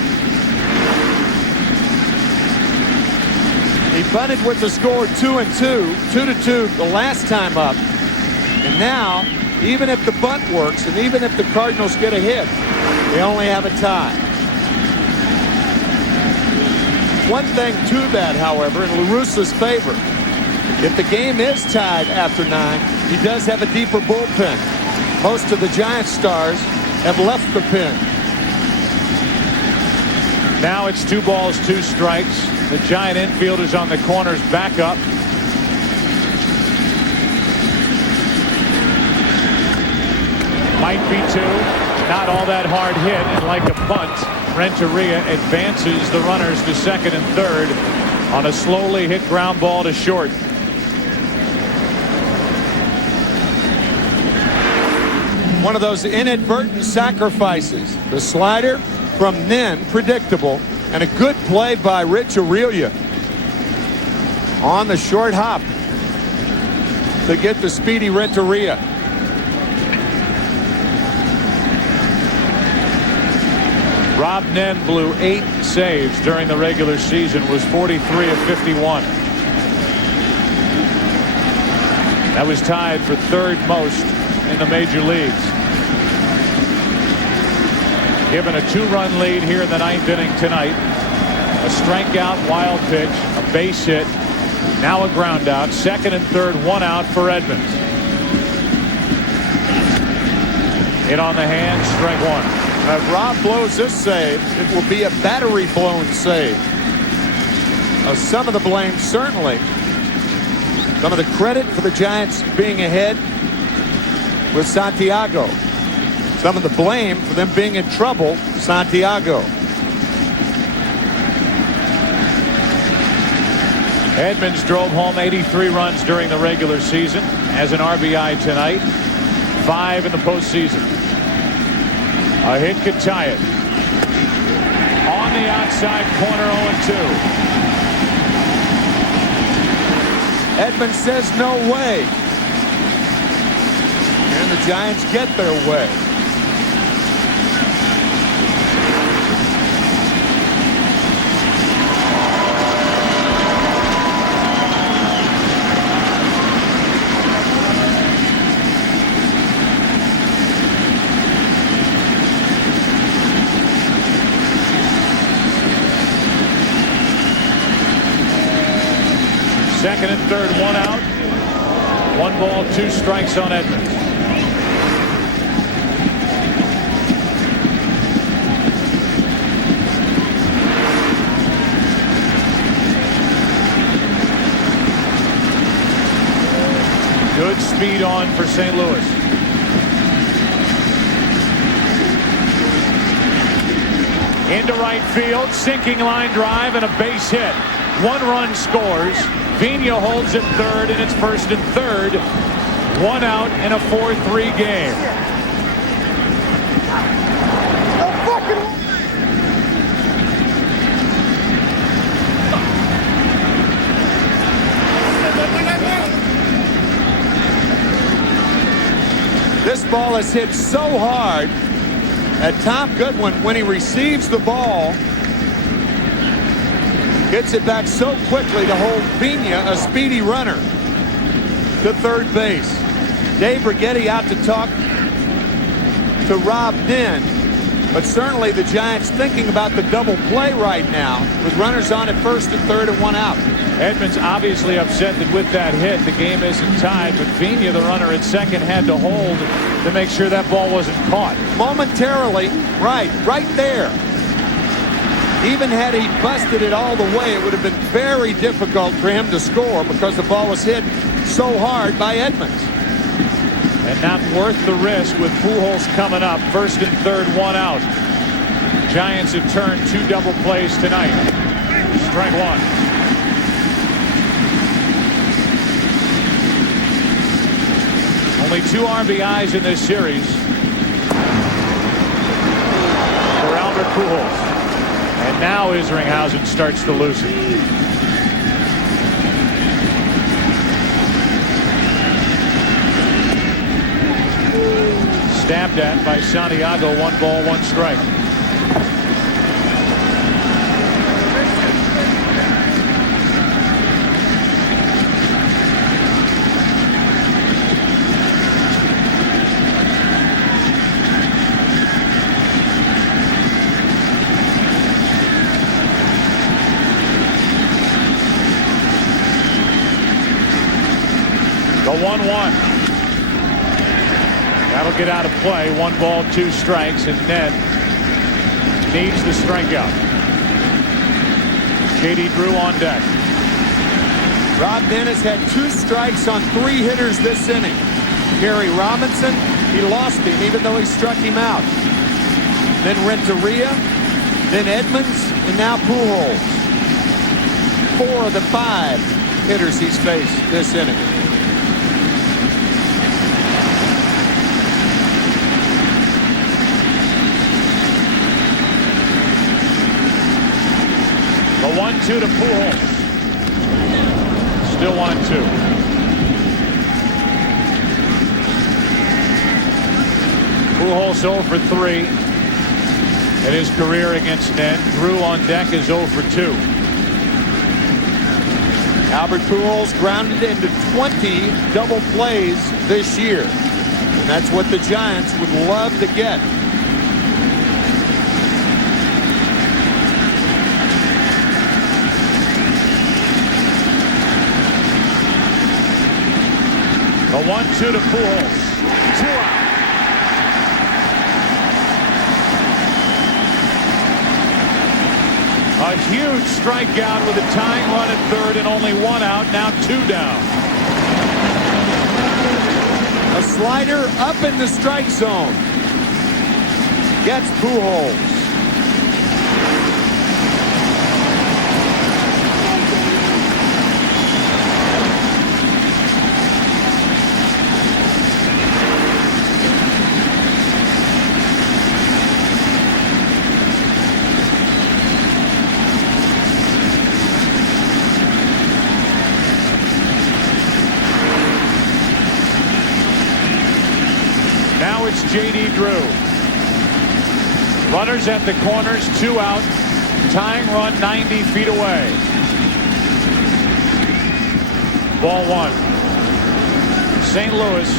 He bunted with the score 2-2, 2-2 the last time up. And now, even if the bunt works, and even if the Cardinals get a hit, they only have a tie. One thing to that, however, in La Russa's favor, if the game is tied after 9, he does have a deeper bullpen. Most of the Giants stars have left the pen. Now it's 2 balls, 2 strikes. The Giant infielders on the corners back up. Might be 2. Not all that hard hit, and like a bunt, Renteria advances the runners to second and third on a slowly hit ground ball to short. One of those inadvertent sacrifices. The slider from Nen, predictable, and a good play by Rich Aurelia on the short hop to get the speedy Renteria. Rob Nen blew 8 saves during the regular season, was 43 of 51. That was tied for third most in the major leagues. Given a 2-run lead here in the 9th inning tonight. A strikeout, wild pitch, a base hit, now a ground out. Second and third, 1 out for Edmonds. Hit on the hand, strike 1. If Rob blows this save, it will be a battery blown save. Some of the blame, certainly. Some of the credit for the Giants being ahead with Santiago. Some of the blame for them being in trouble, Santiago. Edmonds drove home 83 runs during the regular season as an RBI tonight. 5 in the postseason. A hit could tie it. On the outside corner, 0-2. Edmonds says no way. And the Giants get their way. Second and third, 1 out. 1 ball, 2 strikes on Edmonds. Good speed on for St. Louis. Into right field, sinking line drive and a base hit. 1 run scores. Vina holds it third, and it's first and third. 1 out in a 4-3 game. This ball is hit so hard that Tom Goodwin, when he receives the ball, gets it back so quickly to hold Vina, a speedy runner, to third base. Dave Righetti out to talk to Rob Dinn, but certainly the Giants thinking about the double play right now with runners on at first and third and 1 out. Edmonds obviously upset that with that hit the game isn't tied, but Vina, the runner at second, had to hold to make sure that ball wasn't caught. Momentarily, right there. Even had he busted it all the way, it would have been very difficult for him to score because the ball was hit so hard by Edmonds. And not worth the risk with Pujols coming up. First and third, 1 out. Giants have turned 2 double plays tonight. Strike 1. Only 2 RBIs in this series for Albert Pujols. And now Isringhausen starts to lose it. Stabbed at by Santiago. 1 ball, 1 strike. The 1-1. That'll get out of play. 1 ball, 2 strikes, and Ned needs the strikeout. J.D. Drew on deck. Rob Dinn has had 2 strikes on 3 hitters this inning. Gary Robinson, he lost him even though he struck him out. Then Renteria, then Edmonds, and now Pujols. 4 of the 5 hitters he's faced this inning. The 1-2 to Pujols. Still 1-2. Pujols 0 for 3 in his career against Ned. Drew on deck is 0 for 2. Albert Pujols grounded into 20 double plays this year. And that's what the Giants would love to get. The 1-2 to Pujols. 2 out. A huge strikeout with a tying run at third and only 1 out. Now 2 down. A slider up in the strike zone. Gets Pujols. Now it's J.D. Drew. Runners at the corners, 2 out. Tying run 90 feet away. Ball 1. St. Louis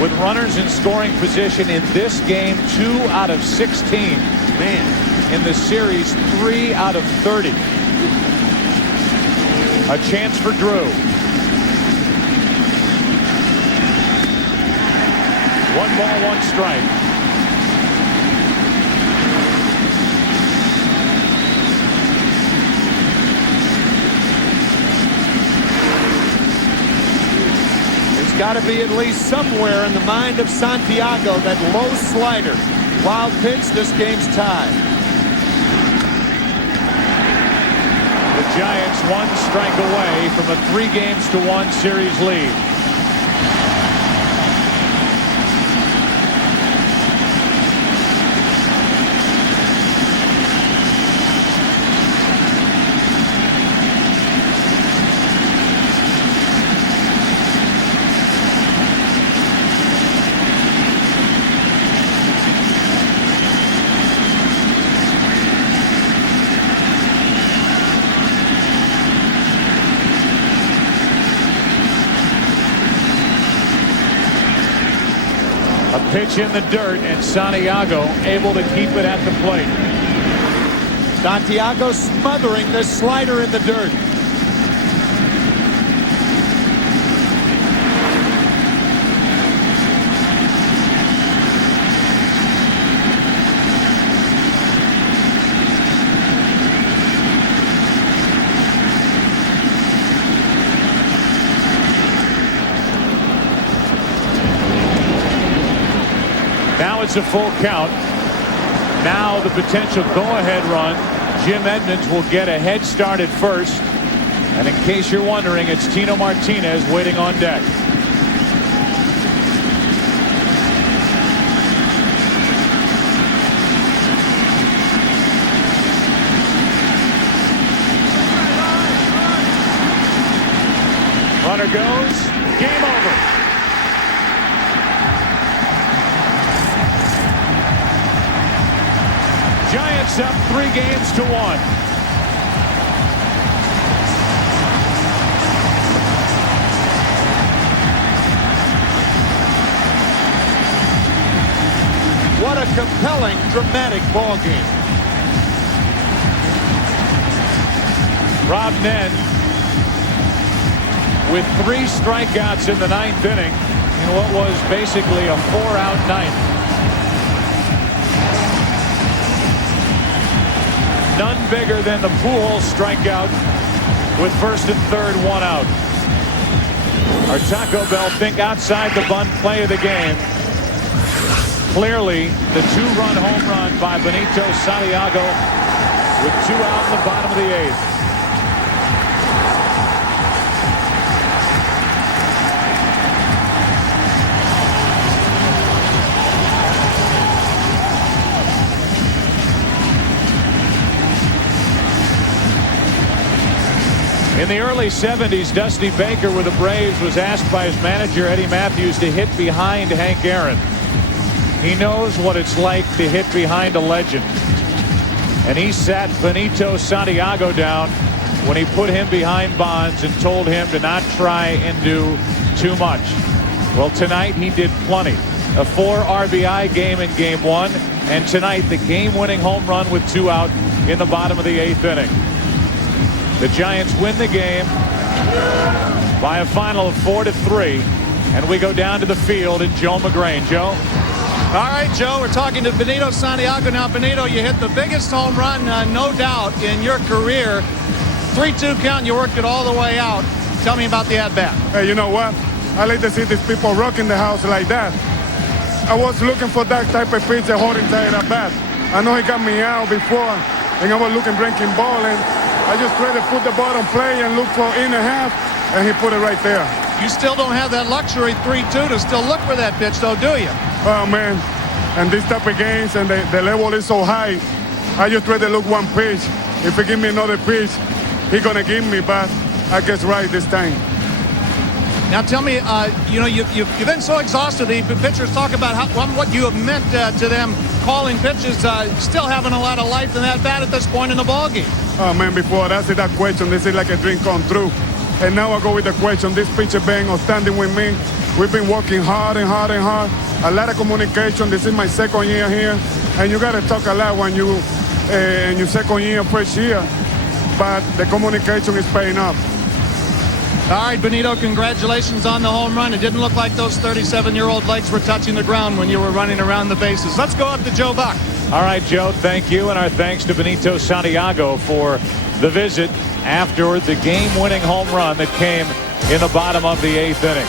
with runners in scoring position in this game 2 out of 16. Man, in the series 3 out of 30. A chance for Drew. 1 ball, 1 strike. It's got to be at least somewhere in the mind of Santiago, that low slider. Wild pitch, this game's tied. The Giants 1 strike away from a 3-1 series lead. Pitch in the dirt, and Santiago able to keep it at the plate. Santiago smothering the slider in the dirt. Now it's a full count. Now the potential go-ahead run. Jim Edmonds will get a head start at first. And in case you're wondering, it's Tino Martinez waiting on deck. Runner goes. Game over. Giants up 3-1. What a compelling, dramatic ball game. Rob Nen with 3 strikeouts in the 9th inning in what was basically a 4-out 9th. None bigger than the Pujols strikeout with first and third 1 out. Our Taco Bell think outside the bunt play of the game. Clearly, the 2-run home run by Benito Santiago with 2 out in the bottom of the 8th. In the early 70s, Dusty Baker with the Braves was asked by his manager, Eddie Matthews, to hit behind Hank Aaron. He knows what it's like to hit behind a legend. And he sat Benito Santiago down when he put him behind Bonds and told him to not try and do too much. Well, tonight he did plenty. A 4 RBI game in Game 1, and tonight the game-winning home run with 2 out in the bottom of the 8th inning. The Giants win the game by a final of 4-3, and we go down to the field in Joe McGrain. Joe? All right, Joe, we're talking to Benito Santiago. Now, Benito, you hit the biggest home run, no doubt, in your career. 3-2 count, and you worked it all the way out. Tell me about the at-bat. Hey, you know what? I like to see these people rocking the house like that. I was looking for that type of pitch at holding tight at bat. I know he got me out before, and I was looking breaking ball, and I just tried to put the bottom play and look for in a half, and he put it right there. You still don't have that luxury 3-2 to still look for that pitch, though, do you? Oh, man. And this type of games, and the level is so high, I just try to look one pitch. If he give me another pitch, he going to give me, but I guess right this time. Now tell me, you've been so exhausted. The pitchers talk about what you have meant to them calling pitches, still having a lot of life in that bat at this point in the ballgame. Oh, man, before I asked that question, this is like a dream come true. And now I go with the question. This pitcher been outstanding with me. We've been working hard and hard and hard. A lot of communication. This is my second year here. And you got to talk a lot when you in your second year, first year. But the communication is paying off. All right, Benito, congratulations on the home run. It didn't look like those 37-year-old legs were touching the ground when you were running around the bases. Let's go up to Joe Buck. All right, Joe, thank you. And our thanks to Benito Santiago for the visit after the game-winning home run that came in the bottom of the 8th inning.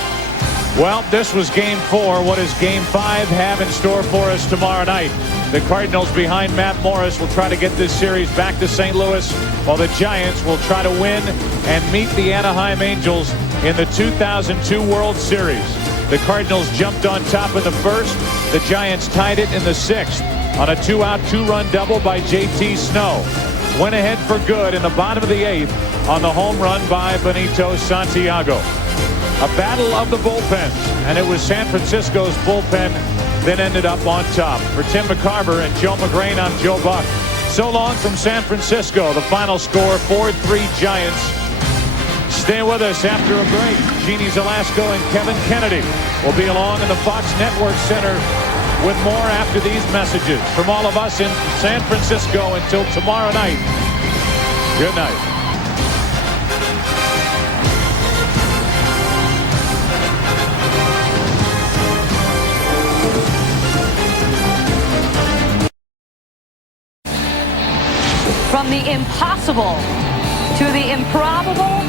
Well, this was Game 4. What does Game 5 have in store for us tomorrow night? The Cardinals behind Matt Morris will try to get this series back to St. Louis, while the Giants will try to win and meet the Anaheim Angels in the 2002 World Series. The Cardinals jumped on top in the first. The Giants tied it in the 6th on a 2-out, 2-run double by J.T. Snow. Went ahead for good in the bottom of the 8th on the home run by Benito Santiago. A battle of the bullpens, and it was San Francisco's bullpen that ended up on top. For Tim McCarver and Joe McGrain, I'm Joe Buck. So long from San Francisco. The final score, 4-3 Giants. Stay with us after a break. Jeannie Zelasco and Kevin Kennedy will be along in the Fox Network Center with more after these messages. From all of us in San Francisco until tomorrow night, good night. From the impossible to the improbable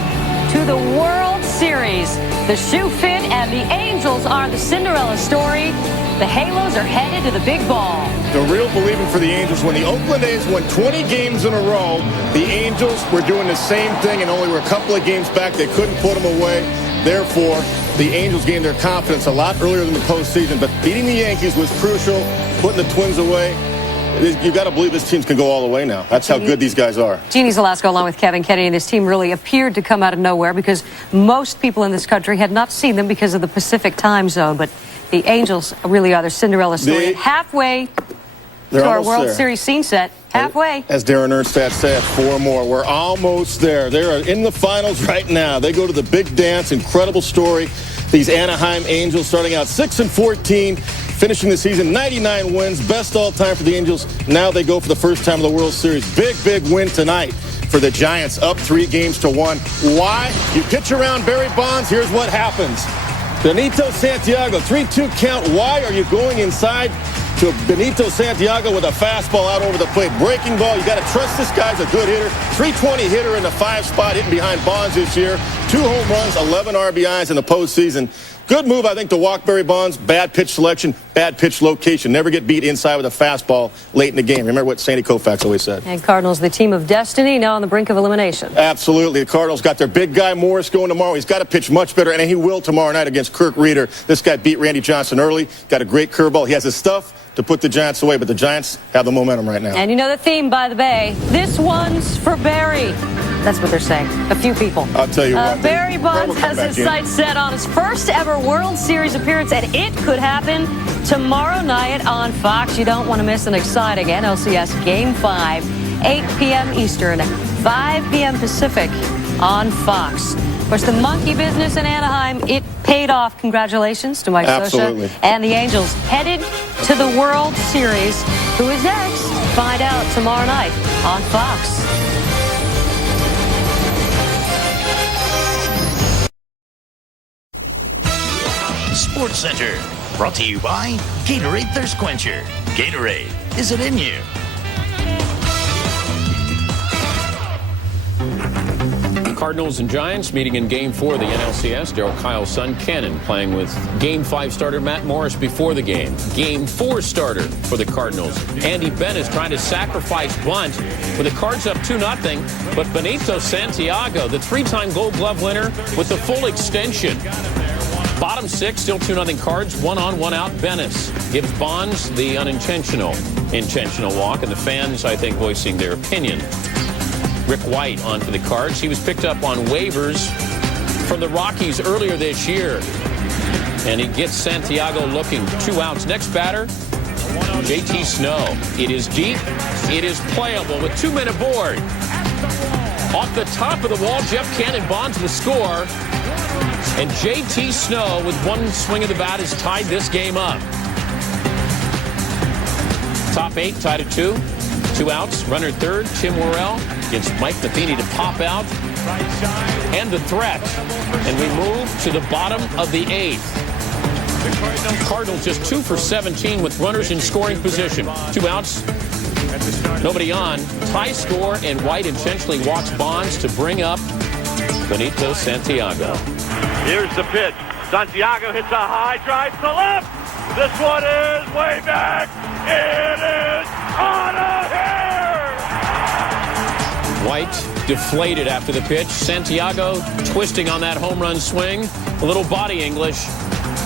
to the World Series, the shoe fit and the Angels are the Cinderella story. The Halos are headed to the big ball. The real believing for the Angels, when the Oakland A's won 20 games in a row, the Angels were doing the same thing and only were a couple of games back. They couldn't put them away. Therefore, the Angels gained their confidence a lot earlier than the postseason. But beating the Yankees was crucial, putting the Twins away. You got to believe this team can go all the way now. That's how good these guys are. Jeannie Zelasco along with Kevin Kennedy, and this team really appeared to come out of nowhere because most people in this country had not seen them because of the Pacific time zone. But the Angels really are their Cinderella story. Halfway to our World Series scene set. Halfway. As Darren Ernstad said, 4 more. We're almost there. They are in the finals right now. They go to the big dance. Incredible story. These Anaheim Angels starting out 6-14. Finishing the season 99 wins, best all time for the Angels. Now they go for the first time in the World Series. Big win tonight for the Giants, up 3-1. Why? You pitch around Barry Bonds, here's what happens. Benito Santiago, 3-2 count. Why are you going inside to Benito Santiago with a fastball out over the plate? Breaking ball, you got to trust this guy's a good hitter. 320 hitter in the 5 spot, hitting behind Bonds this year. 2 home runs, 11 RBIs in the postseason. Good move, I think, to walk Barry Bonds. Bad pitch selection, bad pitch location. Never get beat inside with a fastball late in the game. Remember what Sandy Koufax always said. And Cardinals, the team of destiny, now on the brink of elimination. Absolutely. The Cardinals got their big guy Morris going tomorrow. He's got to pitch much better, and he will tomorrow night against Kirk Reeder. This guy beat Randy Johnson early. Got a great curveball. He has his stuff to put the Giants away, but the Giants have the momentum right now. And you know the theme by the Bay. This one's for Barry. That's what they're saying. A few people. I'll tell you what. Barry Bonds has his sights set on his first ever World Series appearance, and it could happen tomorrow night on Fox. You don't want to miss an exciting NLCS Game 5, 8 p.m. Eastern. 5 p.m. Pacific on Fox. Of course, the monkey business in Anaheim, it paid off. Congratulations to Mike Absolutely. Scioscia and the Angels headed to the World Series. Who is next? Find out tomorrow night on Fox. Sports Center, brought to you by Gatorade Thirst Quencher. Gatorade, is it in you? Cardinals and Giants meeting in Game 4 of the NLCS. Darryl Kyle's son, Cannon, playing with Game 5 starter Matt Morris before the game. Game 4 starter for the Cardinals. Andy Benn is trying to sacrifice bunt with the Cards up 2-0, but Benito Santiago, the 3-time Gold Glove winner, with the full extension. Bottom 6, still 2-0 Cards. 1 on, 1 out. Bennis gives Bonds the intentional walk, and the fans, I think, voicing their opinion. Rick White on for the Cards. He was picked up on waivers from the Rockies earlier this year. And he gets Santiago looking. 2 outs. Next batter, JT Snow. It is deep. It is playable with 2 men aboard. Off the top of the wall, Jeff Cannon Bonds the score. And JT Snow, with 1 swing of the bat, has tied this game up. Top 8 tied at 2. 2 outs. Runner third, Tim Worrell against Mike Matheny to pop out. And the threat. And we move to the bottom of the 8th. Cardinals just 2 for 17 with runners in scoring position. 2 outs. Nobody on. Tie score, and White intentionally walks Bonds to bring up Benito Santiago. Here's the pitch. Santiago hits a high drive to left. This one is way back. It is on a hair. White deflated after the pitch. Santiago twisting on that home run swing. A little body English.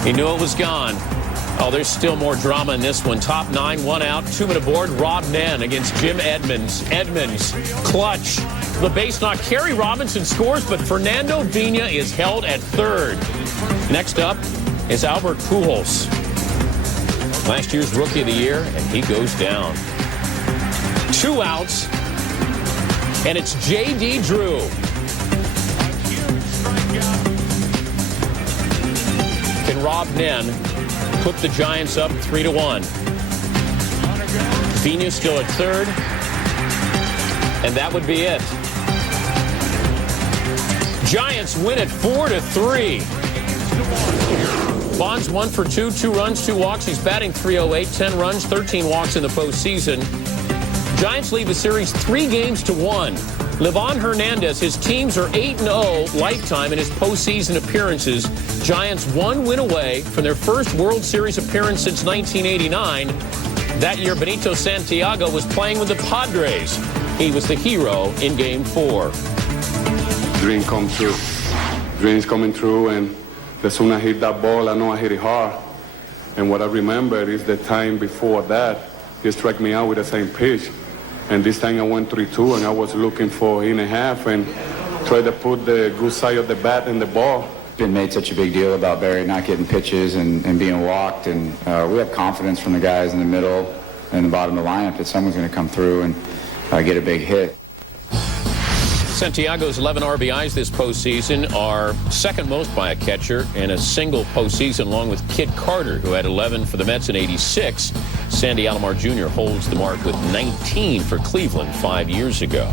He knew it was gone. Oh, there's still more drama in this one. Top 9, 1 out, 2 men aboard. Rob Nen against Jim Edmonds. Edmonds, clutch. The base knock. Kerry Robinson scores, but Fernando Vina is held at third. Next up is Albert Pujols. Last year's Rookie of the Year, and he goes down. 2 outs, and it's J.D. Drew. Can Rob Nen put the Giants up 3-1? Vina still at third, and that would be it. Giants win it 4-3. Bonds 1 for 2, 2 runs, 2 walks. He's batting .308, 10 runs, 13 walks in the postseason. Giants lead the series 3-1. Livan Hernandez, his teams are 8-0 lifetime in his postseason appearances. Giants 1 win away from their first World Series appearance since 1989. That year, Benito Santiago was playing with the Padres. He was the hero in Game 4. Dream come true. Dreams coming true, and the sooner I hit that ball, I know I hit it hard. And what I remember is the time before that, he struck me out with the same pitch. And this time I went 3-2, and I was looking for 8.5 and tried to put the good side of the bat in the ball. Been made such a big deal about Barry not getting pitches and being walked, and we have confidence from the guys in the middle and the bottom of the lineup that someone's going to come through and get a big hit. Santiago's 11 RBIs this postseason are second most by a catcher in a single postseason, along with Kid Carter, who had 11 for the Mets in '86. Sandy Alomar Jr. holds the mark with 19 for Cleveland 5 years ago.